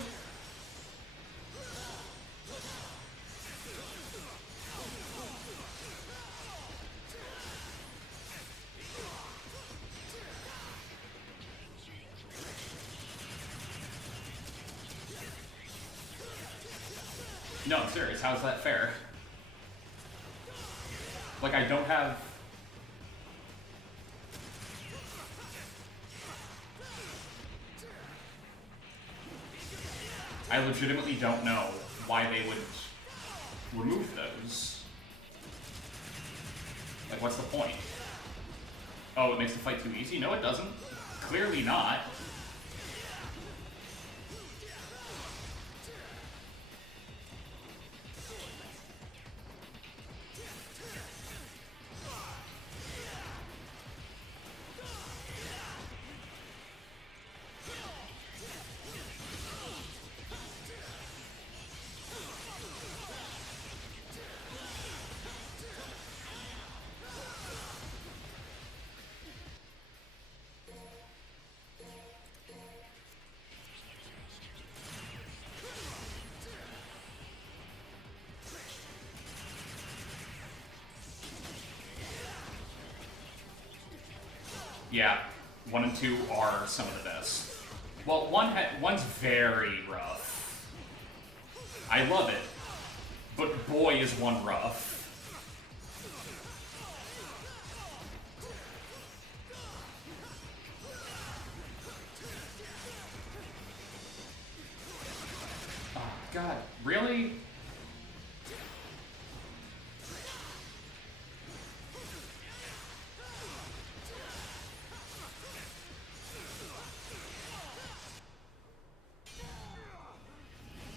No, I'm serious. How's that fair? Like, I don't have... I legitimately don't know why they would remove those. Like, what's the point? Oh, it makes the fight too easy? No, it doesn't. Clearly not. Yeah, 1 and 2 are some of the best. Well, one's very rough. I love it, but boy is 1 rough. Oh, God, really?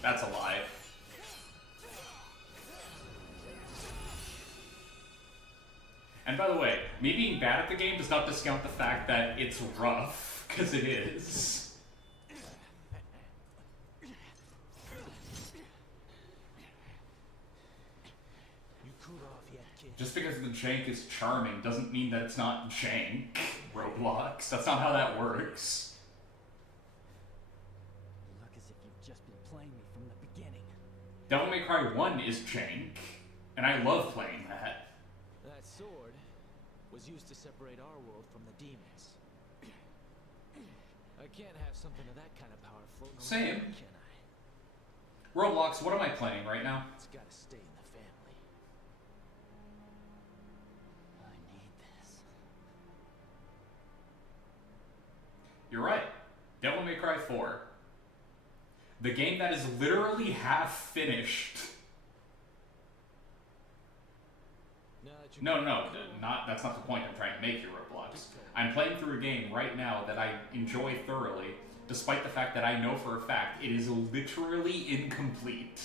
That's a lie. And by the way, me being bad at the game does not discount the fact that it's rough, because it is. You cooled off yet, kid? Just because the jank is charming doesn't mean that it's not jank, Roblox. That's not how that works. You look as if you've just been playing me from the beginning. Devil May Cry 1 is jank, and I love playing that. That sword was used to separate our world from the demons. I can't have something of that kind of power floating Same. around, can I? Roblox, what am I playing right now? It's gotta stay in the family. I need this. You're right. Devil May Cry 4. The game that is literally half finished. Now that No, that's not the point I'm trying to make here, Roblox. I'm playing through a game right now that I enjoy thoroughly, despite the fact that I know for a fact it is literally incomplete.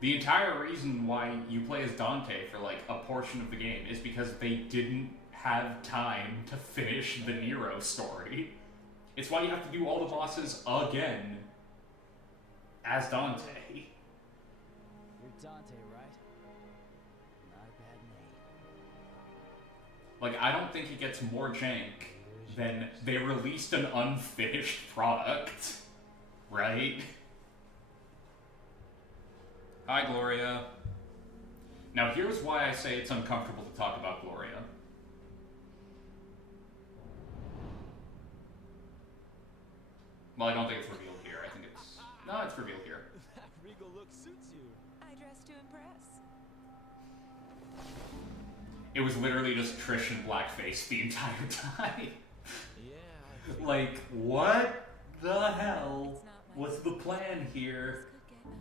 The entire reason why you play as Dante for like a portion of the game is because they didn't have time to finish the Nero story. It's why you have to do all the bosses again as Dante. You're Dante, right? Not a bad name. Like, I don't think it gets more jank than they released an unfinished product, right? Hi, Gloria. Now, here's why I say it's uncomfortable to talk about Gloria. Well, I don't think it's revealed here. I think it's... No, it's revealed here. That regal look suits you. I dress to impress. It was literally just Trish in blackface the entire time. Yeah. Like, what the hell It's not my was the plan here? This could get ugly.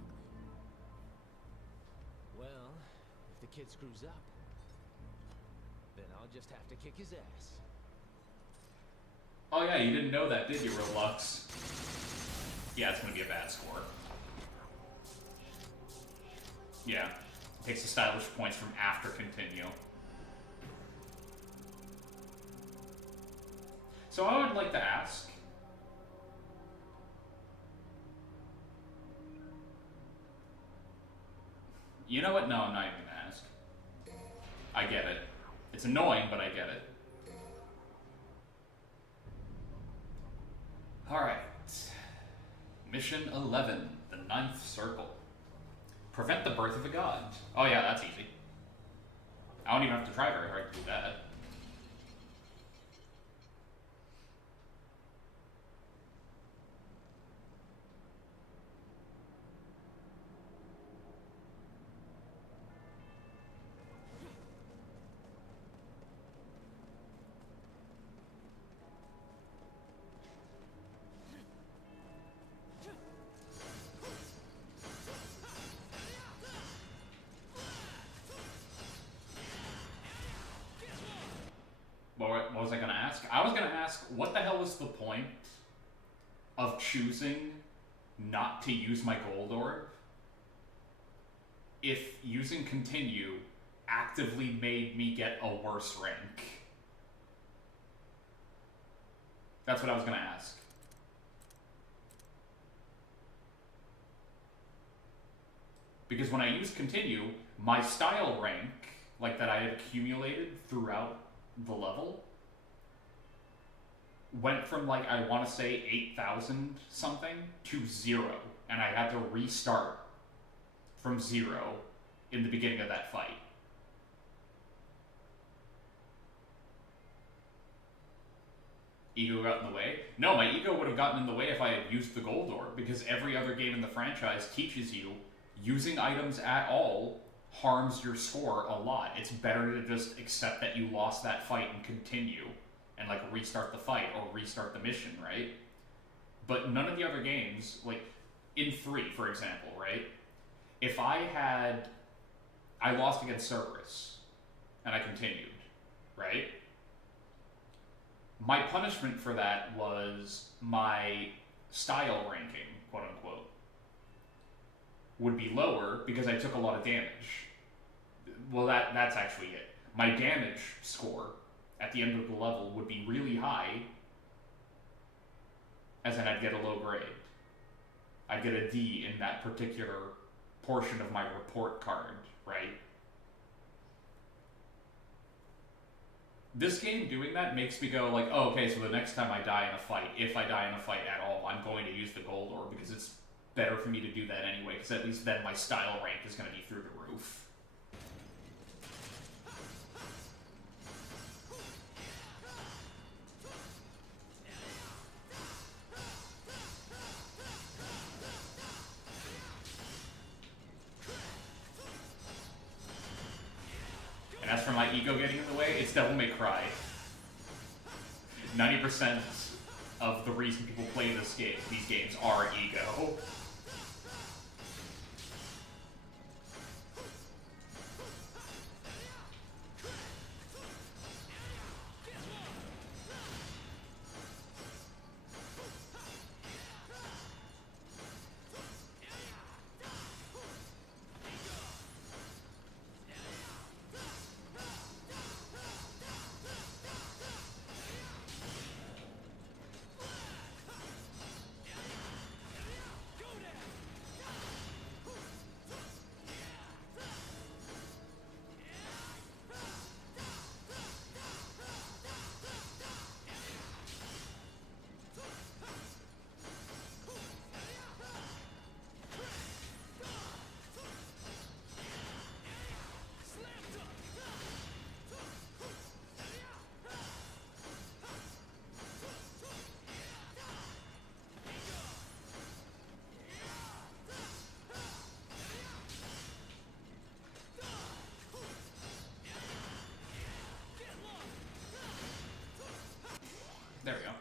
Well, if the kid screws up, then I'll just have to kick his ass. Oh yeah, you didn't know that, did you, Roblox? Yeah, it's gonna be a bad score. Yeah. Takes the stylish points from after continue. So I would like to ask... You know what? No, I'm not even gonna ask. I get it. It's annoying, but I get it. Alright. Mission 11, the Ninth Circle. Prevent the birth of a god. Oh yeah, that's easy. I don't even have to try very hard to do that. What was I gonna ask? I was gonna ask, what the hell is the point of choosing not to use my gold orb if using continue actively made me get a worse rank? That's what I was gonna ask. Because when I use continue, my style rank, like that I had accumulated throughout the level, went from like, I want to say 8,000 something to 0, and I had to restart from 0 in the beginning of that fight. Ego got in the way? No, my ego would have gotten in the way if I had used the gold orb, because every other game in the franchise teaches you using items at all harms your score a lot. It's better to just accept that you lost that fight and continue and like restart the fight or restart the mission, right? But none of the other games, like in 3, for example, right? If I lost against Cerberus and I continued, right? My punishment for that was my style ranking, quote unquote, would be lower because I took a lot of damage. Well, that's actually it. My damage score at the end of the level would be really high, as in I'd get a low grade. I'd get a D in that particular portion of my report card, right? This game doing that makes me go like, oh, okay, so the next time I die in a fight, if I die in a fight at all, I'm going to use the gold orb because it's better for me to do that anyway, because at least then my style rank is going to be through the roof. And as for my ego getting in the way, it's Devil May Cry. 90% of the reason people play these games are ego. There we go.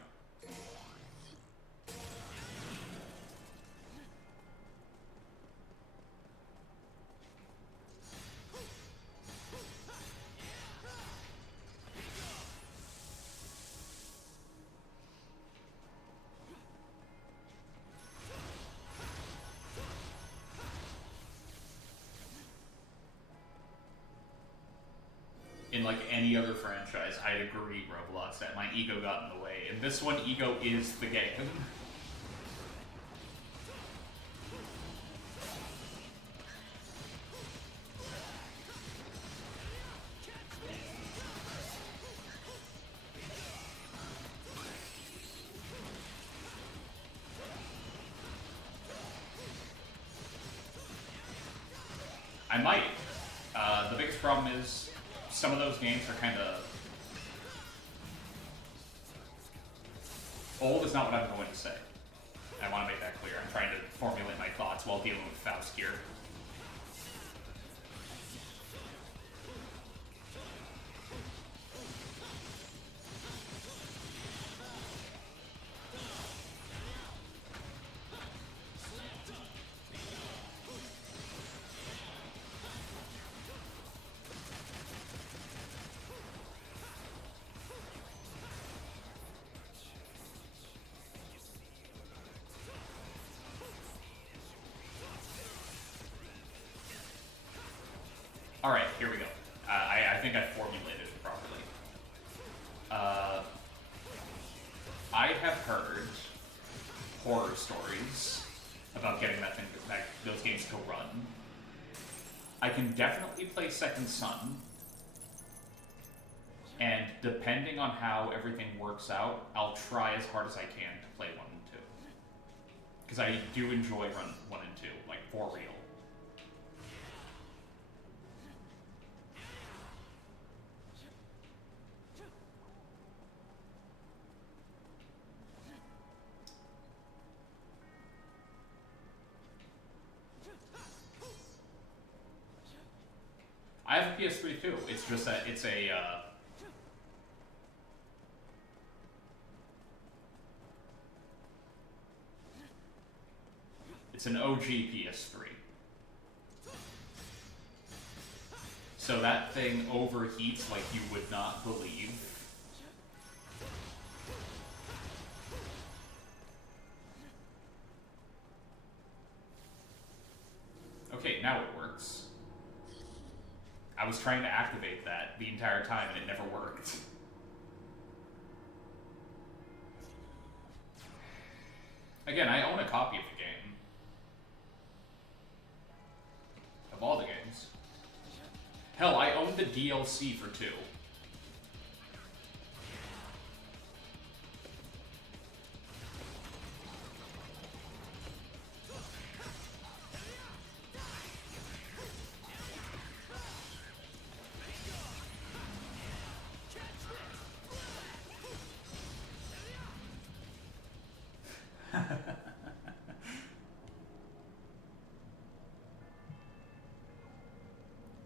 In like any other franchise, I'd agree, Roblox, that my ego got in the way. In this one, ego is the game. I might. The biggest problem is some of those games are kind of... Old is not what I'm going to say. I want to make that clear. I'm trying to formulate my thoughts while dealing with Faust here. Alright, here we go. I think I formulated it properly. I have heard horror stories about getting those games to run. I can definitely play Second Son, and depending on how everything works out, I'll try as hard as I can to play 1 and 2. Because I do enjoy run 1 and 2, like, for real. I have a PS3 too. It's just that it's a it's an OG PS3. So that thing overheats like you would not believe. Okay, now it works. I was trying to activate that the entire time and it never worked. Again, I own a copy of the game. Of all the games. Hell, I own the DLC for 2.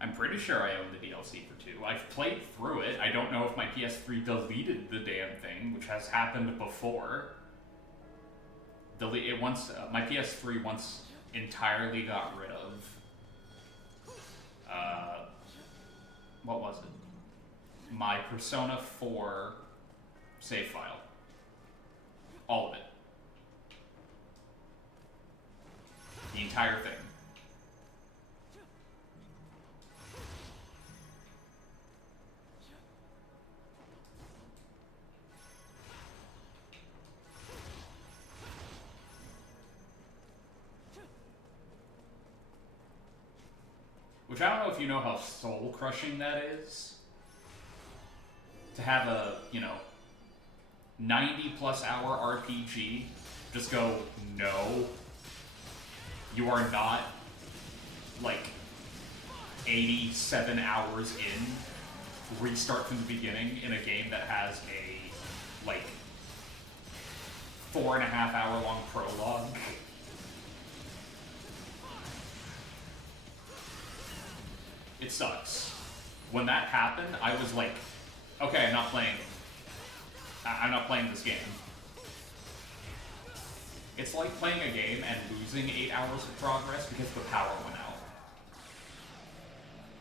I'm pretty sure I own the DLC for 2. I've played through it. I don't know if my PS3 deleted the damn thing, which has happened before. My PS3 once entirely got rid of. What was it? My Persona 4 save file. All of it. The entire thing. Which I don't know if you know how soul-crushing that is. To have a, 90-plus hour RPG just go, no. You are not, 87 hours in, restart from the beginning in a game that has a, 4.5 hour long prologue. It sucks. When that happened, I was like, okay, I'm not playing this game. It's like playing a game and losing 8 hours of progress because the power went out.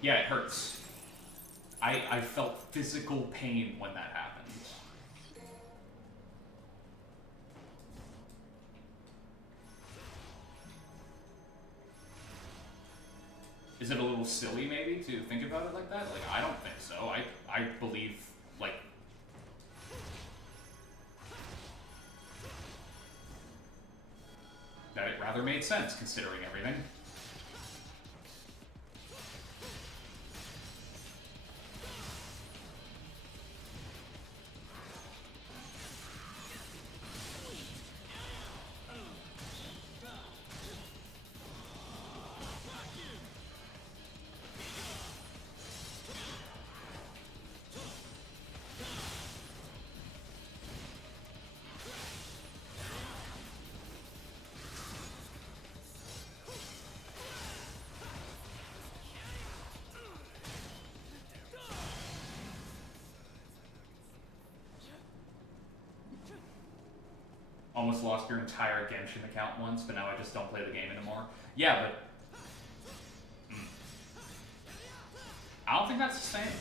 Yeah, it hurts. I felt physical pain when that happened. Is it a little silly, maybe, to think about it like that? I don't think so. I believe, that it rather made sense, considering everything. Almost lost your entire Genshin account once, but now I just don't play the game anymore. Yeah, but... I don't think that's the same.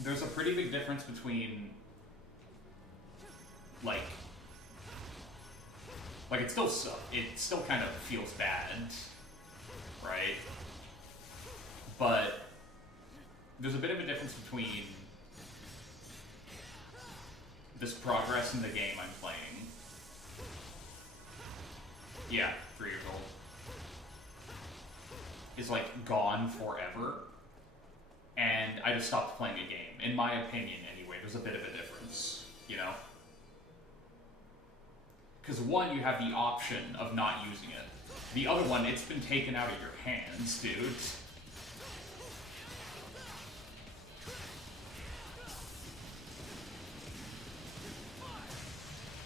There's a pretty big difference between... Like it still kind of feels bad, right? But there's a bit of a difference between this progress in the game I'm playing. Yeah, 3 years old. Is like gone forever. And I just stopped playing a game. In my opinion, anyway, there's a bit of a difference, you know? Because one, you have the option of not using it. The other one, it's been taken out of your hands, dude.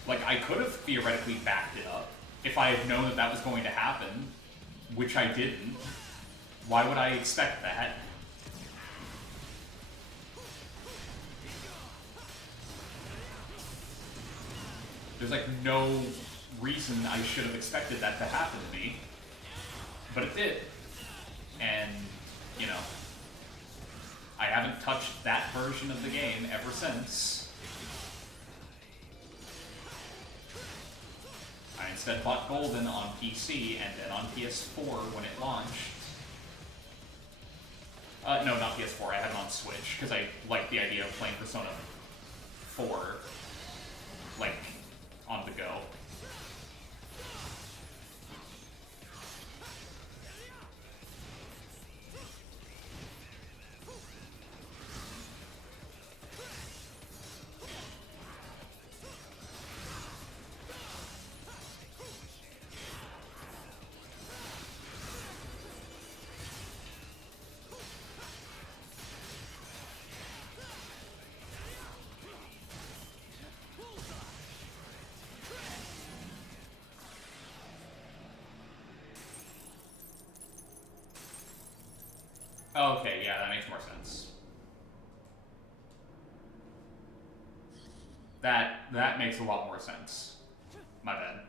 Like, I could have theoretically backed it up if I had known that that was going to happen, which I didn't. Why would I expect that? There's like no reason I should have expected that to happen to me. But it did. And, you know, I haven't touched that version of the game ever since. I instead bought Golden on PC and then on PS4 when it launched. No, not PS4, I had it on Switch, because I like the idea of playing Persona 4, like, on the go. Okay, yeah, that makes more sense. That makes a lot more sense. My bad.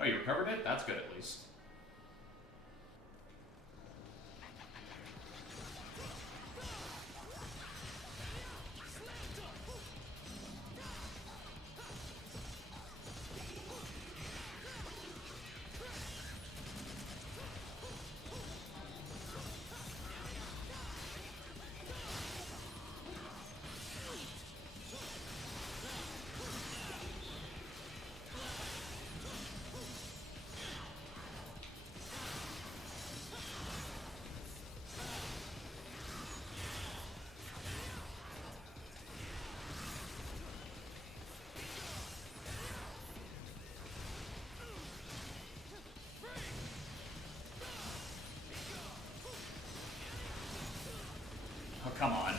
Oh, you recovered it? That's good at least. Oh, come on.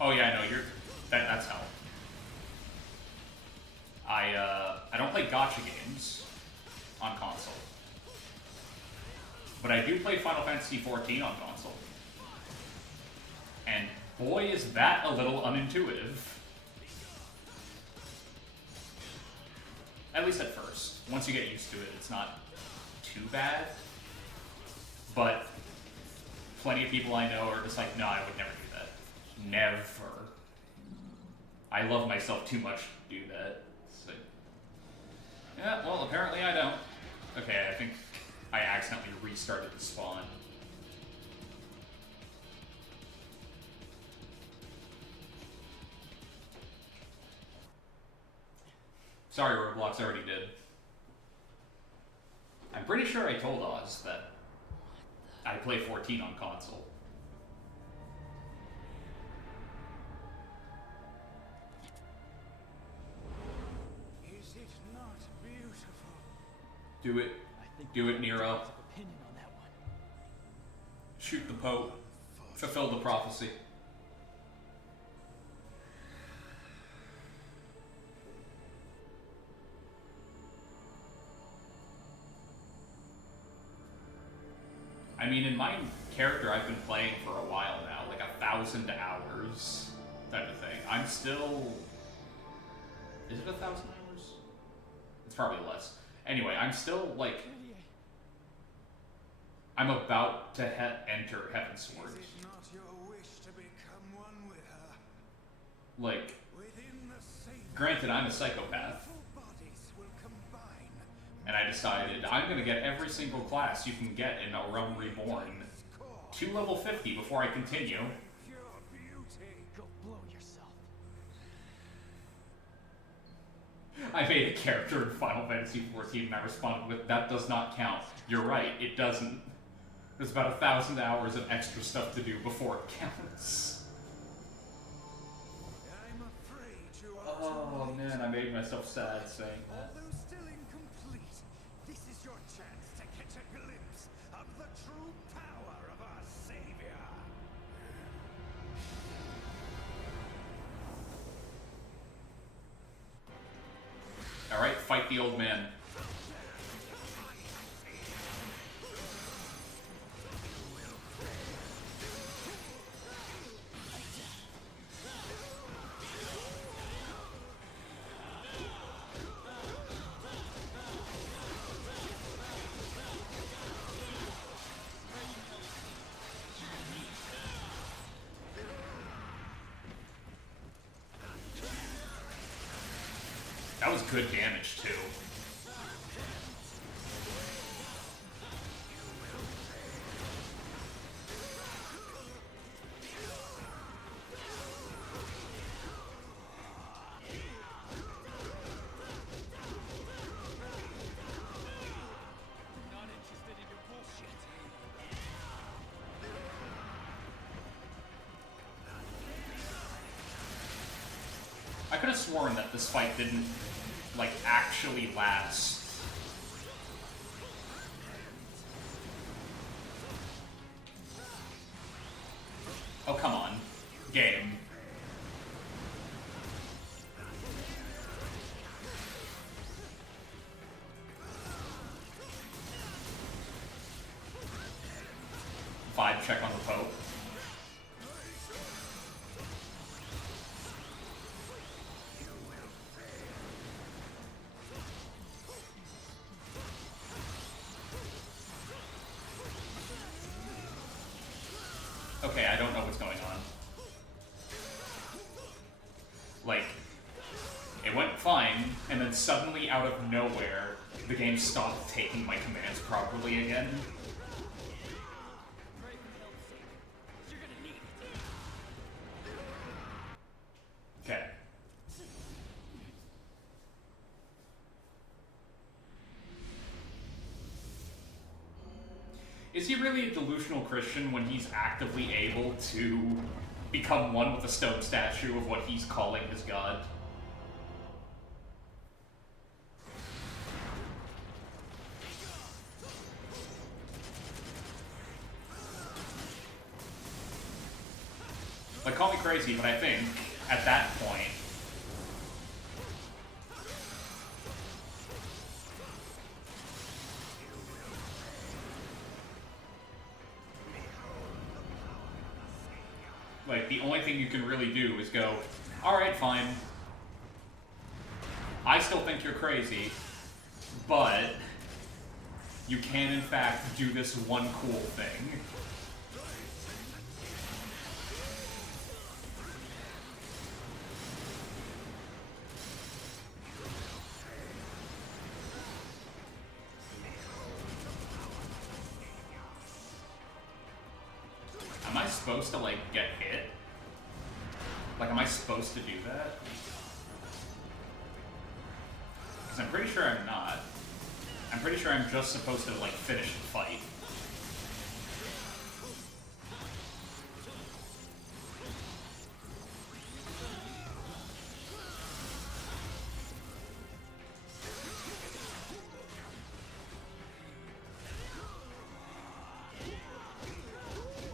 Oh yeah, no, that's how. I don't play gacha games on console. But I do play Final Fantasy XIV on console. And boy is that a little unintuitive. At least at first. Once you get used to it, it's not too bad. but plenty of people I know are just like, no, I would never do that. Never. I love myself too much to do that. So, yeah, well, apparently I don't. Okay, I think I accidentally restarted the spawn. Sorry, Roblox already did. I'm pretty sure I told Oz that I play 14 on console. Is it not beautiful? Do it. Do it, Nero. Opinion on that one. Shoot the Pope. Fulfill the prophecy. I mean, in my character I've been playing for a while now, like 1,000 hours type of thing. I'm still... Is it 1,000 hours? It's probably less. Anyway, I'm still, like... I'm about to enter Heaven's Sword. Is it not your wish to become one with her? Like, Within the same granted, I'm a psychopath. bodies will combine. And I decided I'm gonna get every single class you can get in A Realm Reborn to level 50 before I continue. Pure beauty. Go blow yourself. I made a character in Final Fantasy XIV and I responded with, that does not count. You're right, it doesn't. There's about 1,000 hours of extra stuff to do before it counts. I'm afraid you are Oh too late. man, I made myself sad saying that. Although still incomplete, this is your chance to catch a glimpse of the true power of our savior. Alright, fight the old man. That was good damage, too. Not interested in your bullshit. I could have sworn that this fight didn't, like, actually last. Oh, come on. Game. Vibe check on the Pope. Okay, I don't know what's going on. Like, it went fine, and then suddenly, out of nowhere, the game stopped taking my commands properly again. Pray for help's sake. You're gonna need it. Okay. Is he really a delusional Christian when he's actively able to become one with a stone statue of what he's calling his god? Like, call me crazy, but I think, at that point, like, the only thing you can really do is go, alright, fine. I still think you're crazy, but you can in fact do this one cool thing. Am I supposed to, like, get hit? Like, am I supposed to do that? Because I'm pretty sure I'm not. I'm pretty sure I'm just supposed to, like, finish the fight.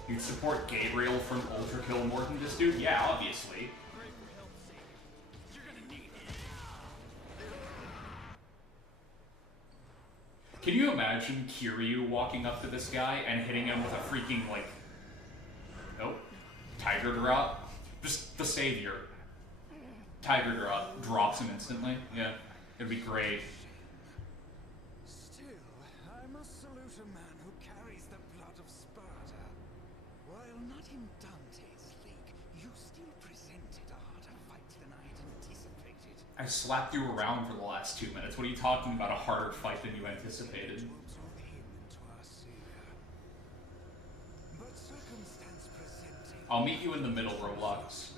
You'd support Gabriel from Ultra Kill more than this dude? Yeah, obviously. Can you imagine Kiryu walking up to this guy and hitting him with a freaking, like... Nope. Tiger drop? Just the savior. Tiger drop. Drops him instantly. Yeah. It'd be great. Still, I must salute a man who carries the blood of Sparta. While not in Dante's league, you still presented a harder fight than I had anticipated. I slapped you around for the last 2 minutes. What are you talking about? A harder fight than you anticipated? To absorb him into our savior. But circumstance presented. I'll meet you in the middle, Roblox.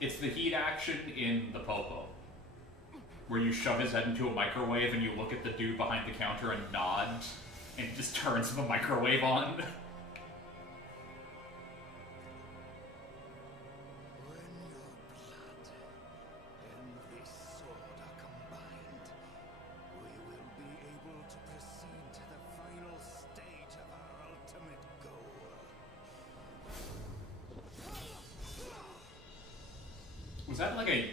It's the heat action in the Popo, where you shove his head into a microwave and you look at the dude behind the counter and nod, and it just turns the microwave on. When your blood and this sword are combined, we will be able to proceed to the final stage of our ultimate goal. Was that like a...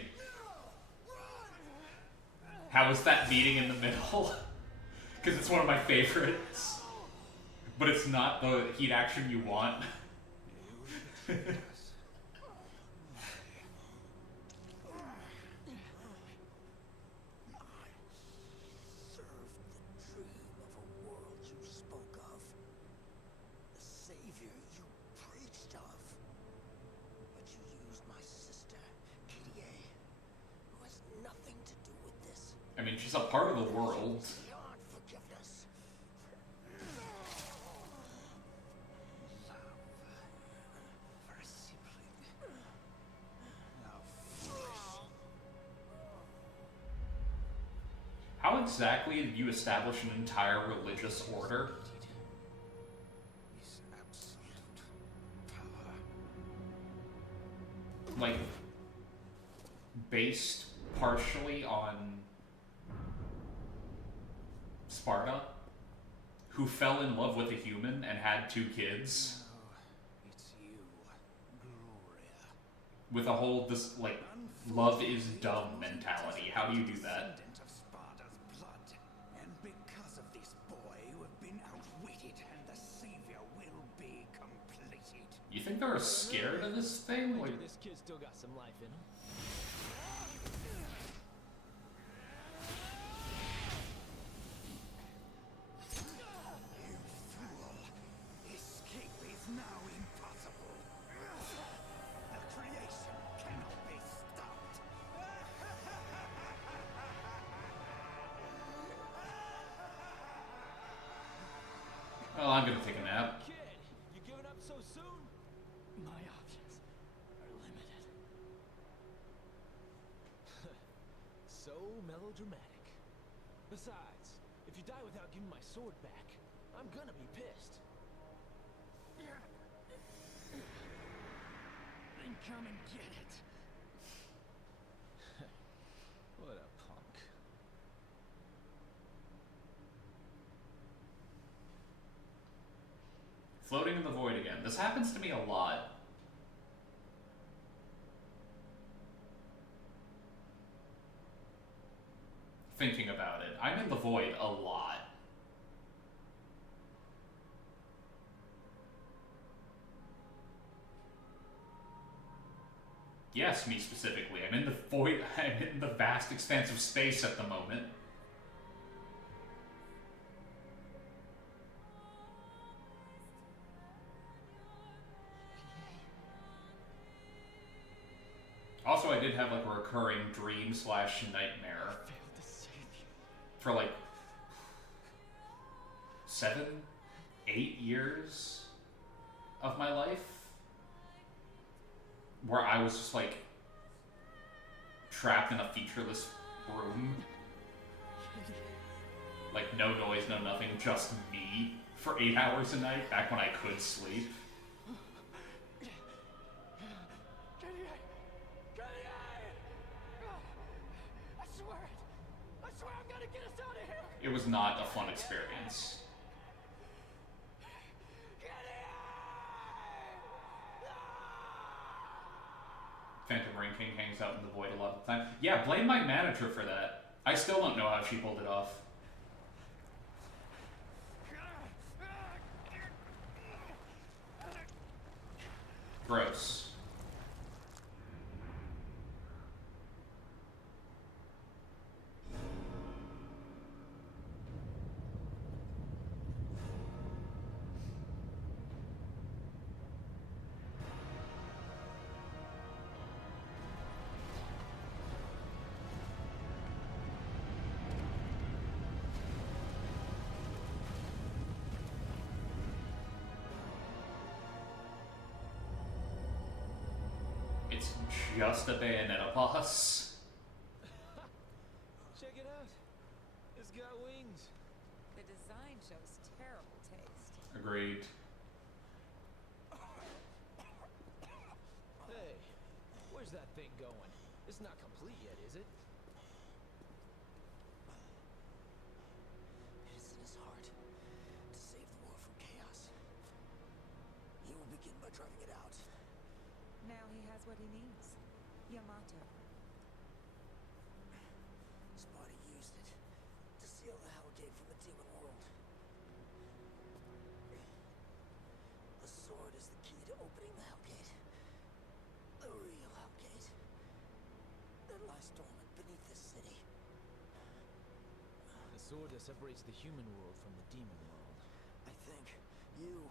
How was that meeting in the middle? Because it's one of my favorites. But it's not the heat action you want. Served the dream of a world you spoke of. The savior you preached of. But you used my sister, Kirie, who has nothing to do with this. I mean, she's a part of the world. Beyond forgiveness. Love for a sibling. How foolish. How exactly did you establish an entire religious order? Is absolute power. Like, based partially on Sparta, who fell in love with a human and had 2 kids, No, it's you, Gloria. with a whole, this, like, love is dumb mentality. How do you do that? Descendant of Sparta's blood. And because of this boy, you have been outwitted, and the savior will be completed. You think they're scared of this thing? Like, This kid still got some life in him. You fool! Escape is now impossible. The creation cannot be stopped. well, I'm gonna take a nap. Kid, you giving up so soon? My options are limited. So melodramatic. Besides, if you die without giving my sword back, I'm gonna be pissed. Then come and get it. What a punk. Floating in the void again. This happens to me a lot. Thinking about it. I'm in the void a lot. Yes, me specifically. I'm in the void. I'm in the vast expanse of space at the moment. have like a recurring dream slash nightmare Failed to save you. for like 7, 8 years of my life, where I was just like trapped in a featureless room. Like no noise, no nothing, just me for 8 hours a night, back when I could sleep. I swear I'm gonna get us out of here! It was not a fun experience. Phantom Ring King hangs out in the void a lot of the time. Yeah, blame my manager for that. I still don't know how she pulled it off. Gross. It's just a Bayonetta boss. Check it out. It's got wings. The design shows terrible taste. Agreed. Hey, where's that thing going? It's not complete yet, is it? It is in his heart to save the world from chaos. He will begin by driving it out. Now he has what he needs. Yamato. Sparta used it to seal the Hellgate from the demon world. The sword is the key to opening the Hellgate. The real Hellgate that lies dormant beneath this city. The sword that separates the human world from the demon world. I think you,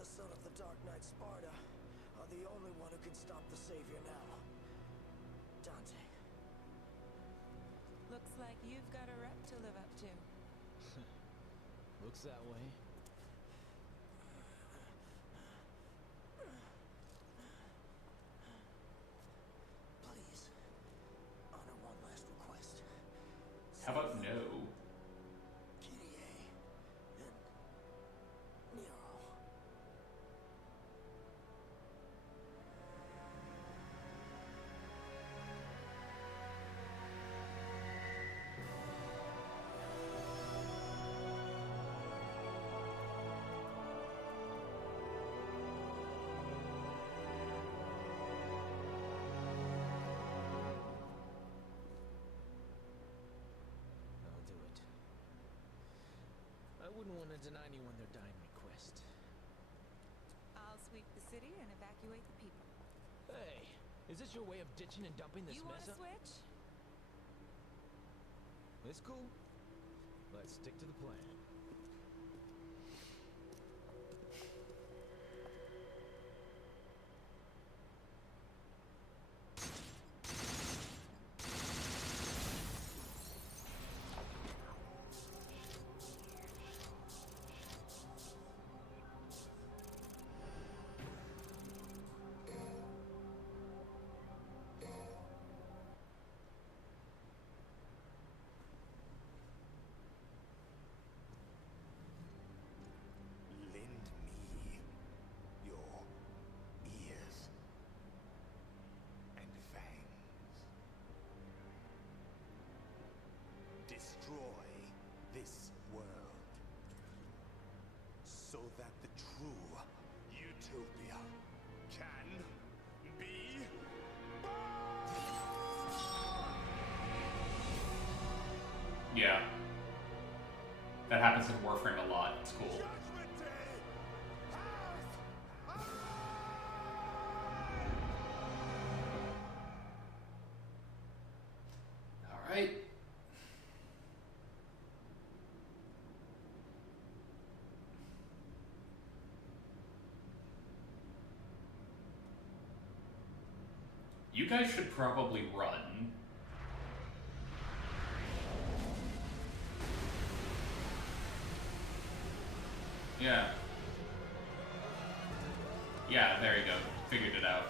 the son of the Dark Knight Sparta, are the only one who can stop the Savior now. Dante. Looks like you've got a rep to live up to. Looks that way. Please, honor one last request. How about no? Kyrie and Nero. I'll do it. I wouldn't want to deny anyone their dying request. I'll sweep the city and evacuate the people. Hey, is this your way of ditching and dumping this You want mess to up? switch? It's cool. Let's stick to the plan. Lend me your ears and fangs. Destroy this world so that the true utopia can be Yeah. That happens in Warframe a lot. It's cool. Judgment Day has Alright. You guys should probably run. Yeah. Yeah, there you go. Figured it out.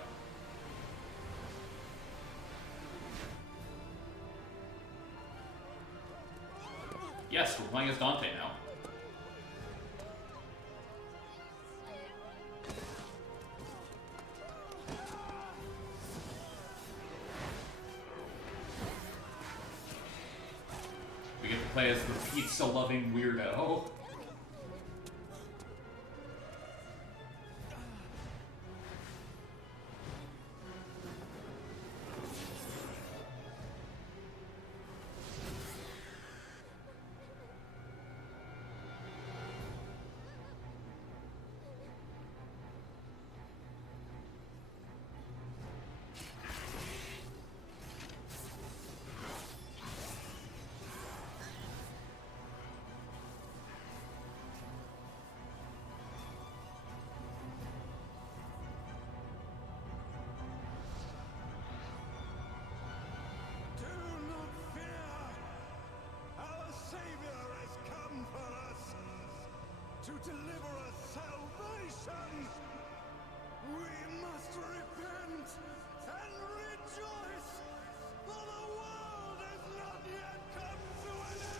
Yes, we're playing as Dante now. We get to play as the pizza-loving weirdo. Do not fear! Our Savior has come for us to deliver us salvation! We must repent and rejoice, for the world has not yet come to an end!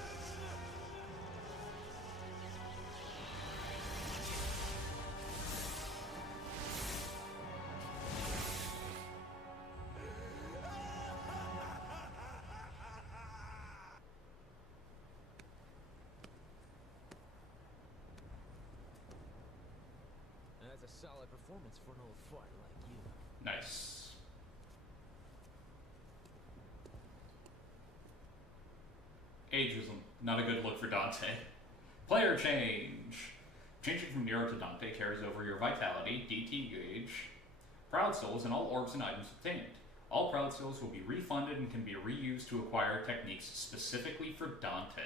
That's a solid performance for an old fart like you. Nice. Ageism. Not a good look for Dante. Player change. Changing from Nero to Dante carries over your vitality, DT gauge, Proud Souls, and all orbs and items obtained. All Proud Souls will be refunded and can be reused to acquire techniques specifically for Dante.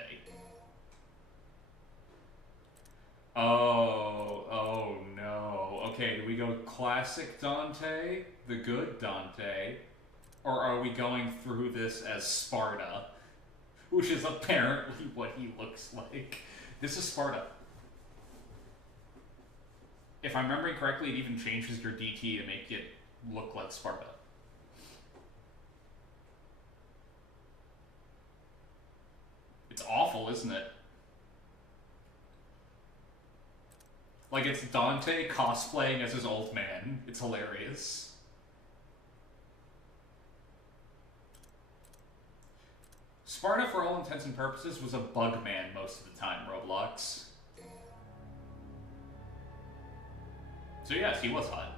Oh no. Okay, do we go classic Dante, the good Dante, or are we going through this as Sparta, which is apparently what he looks like? This is Sparta. If I'm remembering correctly, it even changes your DT to make it look like Sparta. It's awful, isn't it? Like, it's Dante cosplaying as his old man. It's hilarious. Sparta, for all intents and purposes, was a bug man most of the time, Roblox. So yes, he was hot.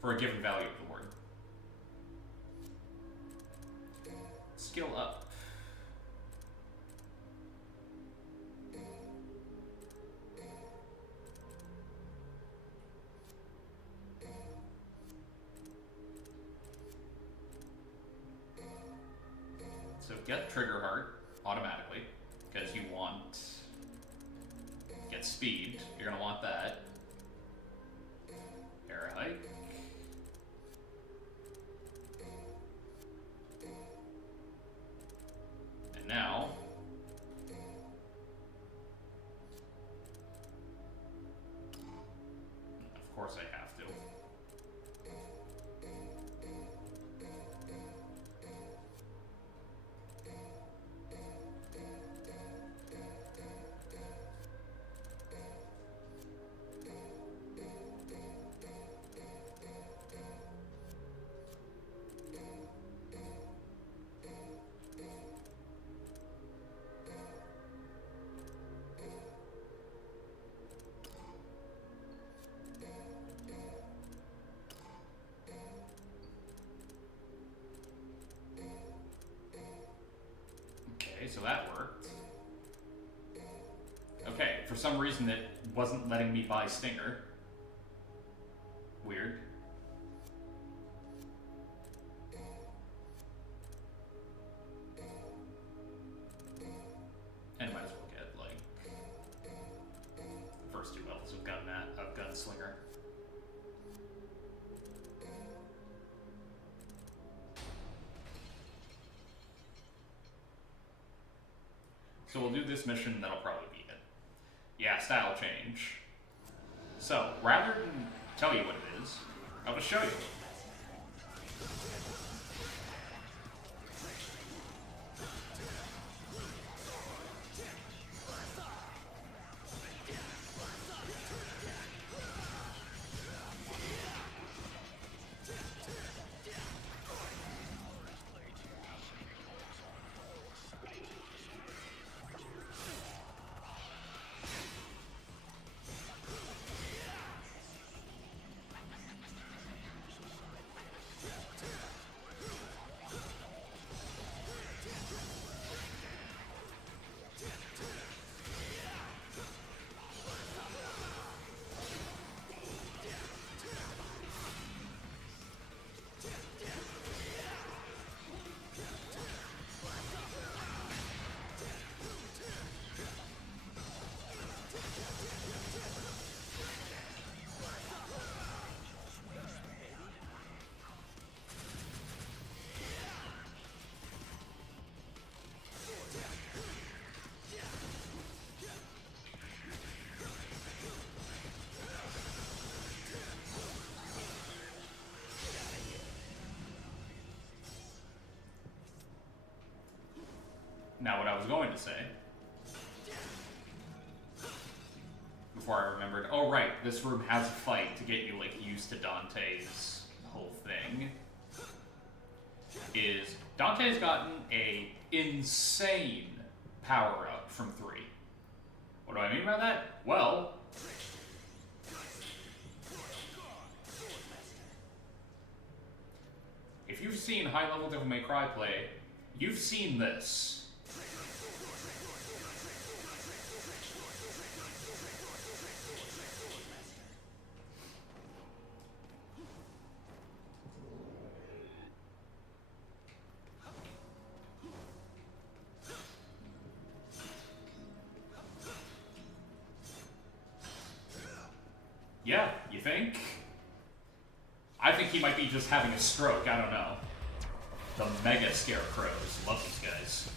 For a given value of the word. Skill up. So get trigger heart automatically, because you want get speed. You're gonna want that. Air hike. And now of course I have to. Okay, so that worked. Okay, for some reason it wasn't letting me buy Stinger. Weird. And might as well get, like... So we'll do this mission, and that'll probably be it. Yeah, style change. So, rather than tell you what it is, I'll just show you. Now, what I was going to say, before I remembered, oh right, this room has a fight to get you, like, used to Dante's whole thing, is Dante's gotten a insane power-up from 3. What do I mean by that? Well, if you've seen high-level Devil May Cry play, you've seen this. Yeah, you think? I think he might be just having a stroke, I don't know. The Mega Scarecrows, love these guys.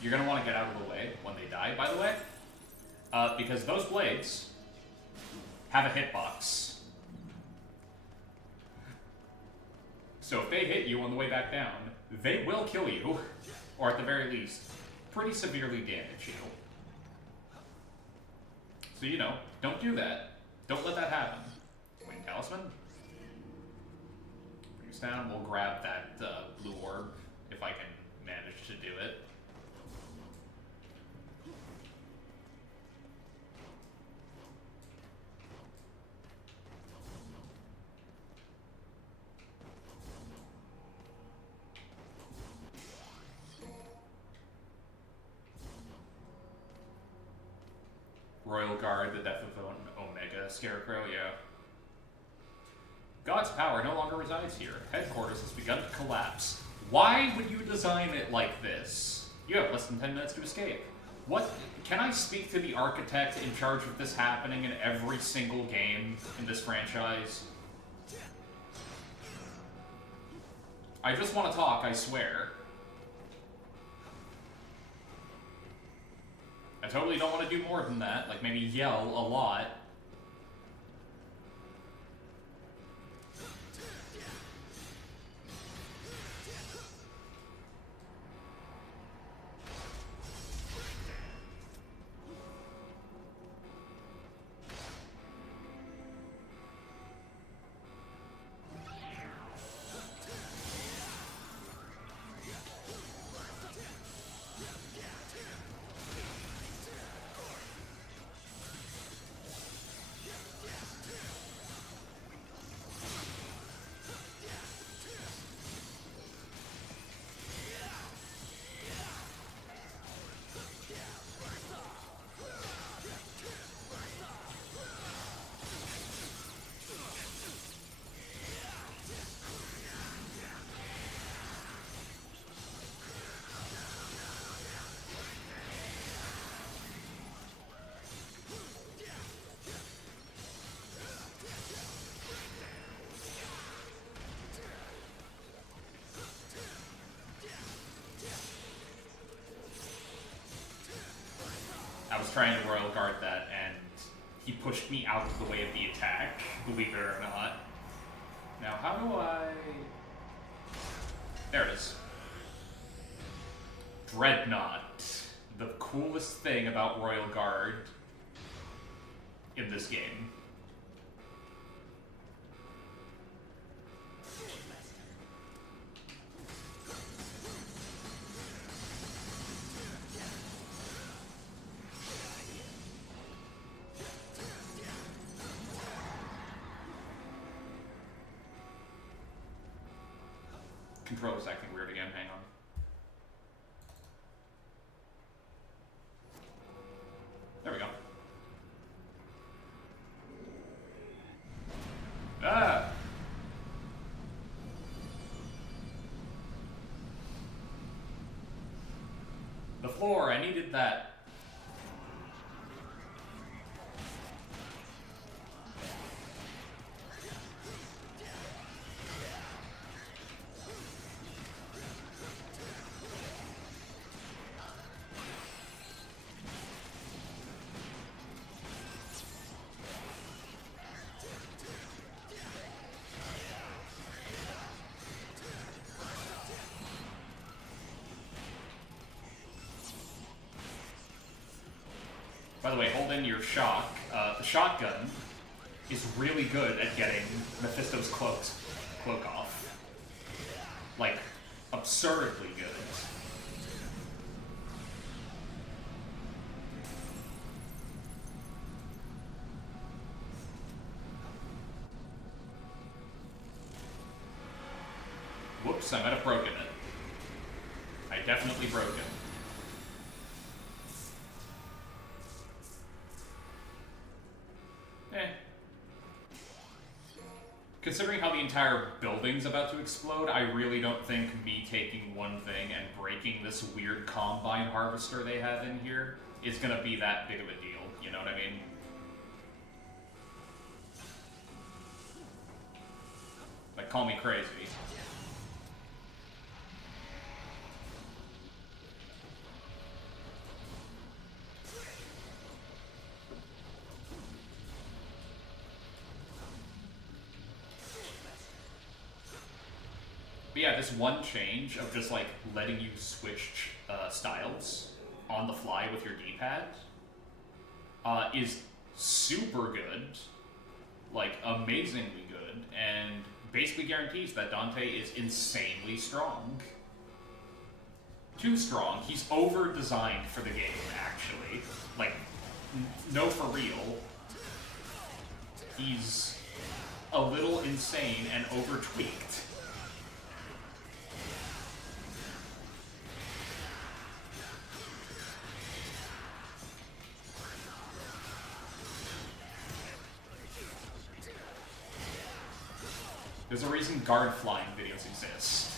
You're going to want to get out of the way when they die, by the way, because those blades have a hitbox. So if they hit you on the way back down, they will kill you, or at the very least, pretty severely damage you. So, you know, don't do that. Don't let that happen. Wing Talisman. Bring us down. We'll grab that blue orb, if I can manage to do it. Royal Guard, the death of Omega Scarecrow, yeah. God's power no longer resides here. Headquarters has begun to collapse. Why would you design it like this? You have less than 10 minutes to escape. What? Can I speak to the architect in charge of this happening in every single game in this franchise? I just want to talk, I swear. I totally don't want to do more than that, like maybe yell a lot. I was trying to Royal Guard that, and he pushed me out of the way of the attack, believe it or not. Now, how do I... There it is. Dreadnought. The coolest thing about Royal Guard in this game. Controller's acting weird again, hang on. There we go. Ah! The floor, I needed that. By the way, hold in your shock. The shotgun is really good at getting Mephisto's cloak off. Like, absurdly good. Whoops, I might have broken it. I definitely broke it. Considering how the entire building's about to explode, I really don't think me taking one thing and breaking this weird combine harvester they have in here is gonna be that big of a deal, you know what I mean? Like, call me crazy. But yeah, this one change of just like letting you switch styles on the fly with your D-pad is super good, like amazingly good, and basically guarantees that Dante is insanely strong. Too strong. He's over-designed for the game, actually. Like, no for real. He's a little insane and over-tweaked. There's a reason guard flying videos exist.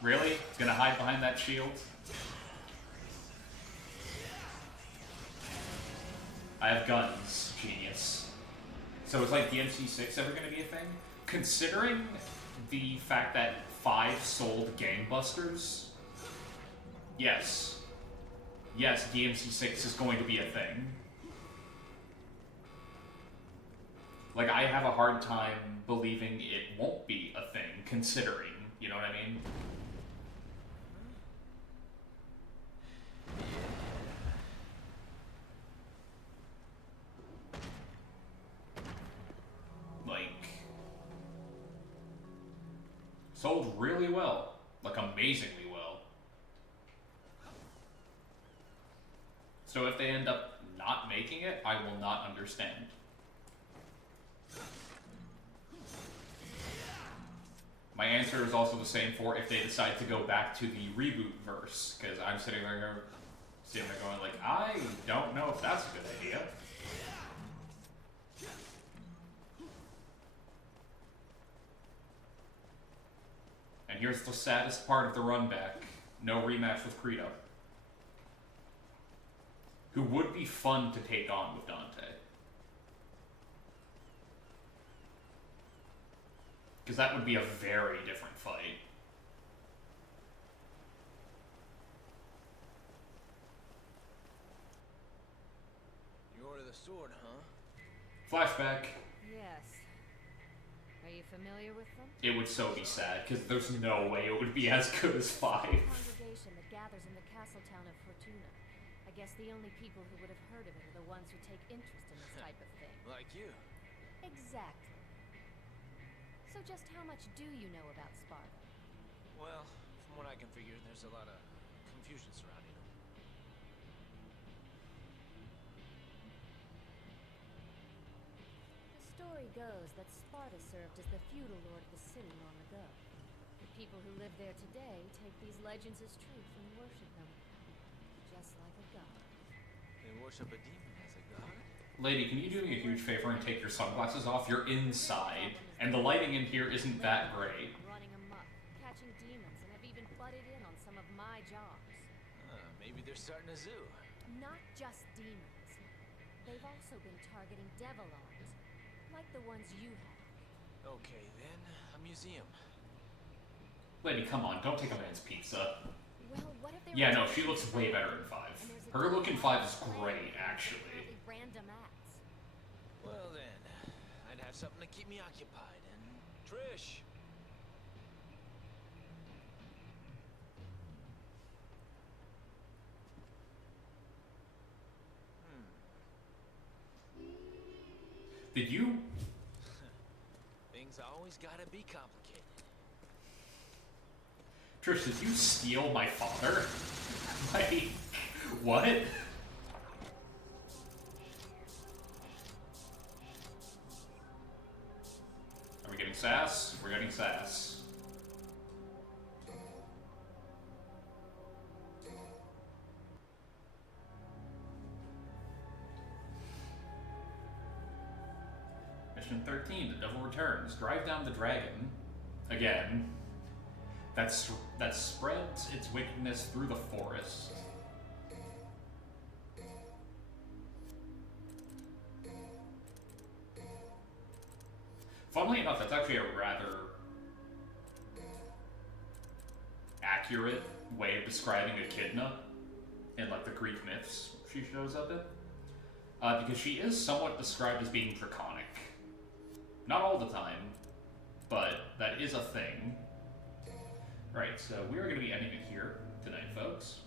Really? It's gonna hide behind that shield? I have guns, genius. So is like DMC6 ever gonna be a thing? Considering the fact that 5 sold gangbusters, yes. Yes, DMC6 is going to be a thing. Like, I have a hard time believing it won't be a thing, considering, you know what I mean? Like, sold really well. Like, amazingly well. So if they end up not making it, I will not understand. My answer is also the same for if they decide to go back to the reboot verse, because I'm sitting there going like, I don't know if that's a good idea. And here's the saddest part of the run back. No rematch with Credo. Who would be fun to take on with Dante. Because that would be a very different fight. You order the sword, huh? Flashback. Yes. Are you familiar with them? It would so be sad, because there's no way it would be as good as 5. Congregation that gathers in the castle town of Fortuna. I guess the only people who would have heard of it are the ones who take interest in this type of thing. Like you. Exactly. So just how much do you know about Sparta? Well, from what I can figure, there's a lot of confusion surrounding them. The story goes that Sparta served as the feudal lord of the city long ago. The people who live there today take these legends as truth and worship them. Just like a god. They worship a demon as a god? Lady, can you do me a huge favor and take your sunglasses off? You're inside, and the lighting in here isn't that great. Running amok, catching demons, and have even butted in on some of my jobs. Maybe they're starting a zoo. Not just demons. They've also been targeting Devilons, like the ones you have. Okay, then, a museum. Lady, come on, don't take a man's pizza. Well, what if they Yeah, were no, she looks way better in 5. and there's a Her look in 5 is demon great, playing actually. apparently random acts. Well then, I'd have something to keep me occupied, and Trish! Did you... Things always gotta be complicated. Trish, did you steal my father? Like, what? Are we getting sass? We're getting sass. Mission 13, The Devil Returns. Drive down the dragon. Again. That spreads its wickedness through the forest. Funnily enough, that's actually a rather accurate way of describing Echidna in like the Greek myths she shows up in. Because she is somewhat described as being draconic. Not all the time, but that is a thing. Right, so we are going to be ending it here tonight, folks.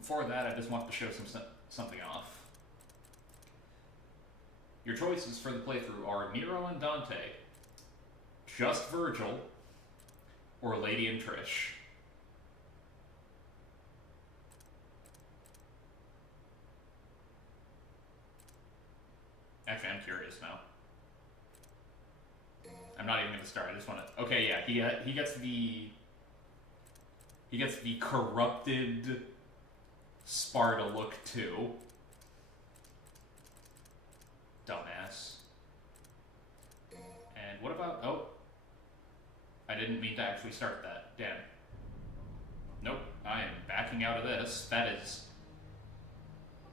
Before that, I just want to show something off. Your choices for the playthrough are Nero and Dante, just Virgil, or Lady and Trish. Actually, I'm curious now. I'm not even going to start. I just want to. Okay, yeah, he gets the corrupted Sparta look too. Dumbass. And what about? Oh, I didn't mean to actually start that. Damn. Nope, I am backing out of this. That is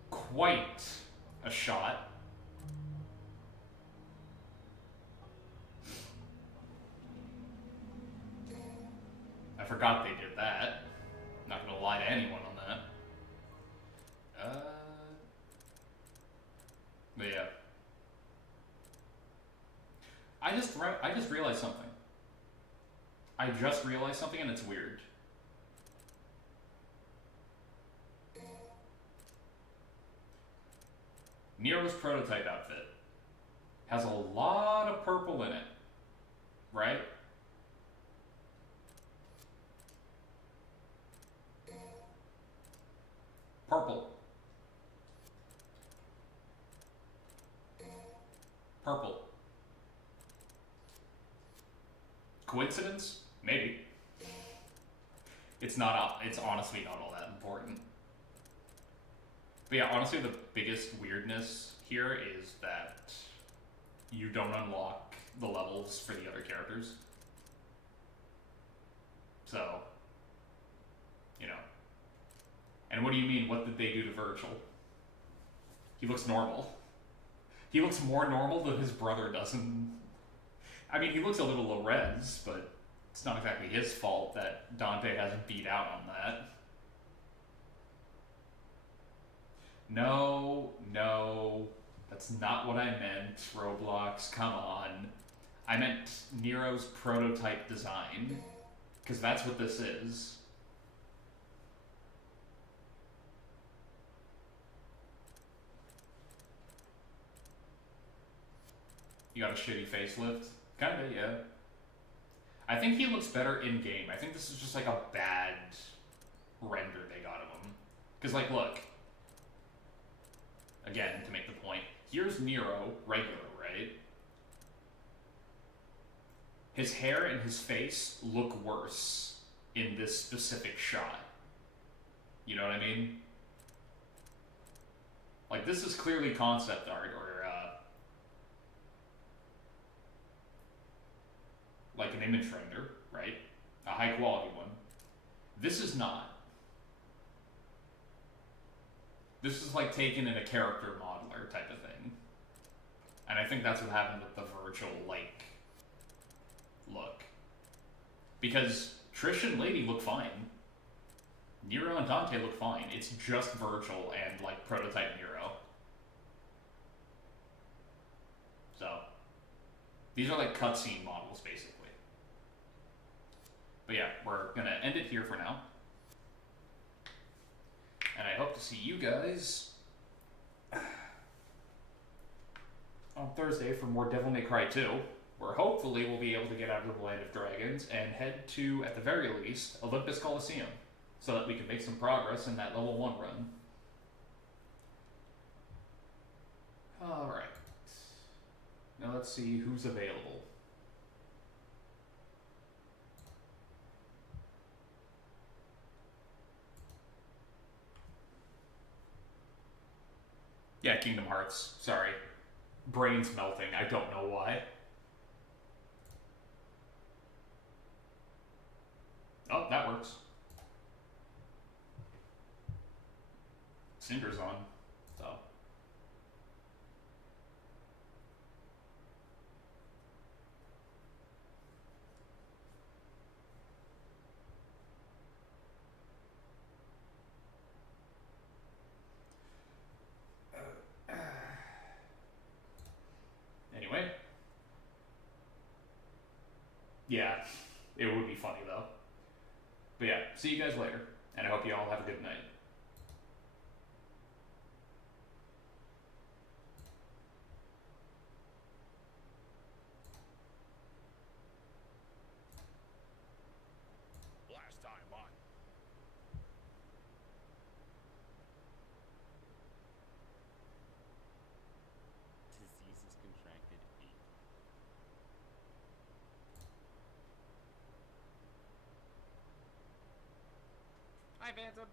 quite a shot. I forgot they did that. Not gonna lie to anyone on that. But yeah. I just realized something. I just realized something and it's weird. Nero's prototype outfit has a lot of purple in it, right? Purple. Purple. Coincidence? Maybe. It's not. It's honestly not all that important. But yeah, honestly, the biggest weirdness here is that you don't unlock the levels for the other characters. So, you know. And what do you mean, what did they do to Virgil? He looks normal. He looks more normal than his brother does in... I mean, he looks a little low res, but it's not exactly his fault that Dante hasn't beat out on that. No, that's not what I meant, Roblox, come on. I meant Nero's prototype design, because that's what this is. You got a shitty facelift? Kinda, yeah. I think he looks better in-game. I think this is just like a bad render they got of him. Because, like, look. Again, to make the point, here's Nero, regular, right? His hair and his face look worse in this specific shot. You know what I mean? Like, this is clearly concept art, or, like an image render, right? A high quality one. This is not. This is like taken in a character modeler type of thing. And I think that's what happened with the Virgil, like, look. Because Trish and Lady look fine. Nero and Dante look fine. It's just Virgil and, like, prototype Nero. So, these are like cutscene models, basically. But yeah, we're gonna end it here for now. And I hope to see you guys on Thursday for more Devil May Cry 2, where hopefully we'll be able to get out of the Land of Dragons and head to, at the very least, Olympus Coliseum, so that we can make some progress in that level 1 run. Alright. Now let's see who's available. Yeah, Kingdom Hearts. Sorry. Brain's melting. I don't know why. Oh, that works. Cinder's on, so. Anyway. Yeah, it would be funny though. But yeah, see you guys later, and I hope you all have a good night. Last time on. Diseases contracted 8. Hi, Phantom.